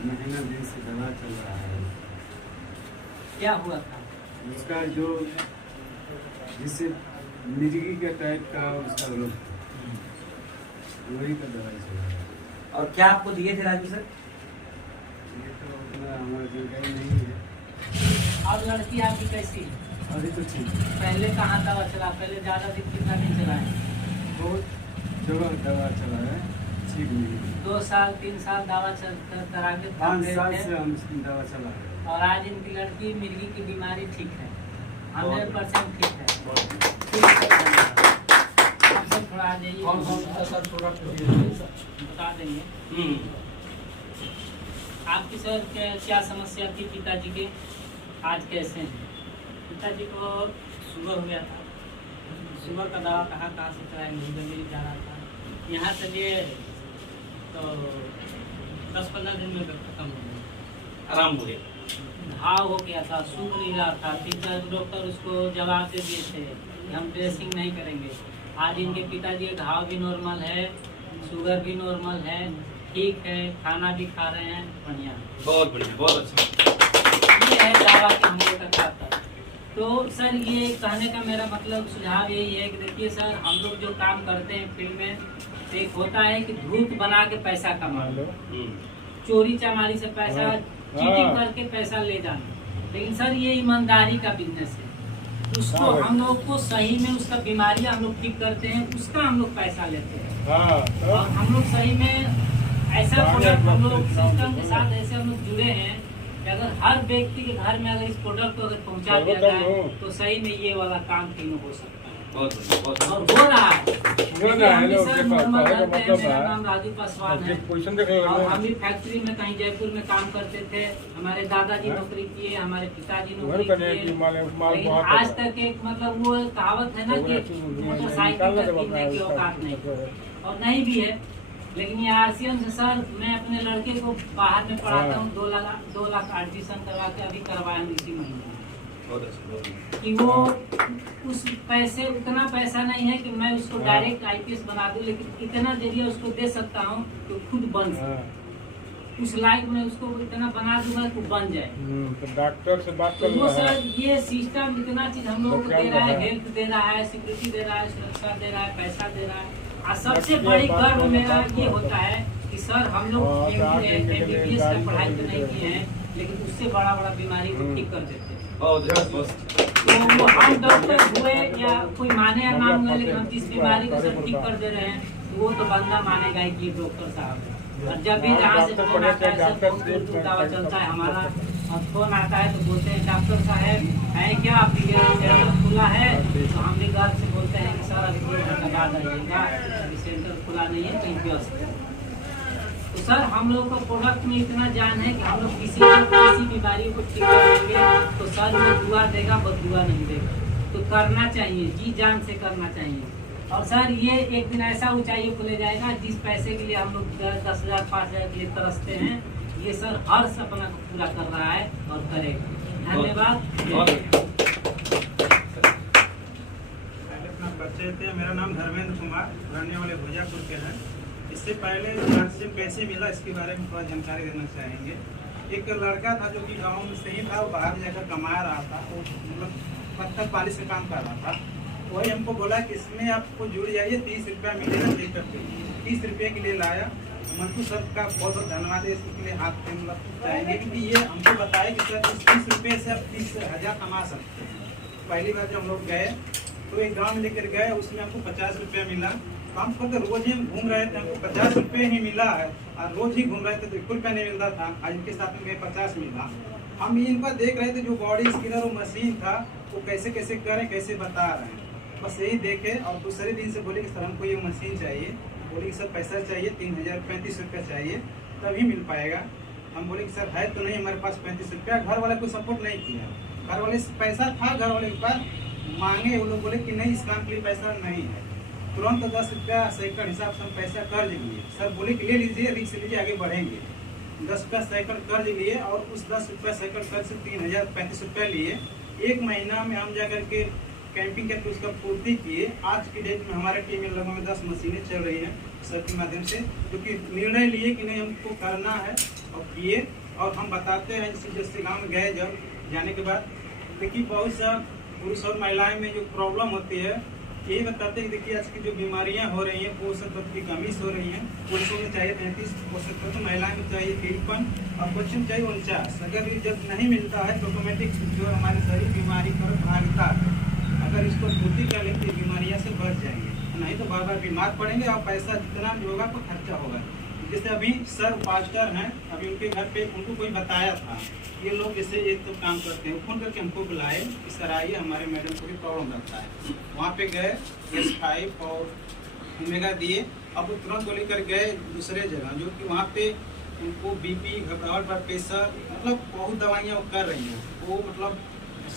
महीना दिन से दवा चल रहा है। क्या हुआ था? उसका जो जिससे मिर्गी के टाइप का उसका रोग वही का दवाई चल रहा है। और क्या आपको दिए थे राजू सर? ये तो उतना हमारा जानकारी नहीं है। अब लड़की आपकी कैसी है? अभी तो ठीक है। पहले कहाँ दवा चला? पहले ज़्यादा दिन कितना दिन चला है? बहुत जगह दवा चला है, ठीक नहीं है। 2 साल 3 साल दवा करा के 5 साल से हम इसकी दवा चला है। और आज इनकी लड़की मिर्गी की बीमारी ठीक है, 100% ठीक है। ठीक है, आप सब थोड़ा आ जाइए, बता देंगे। आपकी सर क्या समस्या थी पिताजी के, आज कैसे हैं? पिताजी को शुगर हो गया था। शुगर का दवा कहाँ से कराए, नहीं जा रहा था। यहाँ से लिए तो 10-15 दिन में खत्म हो गया, आराम हो गया। घाव हो गया था, सूख नहीं रहा था। फिर डॉक्टर उसको जवाब दे दिए थे कि हम ड्रेसिंग नहीं करेंगे। आज इनके पिताजी का घाव भी नॉर्मल है, शुगर भी नॉर्मल है, ठीक है, खाना भी खा रहे हैं, बढ़िया। बहुत बढ़िया, बहुत अच्छा। ये है दवा की हम लोग का खाता। तो सर ये कहने का मेरा मतलब सुझाव यही है कि देखिए सर, हम लोग जो काम करते हैं फील्ड में, एक होता है कि धूत बना के पैसा कमा लो, चोरी चमारी से पैसा, चीटिंग करके पैसा ले जाना। लेकिन सर ये ईमानदारी का बिजनेस है, उसको हम लोग को सही में उसका बीमारी हम लोग ठीक करते हैं, उसका हम लोग पैसा लेते हैं। और हम लोग सही में ऐसा प्रोडक्ट हम लोग सिस्टम के साथ ऐसे हम लोग जुड़े हैं कि अगर हर व्यक्ति के घर में अगर इस प्रोडक्ट को अगर पहुंचा दिया जाए तो सही में ये वाला काम तीनों हो सकता है। बहुत बढ़िया, बहुत बढ़िया। और हो रहा है। हम भी सर नॉर्मल करते हैं, मेरा नाम राजू पासवान है और हम भी फैक्ट्री में कहीं जयपुर में काम करते थे। हमारे दादाजी नौकरी किए, हमारे पिताजी नौकरी किए, लेकिन आज तक एक मतलब वो कहावत है ना कि मोटरसाइकिल का कितने की औकात नहीं, और नहीं भी है। लेकिन ये RCM से सर मैं अपने लड़के को बाहर में पढ़ाता हूँ, 2 लाख एडमिशन करवा के अभी करवाया इसी महीने कि वो उस पैसे, उतना पैसा नहीं है कि मैं उसको डायरेक्ट IPS बना दूं, लेकिन इतना जरिए उसको दे सकता हूँ तो खुद बन सके। उस लायक में उसको इतना बना दूंगा कि बन जाए। तो डॉक्टर से बात तो वो सर ये सिस्टम इतना चीज हम लोग को दे रहा है, हेल्थ दे रहा है, सिक्योरिटी दे रहा है, सुरक्षा दे रहा है, पैसा दे रहा है। और सबसे बड़ी गर्व मेरा ये होता है कि सर हम लोग MBBS का पढ़ाई तो नहीं किए हैं, लेकिन उससे बड़ा बीमारी को ठीक कर देते हैं। तो वो हम डॉक्टर हुए या कोई माने या ना माने, लेकिन हम जिस बीमारी को सर ठीक कर दे रहे हैं तो वो तो बंदा मानेगा ही कि डॉक्टर साहब। और जब भी जहाँ से फोन आता है सर, दूर दावा चलता है हमारा, और फोन आता है तो बोलते हैं डॉक्टर साहब है क्या आपकी सेंटर खुला है? तो हम भी घर से बोलते हैं कि सर अभी 2 घंटे बाद आइएगा, अभी सेंटर खुला नहीं है, कहीं व्यस्त है। तो सर हम लोग को प्रोडक्ट में इतना जान है कि हम लोग किसी बीमारी को ठीक कर देंगे तो सर वो दुआ देगा, बददुआ नहीं देगा। तो करना चाहिए, जी जान से करना चाहिए। और सर ये एक दिन ऐसा ऊंचाइयों को ले जाएगा जिस पैसे के लिए हम लोग 10,000 5,000 के लिए तरसते हैं, ये सर हर सपना को पूरा कर रहा है और करेगा। धन्यवाद। परिचय थे, मेरा नाम धर्मेंद्र कुमार, रहने वाले भोजापुर के हैं। इससे पहले RCM कैसे मिला इसके बारे में थोड़ा जानकारी देना चाहेंगे। एक लड़का था जो कि गांव में से ही था, वो बाहर जाकर कमा रहा था, वो मतलब पत्थर पालिश का काम कर रहा था। वही हमको बोला कि इसमें आपको जुड़ जाइए, 30 रुपया मिलेगा चेकअप पे। 30 रुपये के लिए लाया, मंटू सर का बहुत बहुत धन्यवाद है, इसके लिए हाथ पे मतलब चाहेंगे, क्योंकि ये हमको बताया कि सर 30 रुपये से आप 30,000 कमा सकते हैं। पहली बार जब हम लोग गए तो एक गाँव में लेकर गए, उसमें हमको 50 रुपये मिला। तो हम खुद रोज ही घूम रहे थे, हमको 50 रुपये ही मिला है, और रोज ही घूम रहे थे तो 1 रुपया नहीं मिलता था। आज इनके साथ में गए 50 मिला। हम इनका देख रहे थे जो बॉडी स्किनर वो मशीन था वो कैसे कैसे करें, कैसे बता रहे हैं, बस यही देखे। और दूसरे दिन से बोले कि सर हमको ये मशीन चाहिए। बोले कि सर पैसा चाहिए 3,035 रुपया चाहिए तभी मिल पाएगा। हम बोले कि सर है तो नहीं हमारे पास 35 रुपया। घर वाले को सपोर्ट नहीं किया, घर वाले पैसा था घर वाले के पास, मांगे वो लोग बोले कि नहीं इस काम के लिए पैसा नहीं है। तुरंत 10 रुपया सैकड़ हिसाब से हम पैसा कर्ज लिए। सर बोले कि ले लीजिए, रिक्स लीजिए, आगे बढ़ेंगे। 10 रुपया सैकड़ कर्ज लिए और उस 10 रुपया सैकड़ कर्ज से 3,035 रुपया लिए। 1 महीना में हम जा करके कैंपिंग करके उसका पूर्ति किए। आज की डेट में हमारे टीम में लगभग 10 मशीनें चल रही हैं सर के माध्यम से, क्योंकि निर्णय लिए कि नहीं हमको करना है और किए। और हम बताते हैं जैसे गाँव में गए, जब जाने के बाद देखिए बहुत सा पुरुष और महिलाएं में जो प्रॉब्लम होती है यही बताते हैं। देखिए आज की जो बीमारियां हो रही हैं पोषक तत्व की कमी से हो रही हैं। पुरुषों में चाहिए 33 पोषक तत्व, महिलाएं में चाहिए 53 और बच्चों में चाहिए 49। अगर ये जब नहीं मिलता है तो ऑटोमेटिक जो हमारे शरीर बीमारी पर भागता है। अगर इसको पूर्ति कर लें तो बीमारियाँ से बच जाएंगे, नहीं तो बार बार बीमार पड़ेंगे और पैसा जितना भी होगा तो खर्चा होगा। जैसे अभी सर पास्टर हैं, अभी उनके घर पे उनको कोई बताया था ये लोग जैसे ये तो काम करते हैं, फोन करके हमको बुलाए कि सर आइए हमारे मैडम को भी प्रॉब्लम रहता है। वहाँ पे गए S5 और ओमेगा दिए। अब वो तुरंत बोले कर गए दूसरे जगह, जो कि वहाँ पे उनको BP घबराहट ब्लड प्रेशर मतलब बहुत दवाइयाँ वो कर रही हैं। वो मतलब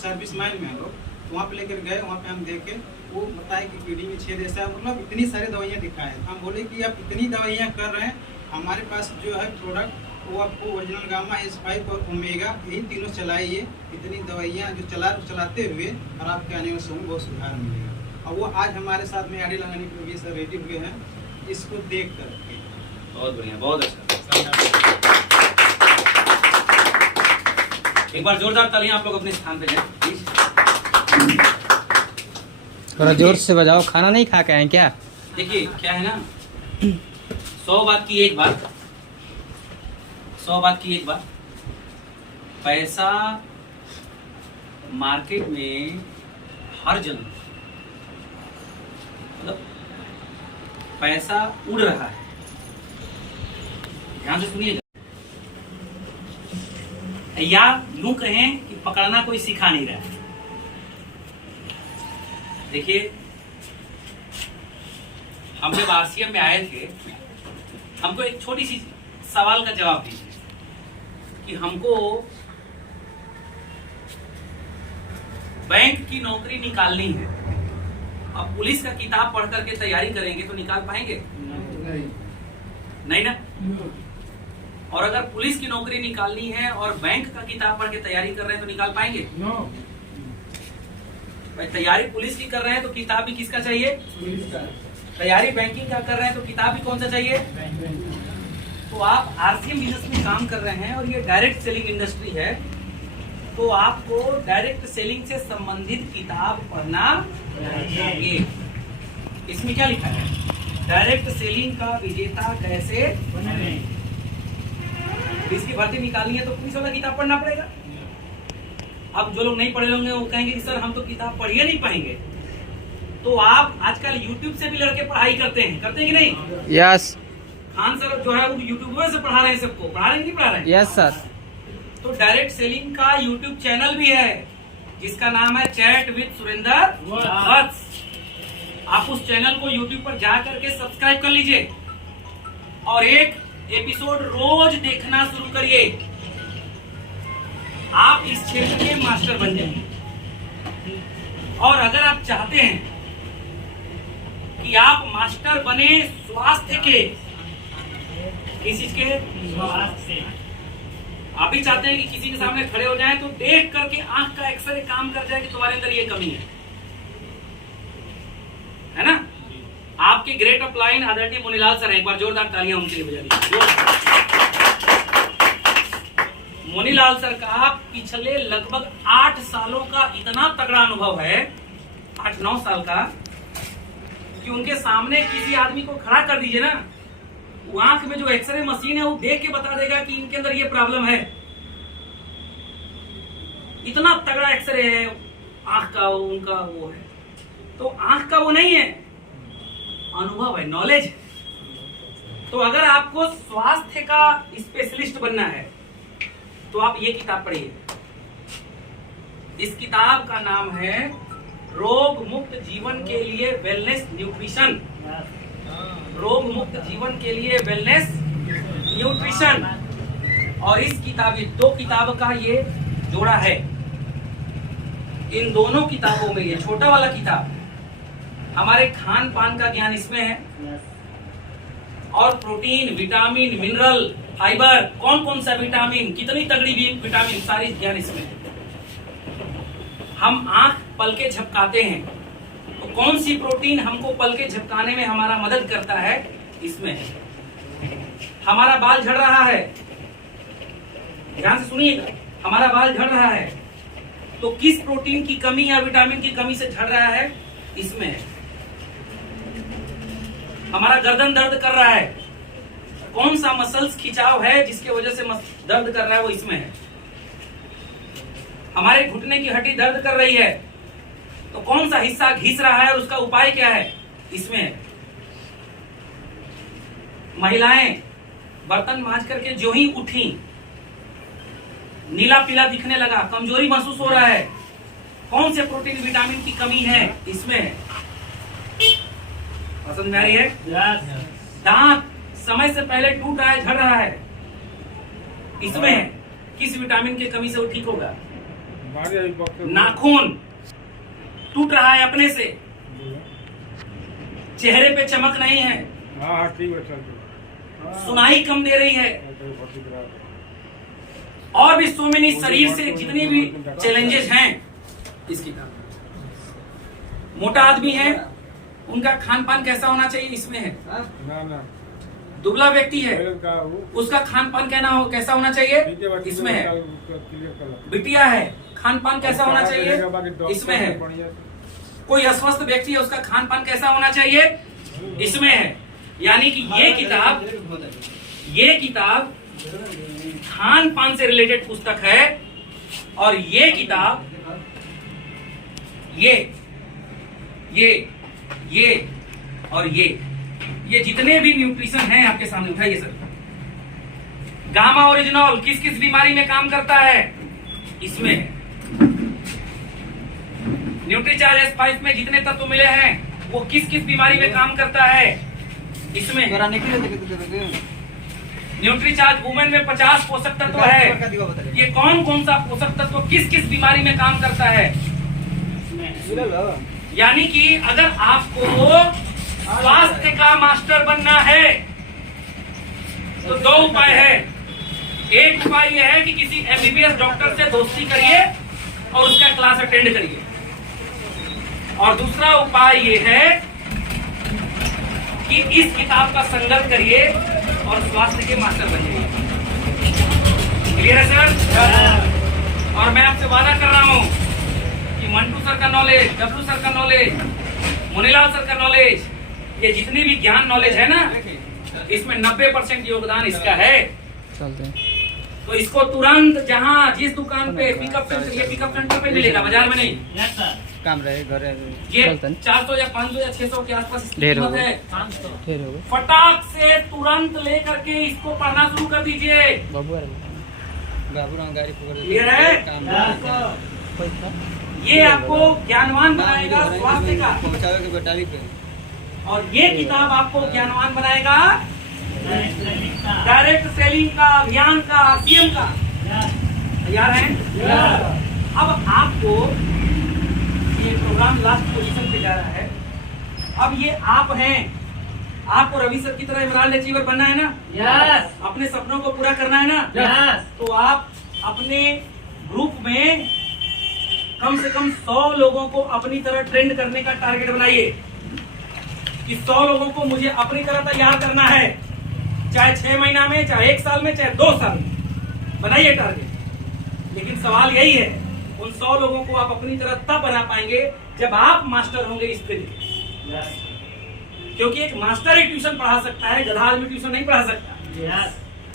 सर्विस मैन में लोग वहाँ पे लेकर गए, वहाँ पे हम देखे, वो बताए कि किडनी में छेद ऐसा, मतलब इतनी सारी दवाइयाँ दिखाए। हम बोले कि आप इतनी दवाइयाँ कर रहे हैं, हमारे पास जो है प्रोडक्ट वो आपको ओरिजिनल गामा S5 और ओमेगा यही तीनों चलाइए। इतनी दवाइयाँ जो चलाते हुए और आपके आने वाले समय बहुत सुधार मिलेगा। और वो आज हमारे साथ में आड़ी लगाने के लिए सर रेडी हुए हैं, इसको देख कर। बहुत बढ़िया, बहुत अच्छा। एक बार जोरदार तालियां आप लोग अपने स्थान पे जाएं प्लीज। थोड़ा जोर से बजाओ, खाना नहीं खा के आए क्या? देखिए क्या है ना, 100 बात की एक बात, 100 बात की एक बात। पैसा मार्केट में हर जगह मतलब पैसा उड़ रहा है। ध्यान से सुनिएगा, या यूं कहें कि पकड़ना कोई सिखा नहीं रहा है। देखिए हम जब RCM में आए थे, हमको एक छोटी सी सवाल का जवाब दीजिए कि हमको बैंक की नौकरी निकालनी है, अब पुलिस का किताब पढ़ करके तैयारी करेंगे तो निकाल पाएंगे? नहीं ना। और अगर पुलिस की नौकरी निकालनी है और बैंक का किताब पढ़ के तैयारी कर रहे हैं तो निकाल पाएंगे? भाई तैयारी पुलिस की कर रहे हैं तो किताब भी किसका चाहिए? तैयारी बैंकिंग का कर रहे हैं तो किताब भी कौन सा चाहिए? तो आप RCM बिजनेस में काम कर रहे हैं और ये डायरेक्ट सेलिंग इंडस्ट्री है, तो आपको डायरेक्ट सेलिंग से संबंधित किताब पढ़ना चाहिए। इसमें क्या लिखा है? डायरेक्ट सेलिंग का विजेता कैसे बने। इसकी भर्ती निकालनी है तो पुलिस वाला किताब पढ़ना पड़ेगा। अब जो लोग नहीं पढ़े होंगे वो कहेंगे कि सर हम तो किताब पढ़िए नहीं पाएंगे। तो आप आजकल YouTube से भी लड़के पढ़ाई करते हैं कि नहीं? यस। खान सर जो है वो यूट्यूबर से पढ़ा रहे हैं सबको, पढ़ा रहे हैं कि नहीं पढ़ा रहे हैं? Yes sir. तो डायरेक्ट सेलिंग का YouTube चैनल भी है जिसका नाम है चैट विद सुरेंद्र वत्स। आप उस चैनल को YouTube पर जा करके सब्सक्राइब कर लीजिए और एक एपिसोड रोज देखना शुरू करिए। आप इस क्षेत्र के मास्टर बन जाएंगे। और अगर आप चाहते हैं कि आप मास्टर बने स्वास्थ्य के, किसी के स्वास्थ्य से, आप भी चाहते हैं कि किसी के सामने खड़े हो जाएं तो देख करके आंख का एक्सरे काम कर जाए कि तुम्हारे अंदर ये कमी है ना? आपके ग्रेट अपलाइन आदरणीय मुनीलाल सर, एक बार जोरदार तालियां उनके लिए बजा दीजिए। मुनीलाल सर का पिछले लगभग 8 सालों का इतना तगड़ा अनुभव है, 8-9 साल का, कि उनके सामने किसी आदमी को खड़ा कर दीजिए ना, वो आंख में जो एक्सरे मशीन है वो देख के बता देगा कि इनके अंदर ये प्रॉब्लम है। इतना तगड़ा एक्सरे है आंख का, उनका वो है। तो आंख का वो नहीं है, अनुभव है, नॉलेज है। तो अगर आपको स्वास्थ्य का स्पेशलिस्ट बनना है तो आप ये किताब पढ़िए। इस किताब का नाम है रोग मुक्त जीवन के लिए वेलनेस न्यूट्रिशन। रोग मुक्त जीवन के लिए वेलनेस न्यूट्रिशन। और इस किताब, दो किताब का ये जोड़ा है। इन दोनों किताबों में, ये छोटा वाला किताब हमारे खान पान का ज्ञान इसमें है, और प्रोटीन, विटामिन, मिनरल, फाइबर, कौन कौन सा विटामिन, कितनी तगड़ी भी विटामिन, सारी ज्ञान इसमें है। हम आंख पल के झपकाते हैं तो कौन सी प्रोटीन हमको पल के झपकाने में हमारा मदद करता है, इसमें है। हमारा बाल झड़ रहा है, ध्यान से सुनिएगा, हमारा बाल झड़ रहा है तो किस प्रोटीन की कमी या विटामिन की कमी से झड़ रहा है, इसमें है। हमारा गर्दन दर्द कर रहा है, कौन सा मसल्स खिंचाव है जिसके वजह से दर्द कर रहा है, वो इसमें है। हमारे घुटने की हड्डी दर्द कर रही है तो कौन सा हिस्सा घिस रहा है और उसका उपाय क्या है, इसमें है। महिलाएं बर्तन मांज करके जो ही उठी, नीला पीला दिखने लगा, कमजोरी महसूस हो रहा है, कौन से प्रोटीन विटामिन की कमी है, इसमें है। समझ में आ रही है? दांत समय से पहले टूट रहा है, झड़ रहा है, इसमें है। किस विटामिन की कमी से वो ठीक होगा? नाखून टूट रहा है अपने से, चेहरे पे चमक नहीं है, सुनाई कम दे रही है, और भी सो मेनी शरीर से जितनी भी चैलेंजेस हैं, इस किताब। मोटा आदमी है, उनका खान पान कैसा होना चाहिए, इसमें है। दुबला व्यक्ति है, उसका खान पान कैसा होना चाहिए, इसमें है। बिटिया है, खान पान कैसा होना चाहिए, इसमें है। कोई अस्वस्थ व्यक्ति है, उसका खान पान कैसा होना चाहिए, इसमें है। यानी कि ये किताब खान पान से रिलेटेड पुस्तक है, और ये किताब ये और ये जितने भी न्यूट्रिशन हैं आपके सामने, उठाइए सर। गामा ओरिजिनल किस किस बीमारी में काम करता है, इसमें है। न्यूट्रीचार्ज S5 में जितने तत्व मिले हैं वो किस किस बीमारी में काम करता है, इसमें। न्यूट्रीचार्ज वुमेन में 50 पोषक तत्व है, ये कौन कौन सा पोषक तत्व किस किस बीमारी में काम करता है। यानी कि अगर आपको स्वास्थ्य का मास्टर बनना है तो दो उपाय है। एक उपाय यह है कि किसी MBBS डॉक्टर से दोस्ती करिए और उसका क्लास अटेंड करिए, और दूसरा उपाय ये है कि इस किताब का संगत करिए और स्वास्थ्य के मास्टर बनिए। क्लियर है सर? और मैं आपसे वादा कर रहा हूं कि मंटू सर का नॉलेज, डब्लू सर का नॉलेज, मुनीलाल सर का नॉलेज, ये जितनी भी ज्ञान नॉलेज है ना, इसमें 90% योगदान इसका है। चलते हैं। तो इसको तुरंत जहां जिस दुकान पे पिकअप सेंटर, ये पिकअप सेंटर पे मिलेगा, बाजार में नहीं। काम रहे घर ये 400 या 500 या 600 के आसपास इसकी ढेर हो कीमत गए। है। 500 ढेर हो गए। फटाक से तुरंत लेकर के इसको पढ़ना शुरू कर दीजिए। बाबू गाड़ी पकड़ क्लियर है? ये आपको ज्ञानवान बनाएगा स्वास्थ्य का, और ये किताब आपको ज्ञानवान बनाएगा डायरेक्ट सेलिंग का, अभियान का, CM का। तैयार हैं? अब आपको ये प्रोग्राम लास्ट पोजीशन पे जा रहा है। अब ये आप हैं, आपको रवि सर की तरह इमरान अचीवर बनना है ना, यस। अपने सपनों को पूरा करना है ना, यस। तो आप अपने ग्रुप में कम से कम 100 लोगों को अपनी तरह ट्रेंड करने का टारगेट बनाइए कि 100 लोगों को मुझे अपनी तरह तैयार करना है, चाहे 6 महीना में, चाहे 1 साल में, चाहे 2 साल में। बनाइए टारगेट। लेकिन सवाल यही है, उन 100 लोगों को आप अपनी तरह तब बना पाएंगे जब आप मास्टर होंगे इस फील्ड। क्योंकि एक मास्टर ही ट्यूशन पढ़ा सकता है, गधा आदमी ट्यूशन नहीं पढ़ा सकता।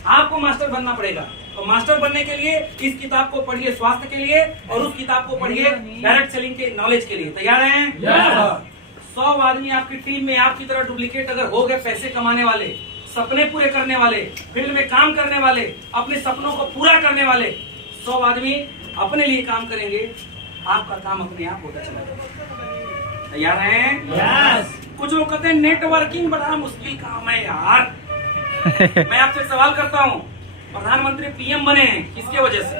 आपको मास्टर बनना पड़ेगा। और मास्टर बनने के लिए इस किताब को पढ़िए स्वास्थ्य के लिए, और उस किताब को पढ़िए डायरेक्ट सेलिंग के नॉलेज के लिए। तैयार हैं? 100 आदमी आपकी टीम में आपकी तरह डुप्लीकेट अगर हो गए, पैसे कमाने वाले, सपने पूरे करने वाले, फील्ड में काम करने वाले, अपने सपनों को पूरा करने वाले 100 आदमी अपने लिए काम करेंगे, आपका काम अपने आप होता चला जाएगा। तैयार हैं? कुछ लोग कहते हैं नेटवर्किंग बड़ा मुश्किल काम है यार। मैं आपसे सवाल करता हूँ, प्रधानमंत्री पीएम बने हैं किसके वजह से?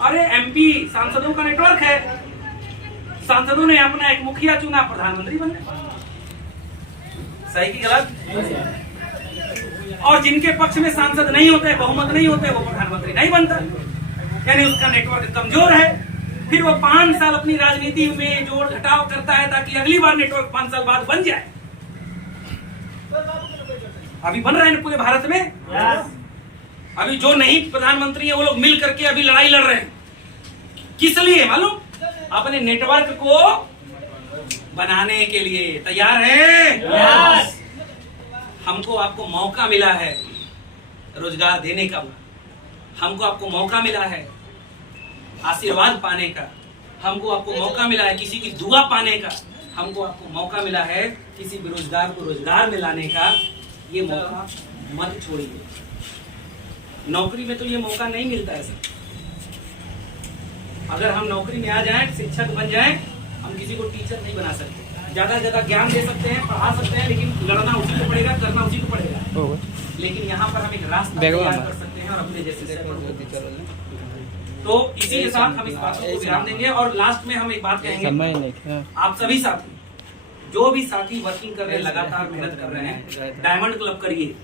अरे एमपी सांसदों का नेटवर्क है। सांसदों ने अपना एक मुखिया चुना, प्रधानमंत्री बन गए। सही की गलत? और जिनके पक्ष में सांसद नहीं होते, बहुमत नहीं होते, वो प्रधानमंत्री नहीं बनता, यानी उसका नेटवर्क कमजोर है। फिर वो 5 साल अपनी राजनीति में जोड़ घटाव करता है ताकि अगली बार नेटवर्क 5 साल बाद बन जाए। अभी बन रहे हैं पूरे भारत में। अभी जो नहीं प्रधानमंत्री है वो लोग मिल करके अभी लड़ाई लड़ रहे हैं। किस लिए मालूम? अपने नेटवर्क को बनाने के लिए। तैयार है? हमको आपको मौका मिला है रोजगार देने का, हमको आपको मौका मिला है आशीर्वाद पाने का, हमको आपको मौका मिला है किसी की दुआ पाने का, हमको आपको मौका मिला है किसी बेरोजगार को रोजगार में लाने का। ये मौका मत छोड़िए। नौकरी में तो ये मौका नहीं मिलता है सर। अगर हम नौकरी में आ जाएं, शिक्षक बन जाएं, हम किसी को टीचर नहीं बना सकते। ज्यादा ज्यादा ज्ञान दे सकते हैं, पढ़ा सकते हैं, लेकिन लड़ना उसी को पड़ेगा, करना उसी को पड़ेगा। लेकिन यहाँ पर हम एक रास्ता तैयार कर सकते हैं और अपने जैसे। तो इसी के साथ हम इस बात को विराम देंगे और लास्ट में हम एक बात कहेंगे। आप सभी साथी, जो भी साथी वर्किंग कर रहे हैं, लगातार मेहनत कर रहे हैं, डायमंड क्लब करिए,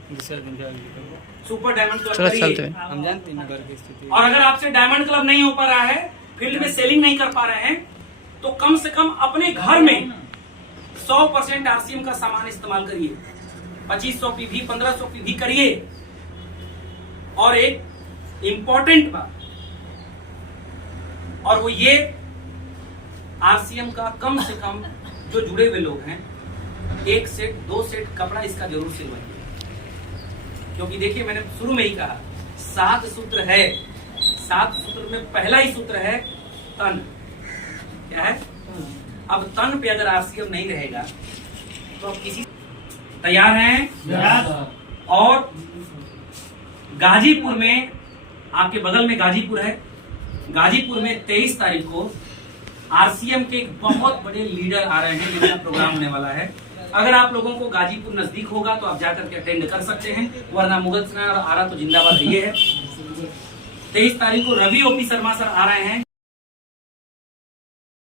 सुपर डायमंड क्लब करिए। हम जानते हैं। और अगर आपसे डायमंड क्लब नहीं हो पा रहा है, फील्ड में सेलिंग नहीं कर पा रहे हैं, तो कम से कम अपने घर में 100% आरसीएम का सामान इस्तेमाल करिए। 2500 पीवी, 1500 पीवी करिए। और एक इंपॉर्टेंट बात, और वो ये, आरसीएम का कम से कम जो जुड़े हुए लोग हैं 1 सेट 2 सेट कपड़ा इसका जरूर सिलवाइए। क्योंकि देखिए मैंने शुरू में ही कहा 7 सूत्र है। 7 सूत्र में पहला ही सूत्र है तन। क्या है? अब तन पे अगर आरसीएम नहीं रहेगा तो अब किसी। तैयार हैं? और गाजीपुर में, आपके बगल में गाजीपुर है, गाजीपुर में 23 तारीख को आरसीएम के एक बहुत बड़े लीडर आ रहे हैं, जिनका प्रोग्राम होने वाला है। अगर आप लोगों को गाजीपुर नजदीक होगा तो आप जाकर के अटेंड कर सकते हैं, वरना मुगल सेना और आरा तो जिंदाबाद रही है। 23 तारीख को रवि ओपी शर्मा सर आ रहे हैं।